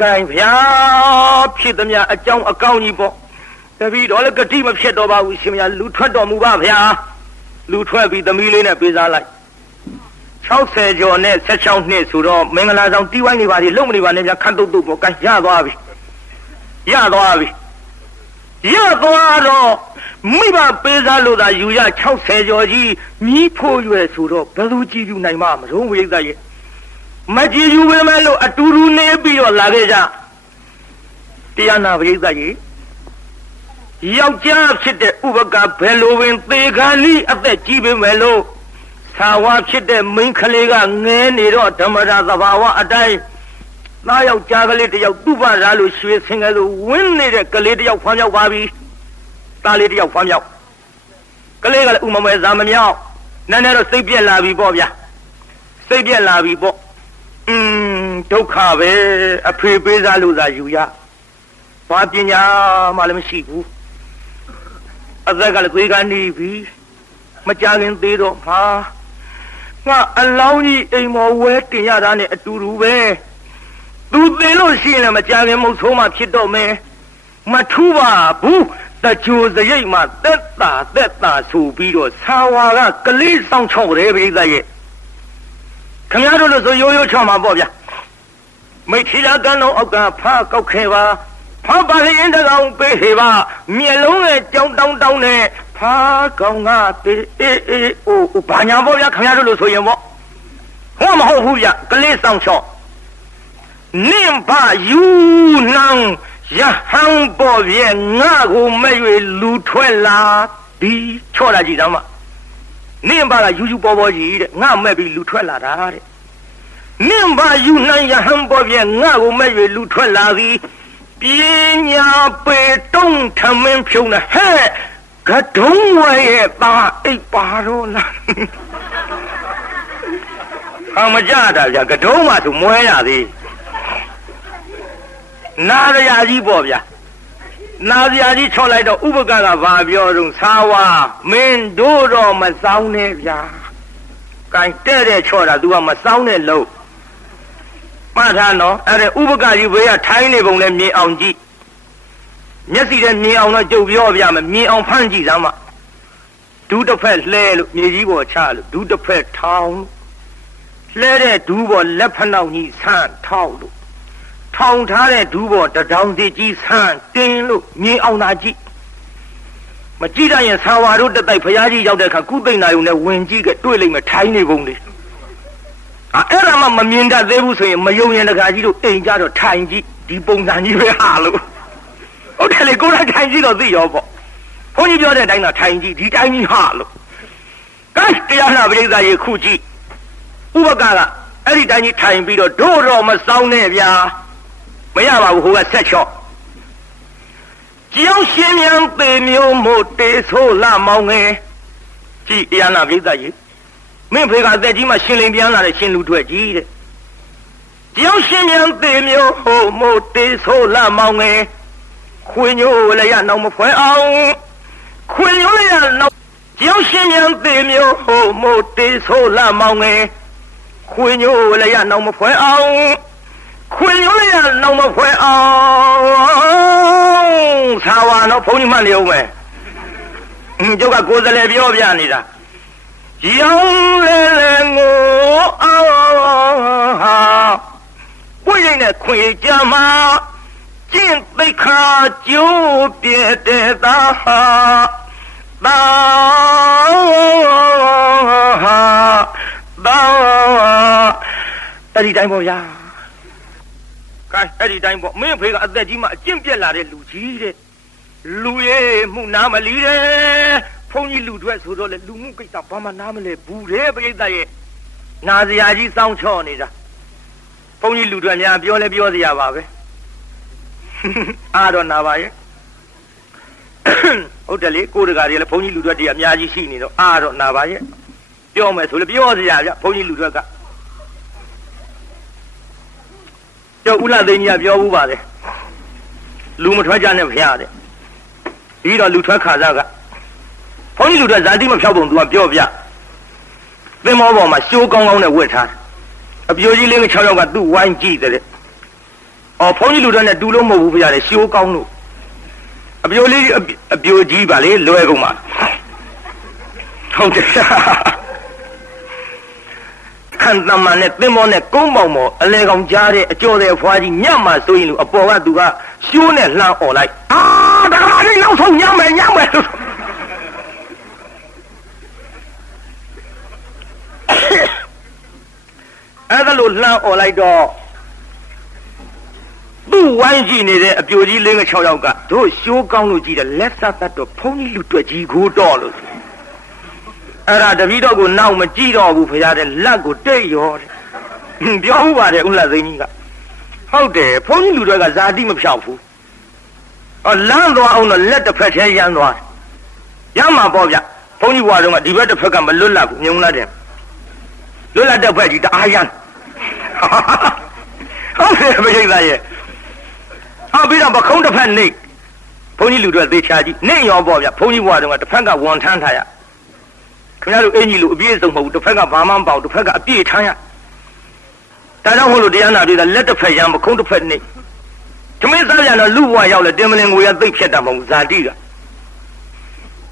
ကဲဗျာဖြစ်သမျှအကြောင်းအကောင်းကြီးပေါ့တပည့်တော်လည်းဂတိမဖြစ်တော့ပါဘူးရှင်မရလူထွက်တော်မူပါဗျာလူထွက်ပြီးသမီးလေးနဲ့ပေးစားလိုက်60ကျော်နဲ့16နှစ်ဆိုတော့မင်္ဂလာဆောင်တီးဝိုင်းနေပါလေလုံမနေပါနဲ့ဗျာခတ်တုတ်တုတ်ပေါ့ကဲရသွားပြီတော့မိဘပေးစားလို့သာယူရ60ကျော်ကြီးမြီးဖိုးရွယ်ဆိုတော့ဘယ်သူကြည့်ယူနိုင်မှာမလို့ဝိသရဲ့မကြည့်ယူပဲမဲ့လို့အတူတူနေပြီးတော့လာခဲ့ကြတရားနာဝိသရဲ့ယောက်ျားဖြစ်တဲ့ဥပကဘယ်လိုပင်သေခါနီးအသက်ကြီးပေမဲ့လို့သာဝဖြစ်တဲ့မိန်းကလေးကငဲနေတော့ဓမ္မတာသဘာဝအတိုင်းသားယောက်ျားကလေးတယောက်သူ့ဘာသာလို့ရွှေစင်ကလေးဝင်းနေတဲ့ကလေးတယောက်ဖွားမြောက်ပါပြီသားလေးတယောက်ဖွားမြောက်ကလေးကလည်းဥမမဲစားမမြောက်နည်းနည်းတော့စိတ်ပြက်လာပြီပေါ့ဗျာစိတ်ပြက်လာပြီပေါ့ဒုက္ခပဲအဖေပေးစားလို့သာယူရဘာပညာမှလည်းမရှိဘူးအသက်ကလည်းသွေးကနေပြီမကြခင်သေးတော့ငါအလောင်းကြီးအိမ်မော်ဝဲတင်ရတာနဲ့အတူတူပဲသူသိလို့ရှိရင်လည်းမကြခင်မုတ်ဆိုးမှဖြစ်တော့မယ်မထူးပါဘူးတကြိုစရိတ်မှသက်တာဆိုပြီးတော့ဆာဝါကကလေးဆောင်ချောက်တယ်ပြိဿရဲ့ခင်ဗျားတို့လို့ဆိုရိုးချောက်မှာပေါ့ဗျာမိထီလာကန်းတော်အောက်ကဖားကောက်ခဲပါဖားပါလေအင်းတကောင်ပေးဟေပါမျက်လုံးနဲ့ကြောင်းတောင်းနဲ့ဖားကောင်ကပေးအိုးဘာညာပေါ့ဗျာခင်ဗျားတို့လို့ဆိုရင်ပေါ့ဟောမဟုတ်ဘူးဗျကလေးဆောင်ချောက်နင့်ဘာယူနံရဟန်းပေါ်ပြဲငါကိုမဲ့၍လူထွက်လာဒီချော့လာကြည့်သားမနင့်ဘာကယူပေါ်ကြီးတဲ့ငါမဲ့ပြီးလူထွက်လာတာတဲ့နင့်ဘာယူနံရဟန်းပေါ်ပြဲငါကိုမဲ့၍လူထွက်လာသည်ပညာပေတုံးထမင်းဖြုံးနဲ့ဟဲ့ကတုံးဝဲရဲ့သားအိပ်ပါတော့လားမကြတာဗျာကတုံးမှသူမွဲရသေးနာရယာကြီးပေါ့ဗျာနာရယာကြီးချော့လိုက်တော့ဥပကကဘာပြောတော့သာဝါမင်းတို့တော့မဆောင်နဲ့ဗျာကိုင်တဲ့ချော့တာ तू ကမဆောင်နဲ့လို့မှတ်ထားနော်အဲ့ဒါဥပကကြီးဘေးကထိုင်းနေပုံနဲ့မြင်အောင်ကြည့်မျက်စိနဲ့မြင်အောင်တော့ကြုတ်ပြောပြမယ်မြင်အောင်ဖမ်းကြည့်စမ်းမဒူးတစ်ဖက်လှဲလို့မြေကြီးပေါ်ချလို့ဒူးတစ်ဖက်ထောင်းလှဲတဲ့ဒူးပေါ်လက်ဖက်နောက်ကြီးဆန့်ထောက်လို့ ထောင်ထားတဲ့ဒူးပေါ်တထောင်စီကြီးဆန်းတင်းလို့မြင်အောင်သာကြည့်မကြည့်တတ်ရင်ဆာဝါတို့တက်တိုက်ဖရာကြီးရောက်တဲ့အခါကုသိမ့်နာယုံနဲ့ဝင်ကြည့်ကတွေ့လိမ့်မယ်ထိုင်းနေပုံလေးအဲ့ဒါမှမမြင်တတ်သေးဘူးဆိုရင်မယုံရင်တခါကြီးတို့အိမ်ကြတော့ထိုင်ကြည့်ဒီပုံစံကြီးပဲဟာလို့ဟုတ်တယ်လေကိုယ်တိုင်ထိုင်ကြည့်တော့သိရောပေါ့ဘုန်းကြီးပြောတဲ့အတိုင်းကထိုင်ကြည့်ဒီတိုင်းကြီးဟာလို့ကဲတရားနာပရိသတ်ရေခုကြည့်ဥပကကအဲ့ဒီတိုင်းကြီးထိုင်ပြီးတော့တို့တော့မဆောင်နဲ့ဗျာမရပါဘူးဟိုကဆက်ချော့ကြောင်ရှင်မြန်ပေမျိုးမို့တေဆိုးလာမောင်းငယ်ကြည့်တရားနာပရိသတ်ရေမင်းဖေကအသက်ကြီးမှရှင်လိန်ပြန်လာတဲ့ရှင်လူထွက်ကြီးတဲ့ကြောင်ရှင်မြန်ပေမျိုးဟိုမို့တေဆိုးလာမောင်းငယ်ခွေညိုလည်းရနောက်မဖွဲအောင်ခွေညိုလည်းရနောက်ကြောင်ရှင်မြန်ပေမျိုးဟိုမို့တေဆိုးလာမောင်းငယ်ခွေညိုလည်းရနောက်မဖွဲအောင်ခွေညိုလည်းရနောက်မဖွဲအောင်သာဝါတော့ဘုန်းကြီးမှနေအောင်မယ်ကျုပ်ကကိုယ်စလဲပြောပြနေတာရောင်းလဲလဲငိုအောင်ဟာကိုယ်ရင်နဲ့ခွေကြမှာကျင့်သိက္ခာကျိုးပြတဲ့သားဟာသာအဲ့ဒီတိုင်းပေါ့ဗျာကဲအဲ့ဒီတိုင်းပေါ့မင်းဖေကအသက်ကြီးမှအကျင့်ပြက်လာတဲ့လူကြီးတဲ့လူရဲ့မှုနာမလီတဲ့ဘုန်းကြီးလူတွေဆိုတော့လေလူမှုကိစ္စဘာမှနားမလဲဘူးတဲ့ပရိသတ်ရဲ့နာစရာကြီးစောင်းချော့နေတာဘုန်းကြီးလူတွေများပြောလဲပြောစရာပါပဲအားတော့နာပါရဲ့ဟုတ်တယ်လေကိုယ်တကာတွေလည်းဘုန်းကြီးလူတွေတည်းအများကြီးရှိနေတော့အားတော့နာပါရဲ့ပြောမယ်ဆိုလေပြောစရာဗျဘုန်းကြီးလူတွေကကျော်ဦးလာသိန်းကြီးကပြောဘူးပါလေလူမထွက်ကြနဲ့ဖျားတဲ့ပြီးတော့လူထွက်ခါစားကဘုန်းကြီးလူတွေဇာတိမဖြောက်ပုံသူကပြောပြသင်္ဘောပေါ်မှာရှိုးကောင်းကောင်းနဲ့ဝတ်ထားအပြိုကြီးလေးက6ယောက်ကသူ့ဝိုင်းကြည့်တယ်အော်ဘုန်းကြီးလူတွေနဲ့တူလို့မဟုတ်ဘူးဖျားတယ်ရှိုးကောင်းလို့အပြိုလေးအပြိုကြီးပါလေလွယ်ကုန်ပါဟုတ်တယ်ခန္ဓာမနဲ့သင်္ဘောနဲ့ကုန်းပေါင်ပေါ်အလဲကောင်ကြားတဲ့အကျော်တဲ့အဖွားကြီးညမှာဆိုရင်လူအပေါ်ကသူကရှိုးနဲ့လှမ်းអော်လိုက်ဒါကလေးနောက်ဆုံးညမယ်အဲ့ဒါလို့လှမ်းអော်လိုက်တော့သူ့ဝိုင်းကြည့်နေတဲ့အပြိုကြီး6ယောက်ကတို့ရှိုးကောင်းလို့ကြည့်တယ်လက်ဆက်သက်တော့ဘုန်းကြီးလူတွက်ကြီးကိုတော့လို့အဲ့ဒါတပည့်တော်ကိုနောက်မကြည့်တော့ဘူးဖရားတဲ့လက်ကိုတိတ်ရောတဲ့ပြောဘူးပါတယ်ဦးလသိန်းကြီးကဟုတ်တယ်ဘုန်းကြီးလူတွေကဇာတိမဖြောက်ဘူးလမ်းသွားအောင်တော့လက်တစ်ဖက်ထဲရမ်းသွားရမ်းမှာပေါ့ဗျဘုန်းကြီးဘွားတော်ကဒီဘက်တစ်ဖက်ကမလွတ်လပ်ဘူးမြုံလာတယ်လွတ်လပ်တဲ့ဘက်ကြီးတအားရမ်းဟုတ်တယ်မရိတ်သားရဲ့ပြီးတော့ပခုံးတစ်ဖက်နေဘုန်းကြီးလူတွေသေချာကြည့်နေရောပေါ့ဗျဘုန်းကြီးဘွားတော်ကတစ်ဖက်ကဝန်ထမ်းထားရခင်ဗျားတို့အင်ကြီးလို့အပြည့်စုံမဟုတ်ဘူးတစ်ဖက်ကဘာမှမပေါ့တစ်ဖက်ကအပြည့်ထမ်းရဒါကြောင့်မို့လို့တရားနာပြည်ကလက်တစ်ဖက်ရမ်းပခုံးတစ်ဖက်နေသမင်းစားပြန်တော့လူဘွားရောက်လဲတင်မလင်ငွေရသိပ်ဖြတ်တာမဟုတ်ဘူးဇာတိက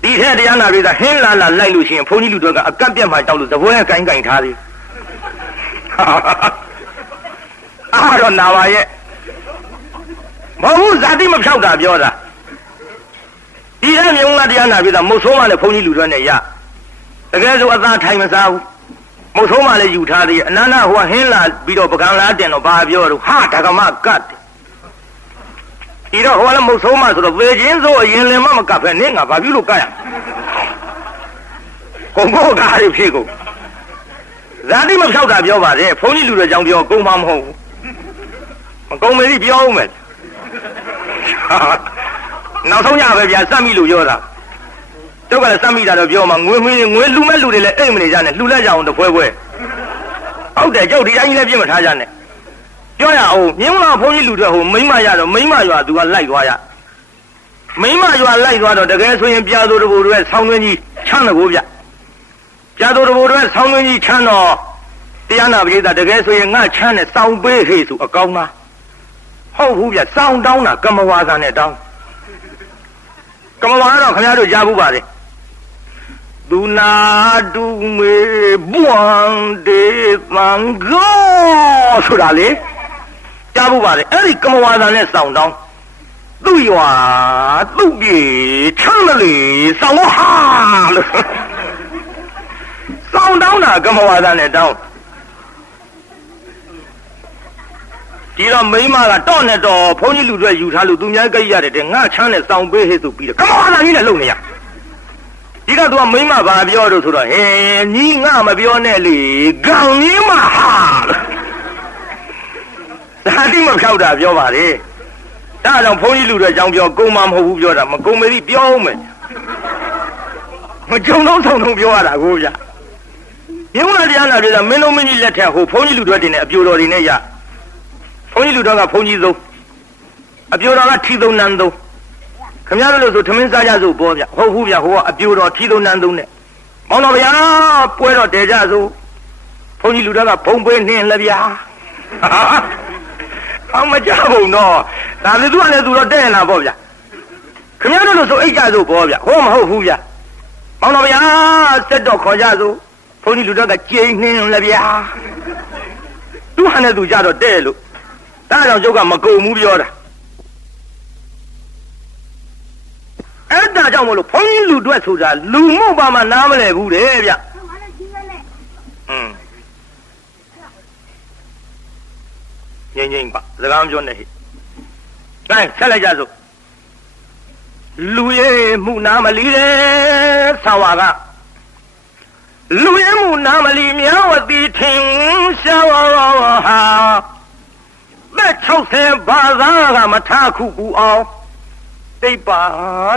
ဒီထဲတရားနာပြည်ကဟင်းလာလိုက်လို့ရှိရင်ဘုန်းကြီးလူတွေကအကတ်ပြတ်မှတောက်လို့သဘောနဲ့ကိုင်းထားသေးအားတော့နာပါရဲ့မဟုတ်ဘူးဇာတိမဖြောက်တာပြောတာဒီထဲမြုံလာတရားနာပြည်ကမုတ်ဆိုးမှလည်းဘုန်းကြီးလူတွေနဲ့ရတကယ်ဆိုအသာထိုင်မစားဘူးမုတ်ဆိုးမှလည်းယူထားသေးရဲ့အနန္တဟိုကဟင်းလာပြီးတော့ပကံလားတင်တော့ဘာပြောတော့ဟာဓကမကတ်ဒီတော့ဟိုကလည်းမုတ်ဆိုးမှဆိုတော့ဝေချင်းဆိုအရင်လင်မကတ်ဖဲနင်းငါဘာပြုလို့ကတ်ရကုန်ကုန်ကားရဖြစ်ကုန်ဇာတိမဖြောက်တာပြောပါတယ်ဘုန်းကြီးလူတွေကြောင့်ပြောကုန်မှမဟုတ်ဘူးမကုန်မလို့ပြောဦးမယ်နောက်ဆုံးညပဲဗျာစက်မိလို့ပြောတာကျုပ်ကလည်းစက်မိတာတော့ပြောမှာငွေလူမဲ့လူတွေလည်းအိမ်မနေကြနဲ့လှူလက်ကြအောင်တပွဲဟုတ်တယ်ကျုပ်ဒီတိုင်းကြီးလည်းပြစ်မထားကြနဲ့ပြောရအောင်မြင်းမဘုန်းကြီးလူတွေဟိုမိမရတော့မိမရွာသူကလိုက်သွားရမိမရွာလိုက်သွားတော့တကယ်ဆိုရင်ပြာသူတဘူတွေဆောင်းသွင်းကြီးချမ်းတကူဗျပြာသူတဘူတွေဆောင်းသွင်းကြီးချမ်းတော့တရားနာပရိသတ်တကယ်ဆိုရင်ငါချမ်းနဲ့စောင်းပေးဟေ့ဆိုအကောင်းသားဟုတ်ဘူးဗျစောင်းတောင်းတာကမ္မဝါစာနဲ့တောင်းကမ္မဝါတော့ခင်ဗျားတို့ကြားဘူးပါလေသူနာတူမေဘွန်ဒေသံဂောဆိုတာလေ ကြားဖို့ပါလေအဲ့ဒီကမဝါဒနဲ့စောင့်တောင်းသူ့ရွာသူ့ပြေချမ်းမလေစောင့်ဟာလို့စောင့်တောင်းတာကမဝါဒနဲ့တောင်းဒီတော့မိမကတော့နဲ့တော့ဘုန်းကြီးလူတွေယူထားလို့သူများကြိတ်ရတယ်တဲ့ငါချမ်းနဲ့စောင့်ပေးဟဲ့ဆိုပြီးတော့ကမဝါဒကြီးနဲ့လုံနေရဒီကသူကမိမဘာပြောလို့ဆိုတော့ဟဲညီငါမပြောနဲ့လေဂံမင်းမဟာဒါတိမဖြောက်တာပြောပါလေဒါကြောင့်ဘုန်းကြီးလူတွေအကြောင်းပြောကုံမှမဟုတ်ဘူးပြောတာမကုံမေးပြောအောင်မယ်မကြုံတော့ဆုံးတော့ပြောရတာကိုဗျမြင်းဝတရားနာပြောတာမင်းတို့မင်းကြီးလက်ထက်ဟိုဘုန်းကြီးလူတွေတင်နေအပြိုတော်တွေနဲ့ရဘုန်းကြီးလူတော်ကဘုန်းကြီးဆုံးအပြိုတော်ကထီသုံးနန်းသုံးခင်ဗျားတို့လို့ဆိုထမင်းစားကြစို့ဘောဗျဟုတ်ဘူးဗျဟိုကအပြိုတော်ထီသုံးနန်းသုံးနဲ့မောင်တော်ဗျာပွဲတော်တဲကြစို့ဘုန်းကြီးလူတော်ကဘုံပေးနှင်းလက်ဗျာအမကြဘူးတော့ဒါလည်းသူကလည်းသူတော့တဲ့လာပေါ့ဗျခင်ဗျားတို့လို့ဆိုအိတ်ကြစို့ဘောဗျဟောမဟုတ်ဘူးဗျမောင်တော်ဗျာစက်တော့ခေါ်ကြစို့ဘုန်းကြီးလူတော်ကကြိမ်နှင်းလက်ဗျာသူဟာနဲ့သူကြတော့တဲ့လို့ဒါကြောင့်ကျုပ်ကမကုံဘူးပြောတာအဲ့ဒါကြောင့်မလို့ဘုန်းကြီးလူတွေဆိုတာလူမှုပါမှနားမလဲဘူးတဲ့ဗျငြိမ့်ငြိမ့်ပါစကားမပြောနဲ့ဟိကဲဆက်လိုက်ကြစို့လူရဲ့မှုနားမလီတဲ့ဆာဝါကလူရဲ့မှုနားမလီမြောဝတိထင်ရှာဝဟာသက်60ဘာသာကမထခုကူအောင်တိတ်ပါ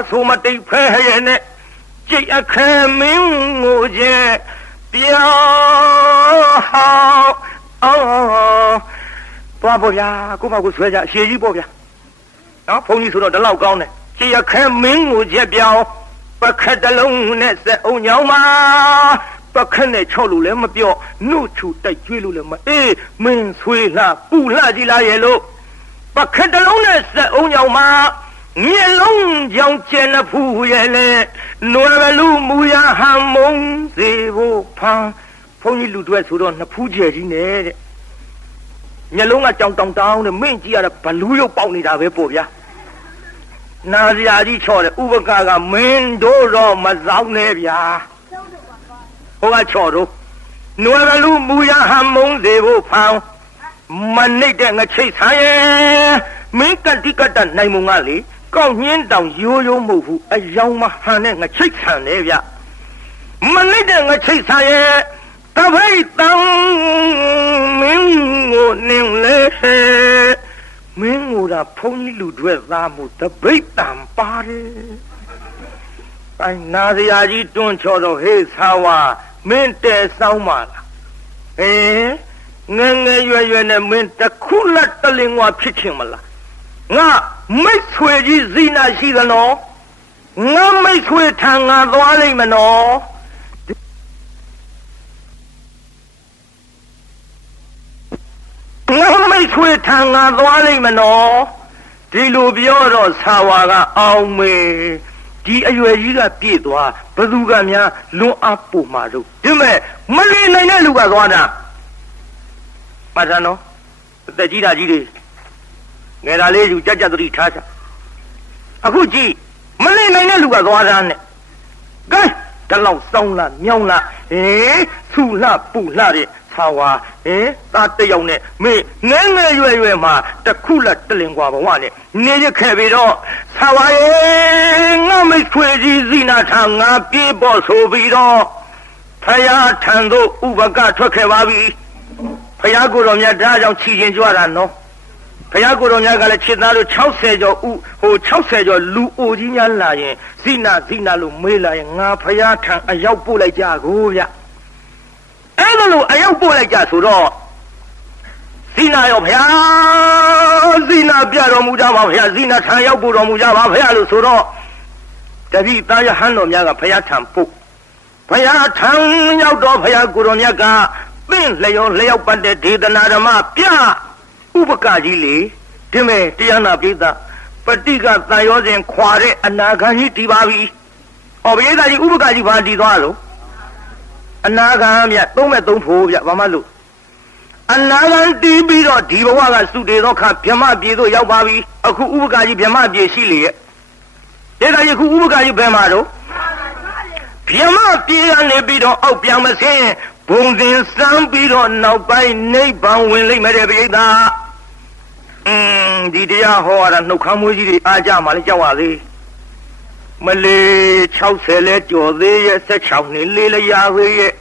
ဆိုမတိတ်ဖဲရဲ့နဲ့ကြိတ်အခမ်းမင်းကိုကျဲပြောင်းဟောင်းသွားပေါ့ဗျာကိုမကိုဆွဲကြရှည်ကြီးပေါ့ဗျာနော်ဘုန်းကြီးဆိုတော့ဒီလောက်ကောင်းတယ်ကြိတ်အခမ်းမင်းကိုကျဲပြောင်းပခက်တလုံးနဲ့စက်အုံညောင်းမှာပခက်နဲ့ချော့လို့လည်းမပြောနှုတ်ချူတိုက်ကျွေးလို့လည်းမအေးမင်းဆွေလှပူလှကြည့်လားရဲ့လို့ပခက်တလုံးနဲ့စက်အုံညောင်းမှာမျက်လုံးကြောင်ကျဲနှဖူးရဲ့လေနွယ်ဘလူမူရဟံမုံစေဖို့ဖန်ဘုန်းကြီးလူတွေဆိုတော့နှဖူးကျဲကြီးနဲ့တဲ့မျက်လုံးကကြောင်တောင်တောင်းနဲ့မင်းကြည့်ရတာဘလူးရုပ်ပေါက်နေတာပဲပေါ့ဗျာနာစရာကြီးချော်တယ်ဥပကာကမင်းတို့တော့မဆောင်နဲ့ဗျာဟိုကချော်တော့နွယ်ဘလူမူရဟံမုံစေဖို့ဖန်မနှိပ်တဲ့ငချိတ်ဆိုင်ရဲ့မင်းကတိကတနိုင်မုံကလေကောက်ညင်းတောင်ရိုးရိုးမဟုတ်ဘူးအယောင်မဟန်နဲ့ငချိတ်ဆန်တယ်ဗျမနှိပ်တဲ့ငချိတ်ဆိုင်ရဲ့တပိတ်တံမင်းကိုနင်းလေမင်းကိုဒါဖုန်းကြီးလူတွေသားမှုတပိတ်တံပါတယ်အဲနာစရာကြီးတွန်းချော်တော့ဟေးဆာဝါမင်းတဲဆောင်ပါလားငယ်ငယ်ရွယ်ရွယ်နဲ့မင်းတခုလက်တလင်ဝါဖြစ်ချင်မလားငါမိတ်ဆွေကြီးဇီနာရှိသနော်ငါမိတ်ဆွေထံငါသွားလိမ့်မနော်ငါမိတ်ဆွေထံငါသွားလိမ့်မနော်ဒီလိုပြောတော့ဆာဝါကအောင်မေဒီအရွယ်ကြီးကပြည့်သွားဘသူကများလွန်အားပို့မှာလို့ဒီမဲ့မလီနိုင်တဲ့လူကသွားတာမှတ်သားနော်အသက်ကြီးတာကြီးတွေငယ်တာလေးယူကြက်ကြက်သတိထားချအခုကြည့်မလီနိုင်တဲ့လူကသွားတာနဲ့ကဲတလောက်စောင်းလာမြောင်းလာဆူလှပူလှတဲ့ဆာဝါသားတယောက်နဲ့မင်းငဲငဲရွယ်ရွယ်မှာတခုလက်တလင်ကွာဘဝနဲ့နေရခဲ့ပြီးတော့ဆာဝါရဲ့ငါမိတ်ဆွေကြီးဇီနာထငါပြေးပေါ်ဆိုပြီးတော့ဖယားထံသို့ဥပကထွက်ခဲ့ပါပြီဖယားကိုယ်တော်မြတ်ဒါကြောင့်ချီရင်ကြွတာနော်ဖယားကိုယ်တော်မြတ်ကလည်းခြေသားတို့60ကျော်60ကျော်လူအိုကြီးများလာရင်ဇိနာလို့မေးလာရင်ငါဖယားထံအရောက်ပို့လိုက်ကြကိုဗျအဲ့ဒါလို့အရောက်ပို့လိုက်ကြဆိုတော့ဇိနာရောဖယားဇိနာပြတော်မူကြပါဖယားဇိနာထံရောက်ပို့တော်မူကြပါဖယားလို့ဆိုတော့တပည့်သားရဟန်းတော်များကဖယားထံပို့ဖယားထံရောက်တော့ဖယားကိုယ်တော်မြတ်ကပင့်လျောက်ပတ်တဲ့ဒေသနာဓမ္မပြဥပကကြီးလေဒီမဲ့တရားနာပိသပฏิကသံယောစဉ်ခွာတဲ့အနာဂံကြီးတည်ပါပြီ။ဩပိသကြီးဥပကကြီးဘာတည်သွားလို့အနာဂံမြတ်သုံးမဲ့သုံးဖို့ဗျဘာမှလို့ အနာဂတ်တီးပြီးတော့ဒီဘဝကစုတေသောခဗြဟ္မပြေသို့ရောက်ပါပြီအခုဥပက္ခကြီးဗြဟ္မပြေရှိလေရဲ့ဒါကယခုဥပက္ခကြီးဘယ်မှာတော့ဗြဟ္မပြေကနေပြီးတော့အောက်ပြောင်းမစင်းဘုံစဉ်စမ်းပြီးတော့နောက်ပိုင်းနိဗ္ဗာန်ဝင်လိမ့်မယ်တဲ့ပိဋကဒီတရားဟောရတာနှုတ်ခမ်းမွေးကြီးတွေအားကြမှာလည်းကြောက်ရသေးမလေး60လဲကြော်သေးရဲ့16နှစ်လေးလည်းရသေးရဲ့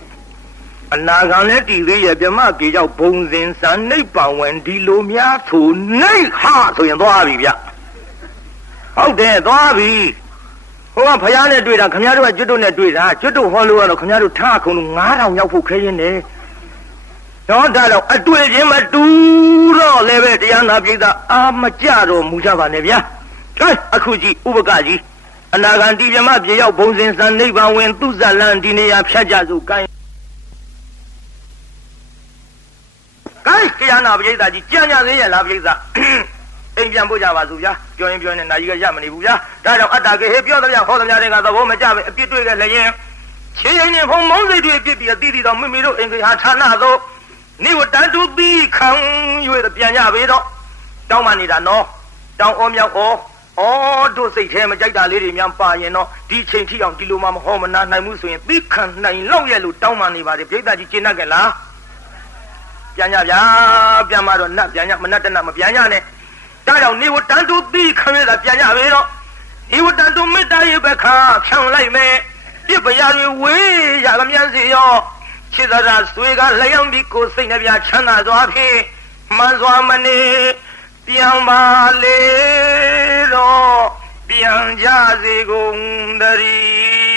အနာဂံလည်းတည်သေးရဲ့ဗြဟ္မပြေကြောင့်ဘုံစဉ်စမ်းနိဗ္ဗာန်ဝင်ဒီလိုများဆိုနိဟဆိုရင်သွားပြီဗျဟုတ်တယ်သွားပြီဟိုကဖယားနဲ့တွေ့တာခင်ဗျားတို့ကကျွတ်တို့နဲ့တွေ့တာကျွတ်တို့ဟောလို့ကတော့ခင်ဗျားတို့ထားခုံလို့9000ရောက်ဖို့ခဲရင်းတယ်တော့ဒါတော့အတွေ့ချင်းမတူတော့လည်းပဲတရားနာပိဋကအာမကြတော့မူကြပါနဲ့ဗျာဟဲ့အခုကြည့်ဥပက္ခကြီးအနာဂံတိဗြဟ္မပြေရောက်ဘုံစဉ်စံနိဗ္ဗာန်ဝင်သူဇလံဒီနေရာဖြတ်ကြစို့ကိုင်းတရားနာပိဋကကြီးကြံ့ကြသေးရဲ့လားပိဋကအိမ်ပြန်ပို့ကြပါစို့ဗျာပြောရင်ပြောနေနာကြီးကရမနေဘူးဗျာဒါကြောင့်အတ္တကေဟေပြောသမျှဟောသမျှတွေကသဘောမကျပဲအပြစ်တွေ့ခဲ့လည်းရင်ခြေရင်နဲ့ဖုံမုန်းစိတ်တွေပြစ်ပြီးအတိအတော်မိမိတို့အိမ်ကဟာဌာနသို့နေဝတန်တူပြီးခံ၍ပြန်ကြပေတော့တောင်းမှနေတာနော်တောင်းအောမြောက်အောတို့စိတ်ထဲမကြိုက်တာလေးတွေများပါရင်တော့ဒီချိန်ထိအောင်ဒီလိုမှမဟောမနာနိုင်ဘူးဆိုရင်ပြီးခံနိုင်လောက်ရဲ့လို့တောင်းမှနေပါတယ်ပြိဿကြီးကျင့်တတ်ကြလားပြန်ကြဗျာပြန်မှတော့နတ်ပြန်ကြမနတ်တနတ်မပြန်ကြနဲ့ဒါကြောင့်နေဝတန်တူပြီးခံရတာပြန်ကြပေတော့နေဝတန်တူမေတ္တာရဲ့ဘက်ခါဖြောင်းလိုက်မယ်ပြစ်ပရာတွေဝေးရကမြန်စီရောခြေသာဆွေကလျောင်းပြီးကိုစိတ်နှပြချမ်းသာစွာဖြင့်မှန်စွာမနေပြန်ပါလေတော့ပြန်ကြစေကုန်တည်း